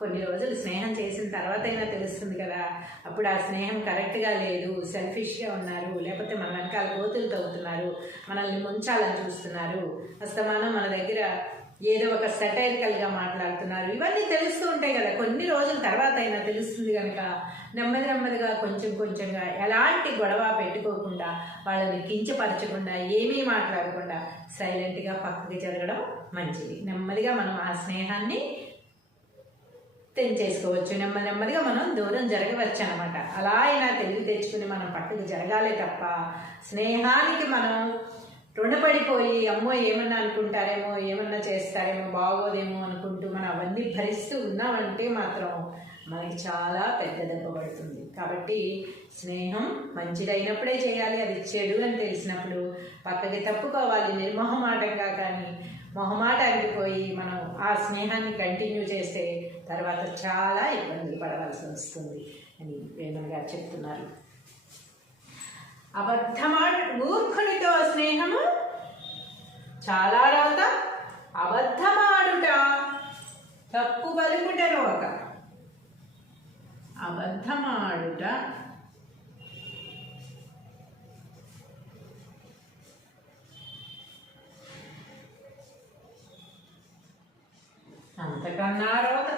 కొన్ని రోజులు స్నేహం చేసిన తర్వాత అయినా తెలుస్తుంది కదా. అప్పుడు ఆ స్నేహం కరెక్ట్గా లేదు, సెల్ఫిష్గా ఉన్నారు, లేకపోతే మన వెనకాల కోతులు తవ్వుతున్నారు, మనల్ని ముంచాలని చూస్తున్నారు, అస్తమానం మన దగ్గర ఏదో ఒక సెటైరికల్గా మాట్లాడుతున్నారు, ఇవన్నీ తెలుస్తూ ఉంటాయి కదా. కొన్ని రోజుల తర్వాత అయినా తెలుస్తుంది కనుక నెమ్మది నెమ్మదిగా కొంచెం కొంచెంగా ఎలాంటి గొడవ పెట్టుకోకుండా, వాళ్ళని కించపరచకుండా, ఏమీ మాట్లాడకుండా సైలెంట్గా పక్కకి జరగడం మంచిది. నెమ్మదిగా మనం ఆ స్నేహాన్ని తెంచేసుకోవచ్చు, నెమ్మదిగా మనం దూరం జరగవచ్చు అనమాట. అలా అయినా తెలివి తెచ్చుకుని మనం పక్కకు జరగాలే తప్ప స్నేహానికి మనం రుణపడిపోయి అమ్మో ఏమన్నా అనుకుంటారేమో, ఏమన్నా చేస్తారేమో, బాగోదేమో అనుకుంటూ మనం అవన్నీ భరిస్తూ ఉన్నామంటే మాత్రం మనకి చాలా పెద్ద దెబ్బ పడుతుంది. కాబట్టి స్నేహం మంచిదైనప్పుడే చేయాలి, అది చెడు అని తెలిసినప్పుడు పక్కకి తప్పుకోవాలి నిర్మోహమాటంగా. కానీ మొహమాటానికి పోయి మనం ఆ స్నేహాన్ని కంటిన్యూ చేస్తే తర్వాత చాలా ఇబ్బందులు పడవలసి వస్తుంది అని వేమన గారు చెప్తున్నారు. మూర్ఖునితో స్నేహము చాలా రోత, అబద్ధమాడుట తప్పు పలుకుట రోత. అబద్ధమాడుట అంతకన్నా రోత.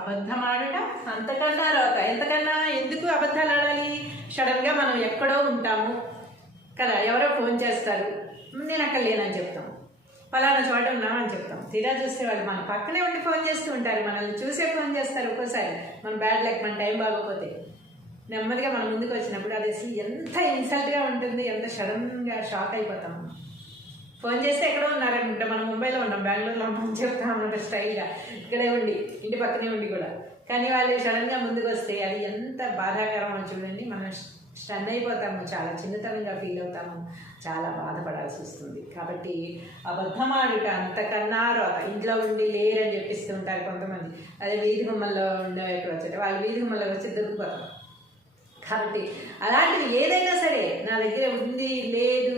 అబద్ధం ఆడట అంతకన్నా రోత. ఎంతకన్నా ఎందుకు అబద్ధాలు ఆడాలి? సడన్గా మనం ఎక్కడో ఉంటాము కదా, ఎవరో ఫోన్ చేస్తారు, నేను అక్కడ లేనని చెప్తాం, పలానా చోట ఉన్నామని చెప్తాం. తీరా చూస్తే వాళ్ళు మన పక్కనే ఉండి ఫోన్ చేస్తూ ఉంటారు, మనల్ని చూసే ఫోన్ చేస్తారు. ఒక్కోసారి మన బ్యాడ్ లక్, మన టైం బాగోపోతే నెమ్మదిగా మన ముందుకు వచ్చినప్పుడు అది ఎంత ఇన్సల్ట్గా ఉంటుంది, ఎంత సడన్గా షాక్ అయిపోతాం. ఫోన్ చేస్తే ఎక్కడో ఉన్నారనుకుంటా, మనం ముంబైలో ఉన్నాం, బెంగళూరులో ఉన్నాం చెప్తాం అన్నమాట స్టైల్గా, ఇక్కడే ఉండి ఇంటి పక్కనే ఉండి కూడా. కానీ వాళ్ళు సడన్గా ముందుకు వస్తే అది ఎంత బాధాకరమో చూడండి. మనం స్టన్ అయిపోతాము, చాలా చిన్నతనంగా ఫీల్ అవుతాము, చాలా బాధపడాల్సి వస్తుంది. కాబట్టి అబద్ధమాడుట అంతకన్నా రోత. ఇంట్లో ఉండి లేరని చెప్పిస్తూ ఉంటారు కొంతమంది. అదే వీధి గుమ్మల్లో ఉండేవాళ్ళు వచ్చారు, వాళ్ళు వీధి గుమ్మల్లో వచ్చి దొరికిపోతాం. కాబట్టి అలాంటివి ఏదైనా సరే నా దగ్గర ఉంది లేదు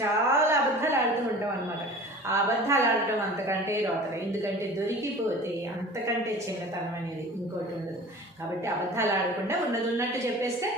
చాలా అబద్ధాలు ఆడుతూ ఉంటాం అనమాట. ఆ అబద్ధాలు ఆడటం అంతకంటే రోతలే. ఎందుకంటే దొరికిపోతే అంతకంటే చిన్నతనం అనేది ఇంకోటి ఉండదు. కాబట్టి అబద్ధాలు ఆడకుండా ఉన్నది ఉన్నట్టు చెప్పేస్తే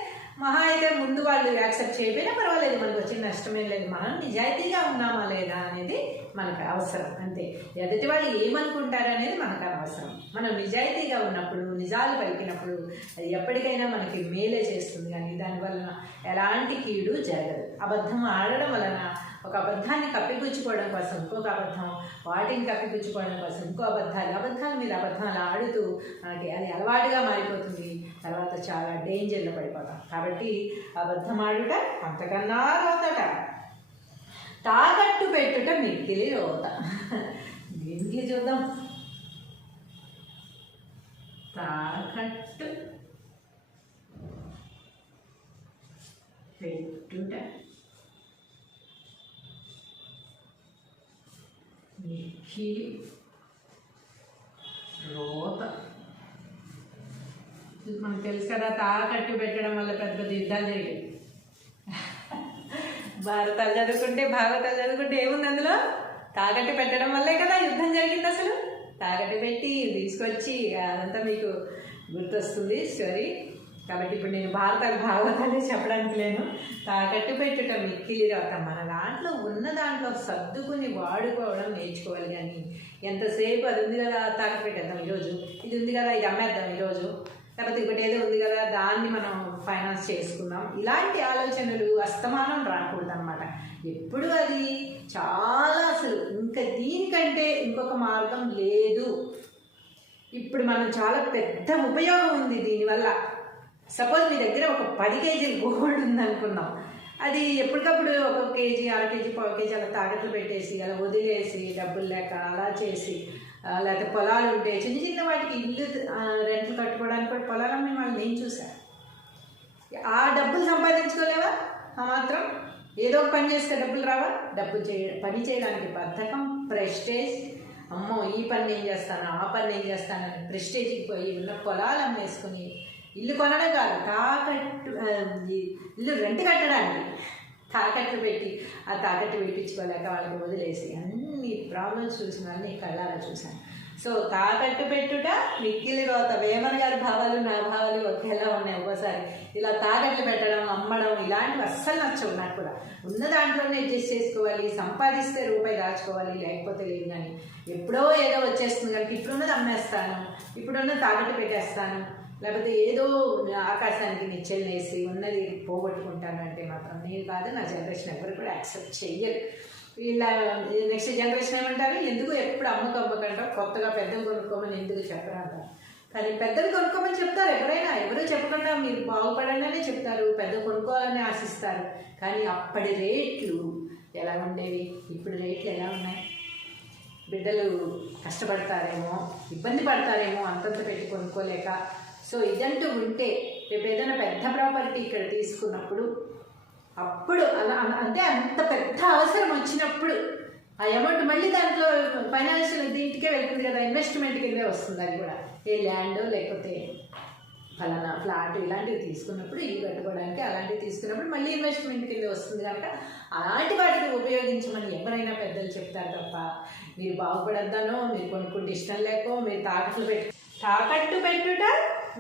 మహా అయితే ముందు వాళ్ళు యాక్సెప్ట్ చేయకపోయినా పర్వాలేదు, మనకు వచ్చిన నష్టమేం లేదు. మనం నిజాయితీగా ఉన్నామా లేదా అనేది మనకు అవసరం అంతే. ఎదుటి వాళ్ళు ఏమనుకుంటారు అనేది మనకు అనవసరం. మనం నిజాయితీగా ఉన్నప్పుడు, నిజాలు పలికినప్పుడు అది ఎప్పటికైనా మనకి మేలే చేస్తుంది, కానీ దానివలన ఎలాంటి కీడు జరగదు. అబద్ధం ఆడడం వలన ఒక అబద్ధాన్ని కప్పిపుచ్చుకోవడం కోసం ఇంకొక అబద్ధం, వాటిని కప్పిపుచ్చుకోవడం కోసం ఇంకో అబద్ధాల మీద అబద్ధాలు ఆడుతూ మనకి అది అలవాటుగా మారిపోతుంది. తర్వాత చాలా డేంజర్లో పడిపోతాం. కాబట్టి అబద్ధం ఆడుట అంతకన్నా రోతట, తాకట్టు పెట్టుట మిక్కిలి రోత. దీనికి చూద్దాం. తాకట్టు పెట్టుట మిక్కిలి రోత. మనకు తెలుసు కదా, తాకట్టు పెట్టడం వల్ల పెద్ద యుద్ధాలు జరిగాయి. భారతాలు చదువుకుంటే, భాగవతాలు చదువుకుంటే ఏముంది అందులో? తాకట్టు పెట్టడం వల్లే కదా యుద్ధం జరిగింది. అసలు తాకట్టు పెట్టి తీసుకొచ్చి అదంతా మీకు గుర్తొస్తుంది స్టోరీ. కాబట్టి ఇప్పుడు నేను భాగవతాలే చెప్పడానికి లేను. తాకట్టు పెట్టుట మిక్కిలి రోత. మన దాంట్లో ఉన్న దాంట్లో సర్దుకుని వాడుకోవడం నేర్చుకోవాలి. కానీ ఎంతసేపు అది ఉంది కదా తాకట్టు పెట్టేద్దాం ఈరోజు, ఇది ఉంది కదా ఇది అమ్మేద్దాం ఈరోజు, లేకపోతే ఇంకోటి ఏదో ఉంది కదా దాన్ని మనం ఫైనాన్స్ చేసుకుందాం, ఇలాంటి ఆలోచనలు అస్తమానం రాకూడదు అనమాట. ఎప్పుడు అది చాలా అసలు ఇంకా దీనికంటే ఇంకొక మార్గం లేదు. ఇప్పుడు మనం చాలా పెద్ద ఉపయోగం ఉంది దీనివల్ల. సపోజ్ మీ దగ్గర ఒక 10 కేజీలు గోల్డ్ ఉందనుకున్నాం, అది ఎప్పటికప్పుడు ఒక కేజీ, అర కేజీ, పావు కేజీ అలా తాకట్లు పెట్టేసి అలా వదిలేసి డబ్బులు లేక అలా చేసి, లేకపోతే పొలాలు ఉంటే చిన్న చిన్న వాటికి ఇల్లు రెంట్లు కట్టుకోవడానికి కూడా పొలాలు అమ్మే వాళ్ళు నేను చూశాను. ఆ డబ్బులు సంపాదించుకోలేవా? ఆ మాత్రం ఏదో ఒక పని చేస్తే డబ్బులు రావా? పని చేయడానికి బద్ధకం, ప్రెస్టేజ్. అమ్మో ఈ పని నేను చేస్తాను, ఆ పని నేను చేస్తానని ప్రెస్టేజ్కి పోయి ఉన్న పొలాలు అమ్మేసుకుని ఇల్లు కొనడం కాదు, తాకట్టు ఇల్లు రెంట్ కట్టడానికి తాకట్టు పెట్టి ఆ తాకట్టు వేయించుకోలేక వాళ్ళకి వదిలేసి అన్ని ప్రాబ్లమ్స్ చూసిన వాళ్ళని కళ్ళారా చూశాను. సో తాకట్టు పెట్టుట మిక్కిలి రోత. వేమన గారి భావాలు నా భావాలు ఒకేలా ఉన్నాయి. ఒక్కోసారి ఇలా తాకట్లు పెట్టడం, అమ్మడం ఇలాంటివి అస్సలు నచ్చవు నాకు కూడా. ఉన్న దాంట్లోనే అడ్జస్ట్ చేసుకోవాలి, సంపాదిస్తే రూపాయి దాచుకోవాలి, లేకపోతే లేదు. కానీ ఎప్పుడో ఏదో వచ్చేస్తుంది కనుక ఇప్పుడున్నది అమ్మేస్తాను, ఇప్పుడున్నది తాకట్టు పెట్టేస్తాను, లేకపోతే ఏదో ఆకాశానికి నిచ్చెలు వేసి ఉన్నది పోగొట్టుకుంటాను అంటే మాత్రం నేను కాదు, నా జనరేషన్ ఎవరు కూడా యాక్సెప్ట్ చెయ్యరు. ఇలా నెక్స్ట్ జనరేషన్ ఏమంటారు, ఎందుకు ఎప్పుడు అమ్మకంటారు, కొత్తగా పెద్దలు కొనుక్కోమని ఎందుకు చెప్పరా అంటారు. కానీ పెద్దలు కొనుక్కోమని చెప్తారు ఎవరైనా, ఎవరో చెప్పకుండా మీరు బాగుపడండి చెప్తారు, పెద్ద కొనుక్కోవాలని ఆశిస్తారు. కానీ అప్పటి రేట్లు ఎలా ఉండేవి, ఇప్పుడు రేట్లు ఎలా ఉన్నాయి? బిడ్డలు కష్టపడతారేమో, ఇబ్బంది పడతారేమో అంతంత పెట్టి కొనుక్కోలేక. సో ఇదంటూ ఉంటే రేపు ఏదైనా పెద్ద ప్రాపర్టీ ఇక్కడ తీసుకున్నప్పుడు అప్పుడు అలా అంటే అంత పెద్ద అవసరం వచ్చినప్పుడు ఆ అమౌంట్ మళ్ళీ దాంట్లో ఫైనాన్షియల్ దీంట్కే వెళ్తుంది కదా, ఇన్వెస్ట్మెంట్ కిందే వస్తుంది. అది కూడా ఏ ల్యాండ్ లేకపోతే ఫలానా ఫ్లాట్ ఇలాంటివి తీసుకున్నప్పుడు, ఇల్లు కట్టుకోవడానికి అలాంటివి తీసుకున్నప్పుడు మళ్ళీ ఇన్వెస్ట్మెంట్ కింద వస్తుంది కనుక అలాంటి వాటిని ఉపయోగించమని ఎవరైనా పెద్దలు చెప్తారు తప్ప మీరు బాగుపడద్దానో, మీరు కొనుక్కుంటే ఇష్టం లేకో, మీరు తాకట్టు పెట్టుట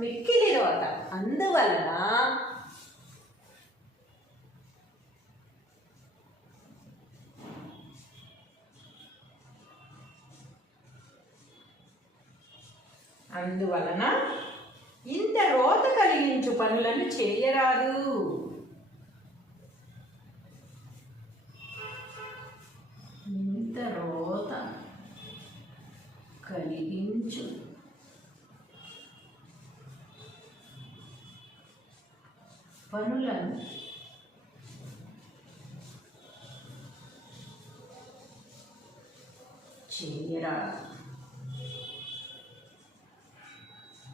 మిక్కిలి రోత. అందువలన ఇంత రోత కలిగించు పనులను చేయరాదు. ఇంత రోత కలిగించు పనులను చేయరాదు.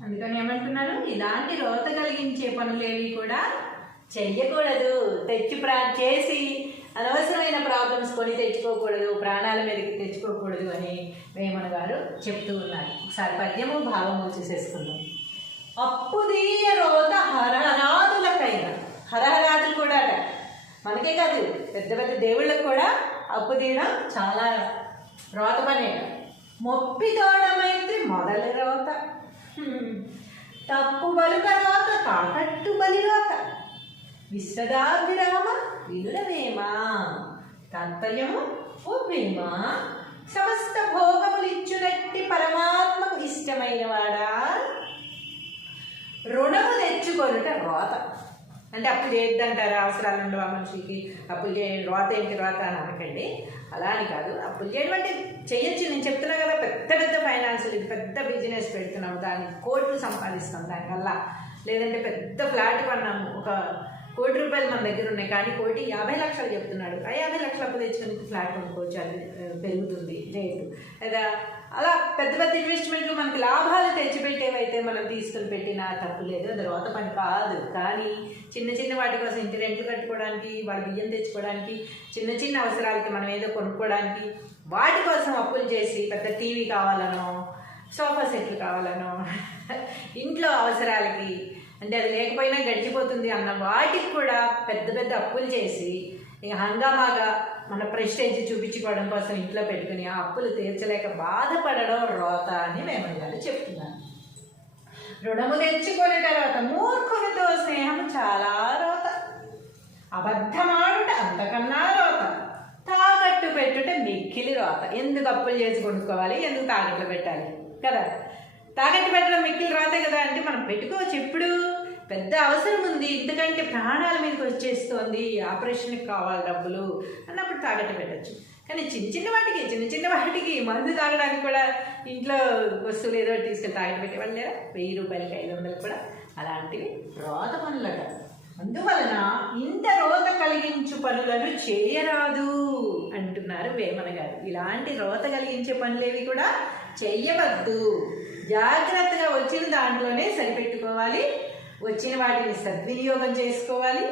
అందుకని ఏమంటున్నారు, ఇలాంటి రోత కలిగించే పనులేవి కూడా చెయ్యకూడదు. చేసి అనవసరమైన ప్రాబ్లమ్స్ కొని తెచ్చుకోకూడదు, ప్రాణాల మీదకి తెచ్చుకోకూడదు అని వేమన గారు చెప్తూ ఉన్నారు. ఒకసారి పద్యము భావము చూసేసుకుందాం. అప్పు దీయ రోత హరహరాదులకైనా, హరహరాదులు కూడా అట మనకే కాదు పెద్ద పెద్ద దేవుళ్ళకు కూడా అప్పు తీయడం చాలా రోత పనే. మొప్పి తోడమైతే మొదలు రోత, తప్పు బలుక రోత, కాకట్టు బలి రోత, విశ్వదాభిరామ వినురవేమా, తాత్పర్యము ఓ ప్రేమ, సమస్త భోగములిచ్చునట్టి పరమాత్మకు ఇష్టమైన వాడా, రుణము తెచ్చుకొనుట రోత. అంటే అప్పులు చేయొద్దంటారా, అవసరాలు ఉండవు ఆ మనిషికి, అప్పులు చేయండి, రోత ఏంటి రోత అని అనకండి. అలా అని కాదు, అప్పులు చేయడం అంటే చెయ్యొచ్చు. నేను చెప్తున్నా కదా, పెద్ద పెద్ద ఫైనాన్షియల్ పెద్ద బిజినెస్ పెడుతున్నాము, దానికి కోట్లు సంపాదిస్తాం దానివల్ల. లేదంటే పెద్ద ఫ్లాట్ కొన్నాము, 1 కోటి రూపాయలు మన దగ్గర ఉన్నాయి, కానీ 1,50,00,000 చెప్తున్నాడు. ఆ 50,00,000 అప్పు తెచ్చుకొని ఫ్లాట్ కొనుక్కోవచ్చు, అది పెరుగుతుంది రేటు. లేదా అలా పెద్ద పెద్ద ఇన్వెస్ట్మెంట్లు మనకి లాభాలు తెచ్చిపెట్టేవైతే మనం తీసుకుని పెట్టినా తప్పు లేదు, అది రోత పని కాదు. కానీ చిన్న చిన్న వాటి కోసం, ఇంటి రెంట్లు కట్టుకోవడానికి, వాళ్ళ బియ్యం తెచ్చుకోవడానికి, చిన్న చిన్న అవసరాలకి మనం ఏదో కొనుక్కోవడానికి, వాటి కోసం అప్పులు చేసి పెద్ద టీవీ కావాలనో, సోఫా సెట్లు కావాలనో, ఇంట్లో అవసరాలకి, అంటే అది లేకపోయినా గడిచిపోతుంది అన్న వాటికి కూడా పెద్ద పెద్ద అప్పులు చేసి ఇక హంగామాగా మన ప్రెస్టేజ్ చూపించుకోవడం కోసం ఇంట్లో పెట్టుకుని ఆ అప్పులు తీర్చలేక బాధపడడం రోత అని వేమన గారు చెప్తున్నాను. రుణము తెచ్చుకొని తర్వాత మూర్ఖునితో స్నేహం చాలా రోత, అబద్ధమాడుట అంతకన్నా రోత, తాకట్టు పెట్టుట మిక్కిలి రోత. ఎందుకు అప్పులు చేసి కొనుక్కోవాలి, ఎందుకు తాకట్లు పెట్టాలి కదా. తాకట్టు పెట్టడం మిక్కిలి రోతే కదా. అంటే మనం పెట్టుకోవచ్చు, ఎప్పుడు పెద్ద అవసరం ఉంది, ఎందుకంటే ప్రాణాల మీదకి వచ్చేస్తోంది, ఆపరేషన్కి కావాలి డబ్బులు అన్నప్పుడు తాకట్టు పెట్టచ్చు. కానీ చిన్న చిన్న వాటికి మందు తాగడానికి కూడా ఇంట్లో వస్తువులు ఏదో తీసుకెళ్ళి తాకట్టు పెట్టేవాళ్ళు లేరా, 1000 రూపాయలకి 500 కూడా. అలాంటివి రోత పనులట. అందువలన ఇంత రోత కలిగించు పనులను చేయరాదు అంటున్నారు వేమన గారు. ఇలాంటి రోత కలిగించే పనులేవి కూడా చెయ్యవద్దు. జాగ్రత్తగా వచ్చిన దాంట్లోనే సరిపెట్టుకోవాలి, వచ్చిన వాటిని సద్వినియోగం చేసుకోవాలి,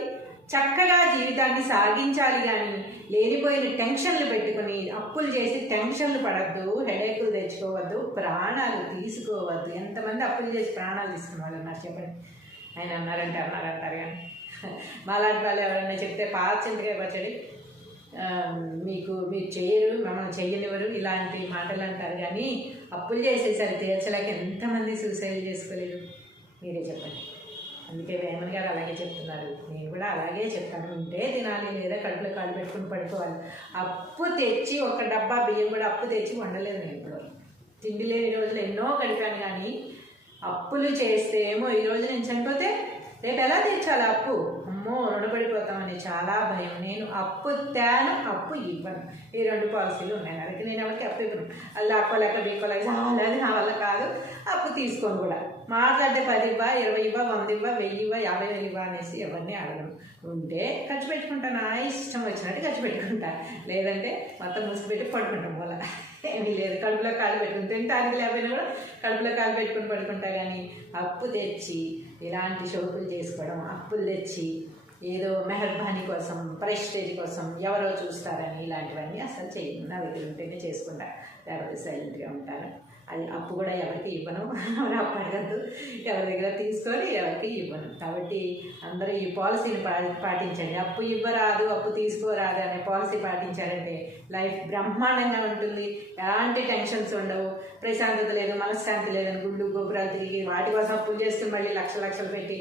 చక్కగా జీవితాన్ని సాగించాలి. కానీ లేనిపోయిన టెన్షన్లు పెట్టుకుని అప్పులు చేసి టెన్షన్లు పడద్దు, హెడేకులు తెచ్చుకోవద్దు, ప్రాణాలు తీసుకోవద్దు. ఎంతమంది అప్పులు చేసి ప్రాణాలు తీసుకున్న వాళ్ళు నాకు చెప్పండి. ఆయన అన్నారంటారు కానీ మాలాంటి వాళ్ళు ఎవరైనా చెప్తే పాచింతగా పచ్చడి మీరు చేయరు, మమ్మల్ని చెయ్యనివ్వరు, ఇలాంటి మాటలు అంటారు. కానీ అప్పులు చేసేసరి తీర్చలేక ఎంతమంది సూసైడ్ చేసుకోలేదు మీరే చెప్పండి. అందుకే వేమన గారు అలాగే చెప్తున్నారు, నేను కూడా అలాగే చెప్తాను. ఉంటే తినాలి, లేదా కడుపులో కాళ్ళు పెట్టుకుని పడుకోవాలి. అప్పు తెచ్చి 1 డబ్బా బియ్యం కూడా అప్పు తెచ్చి వండలేదు నేను ఇప్పుడు. తిండి లేని రోజులు ఎన్నో గడిపాను. కానీ అప్పులు చేస్తే ఏమో ఈరోజు నేను చనిపోతే రేపు ఎలా తీర్చాలి అప్పు, అమ్మో రుణపడిపోతామని చాలా భయం. నేను అప్పు తేను, అప్పు ఇవ్వను. ఈ 2 పాలసీలు ఉన్నాయి. అందుకే నేను ఎవరికి అప్పు ఇవ్వను. అలా అప్పలేక బీకోలేక చాలని నా వల్ల కాదు. అప్పు తీసుకోను కూడా. మాట్లాడితే 10 ఇవ్వ, 20 ఇవ్వ, 100 ఇవ్వ, 1000 ఇవ్వ, 50,000 ఇవ్వ అనేసి ఎవరిని అడగను. ఉంటే ఖర్చు పెట్టుకుంటాను, నా ఇష్టం వచ్చినట్టు ఖర్చు పెట్టుకుంటా. లేదంటే మొత్తం మూసిపెట్టి పడుకుంటాం. వల్ల ఏమీ లేదు, కడుపులో కాలు పెట్టుకుని తింటానికి లేకపోయినా కూడా కడుపులో కాలు పెట్టుకుని పడుకుంటా. కానీ అప్పు తెచ్చి ఇలాంటి షోకులు చేసుకోవడం, అప్పులు తెచ్చి ఏదో మెహర్బానీ కోసం, ప్రెస్టేజ్ కోసం, ఎవరో చూస్తారని ఇలాంటివన్నీ అసలు చేయను. నా దగ్గర ఉంటేనే చేసుకుంటా, లేకపోతే సైలెంట్గా ఉంటాను. అది అప్పు కూడా ఎవరికి ఇవ్వను, అప్పు అడగద్దు, ఎవరి దగ్గర తీసుకొని ఎవరికి ఇవ్వను. కాబట్టి అందరూ ఈ పాలసీని పాటించండి. అప్పు ఇవ్వరాదు, అప్పు తీసుకోరాదు అనే పాలసీ పాటించారంటే లైఫ్ బ్రహ్మాండంగా ఉంటుంది. ఎలాంటి టెన్షన్స్ ఉండవు, ప్రశాంతత లేదు, మనశ్శాంతి లేదని గుళ్ళు గోపురాలు తిరిగి వాటి కోసం అప్పులు చేసుకుని మళ్ళీ లక్షలు పెట్టి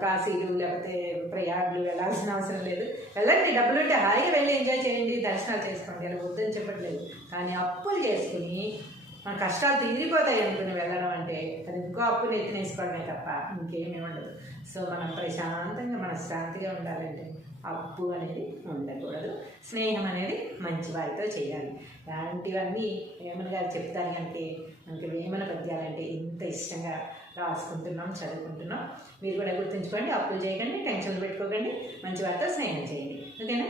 కాశీలు లేకపోతే ప్రయాగ్లు వెళ్ళాల్సిన అవసరం లేదు. వెళ్ళండి, డబ్బులు ఉంటే హాయిగా వెళ్ళి ఎంజాయ్ చేయండి, దర్శనాలు చేసుకోండి, అలా వద్దని చెప్పట్లేదు. కానీ అప్పులు చేసుకుని మన కష్టాలు తీరిపోతాయి అనుకుని వెళ్ళడం అంటే అది ఇంకో అప్పుని ఎత్తినేసుకోవడమే తప్ప ఇంకేమీ ఉండదు. సో మనం ప్రశాంతంగా మనశ్శాంతిగా ఉండాలంటే అప్పు అనేది ఉండకూడదు. స్నేహం అనేది మంచి వారితో చేయాలి. ఇలాంటివన్నీ వేమన గారు చెప్తారు. అంటే మనకి వేమన పద్యాలంటే ఇంత ఇష్టంగా రాసుకుంటున్నాం, చదువుకుంటున్నాం. మీరు కూడా గుర్తుంచుకోండి, అప్పులు చేయకండి, టెన్షన్లు పెట్టుకోకండి, మంచి వారితో స్నేహం చేయండి. ఓకేనా?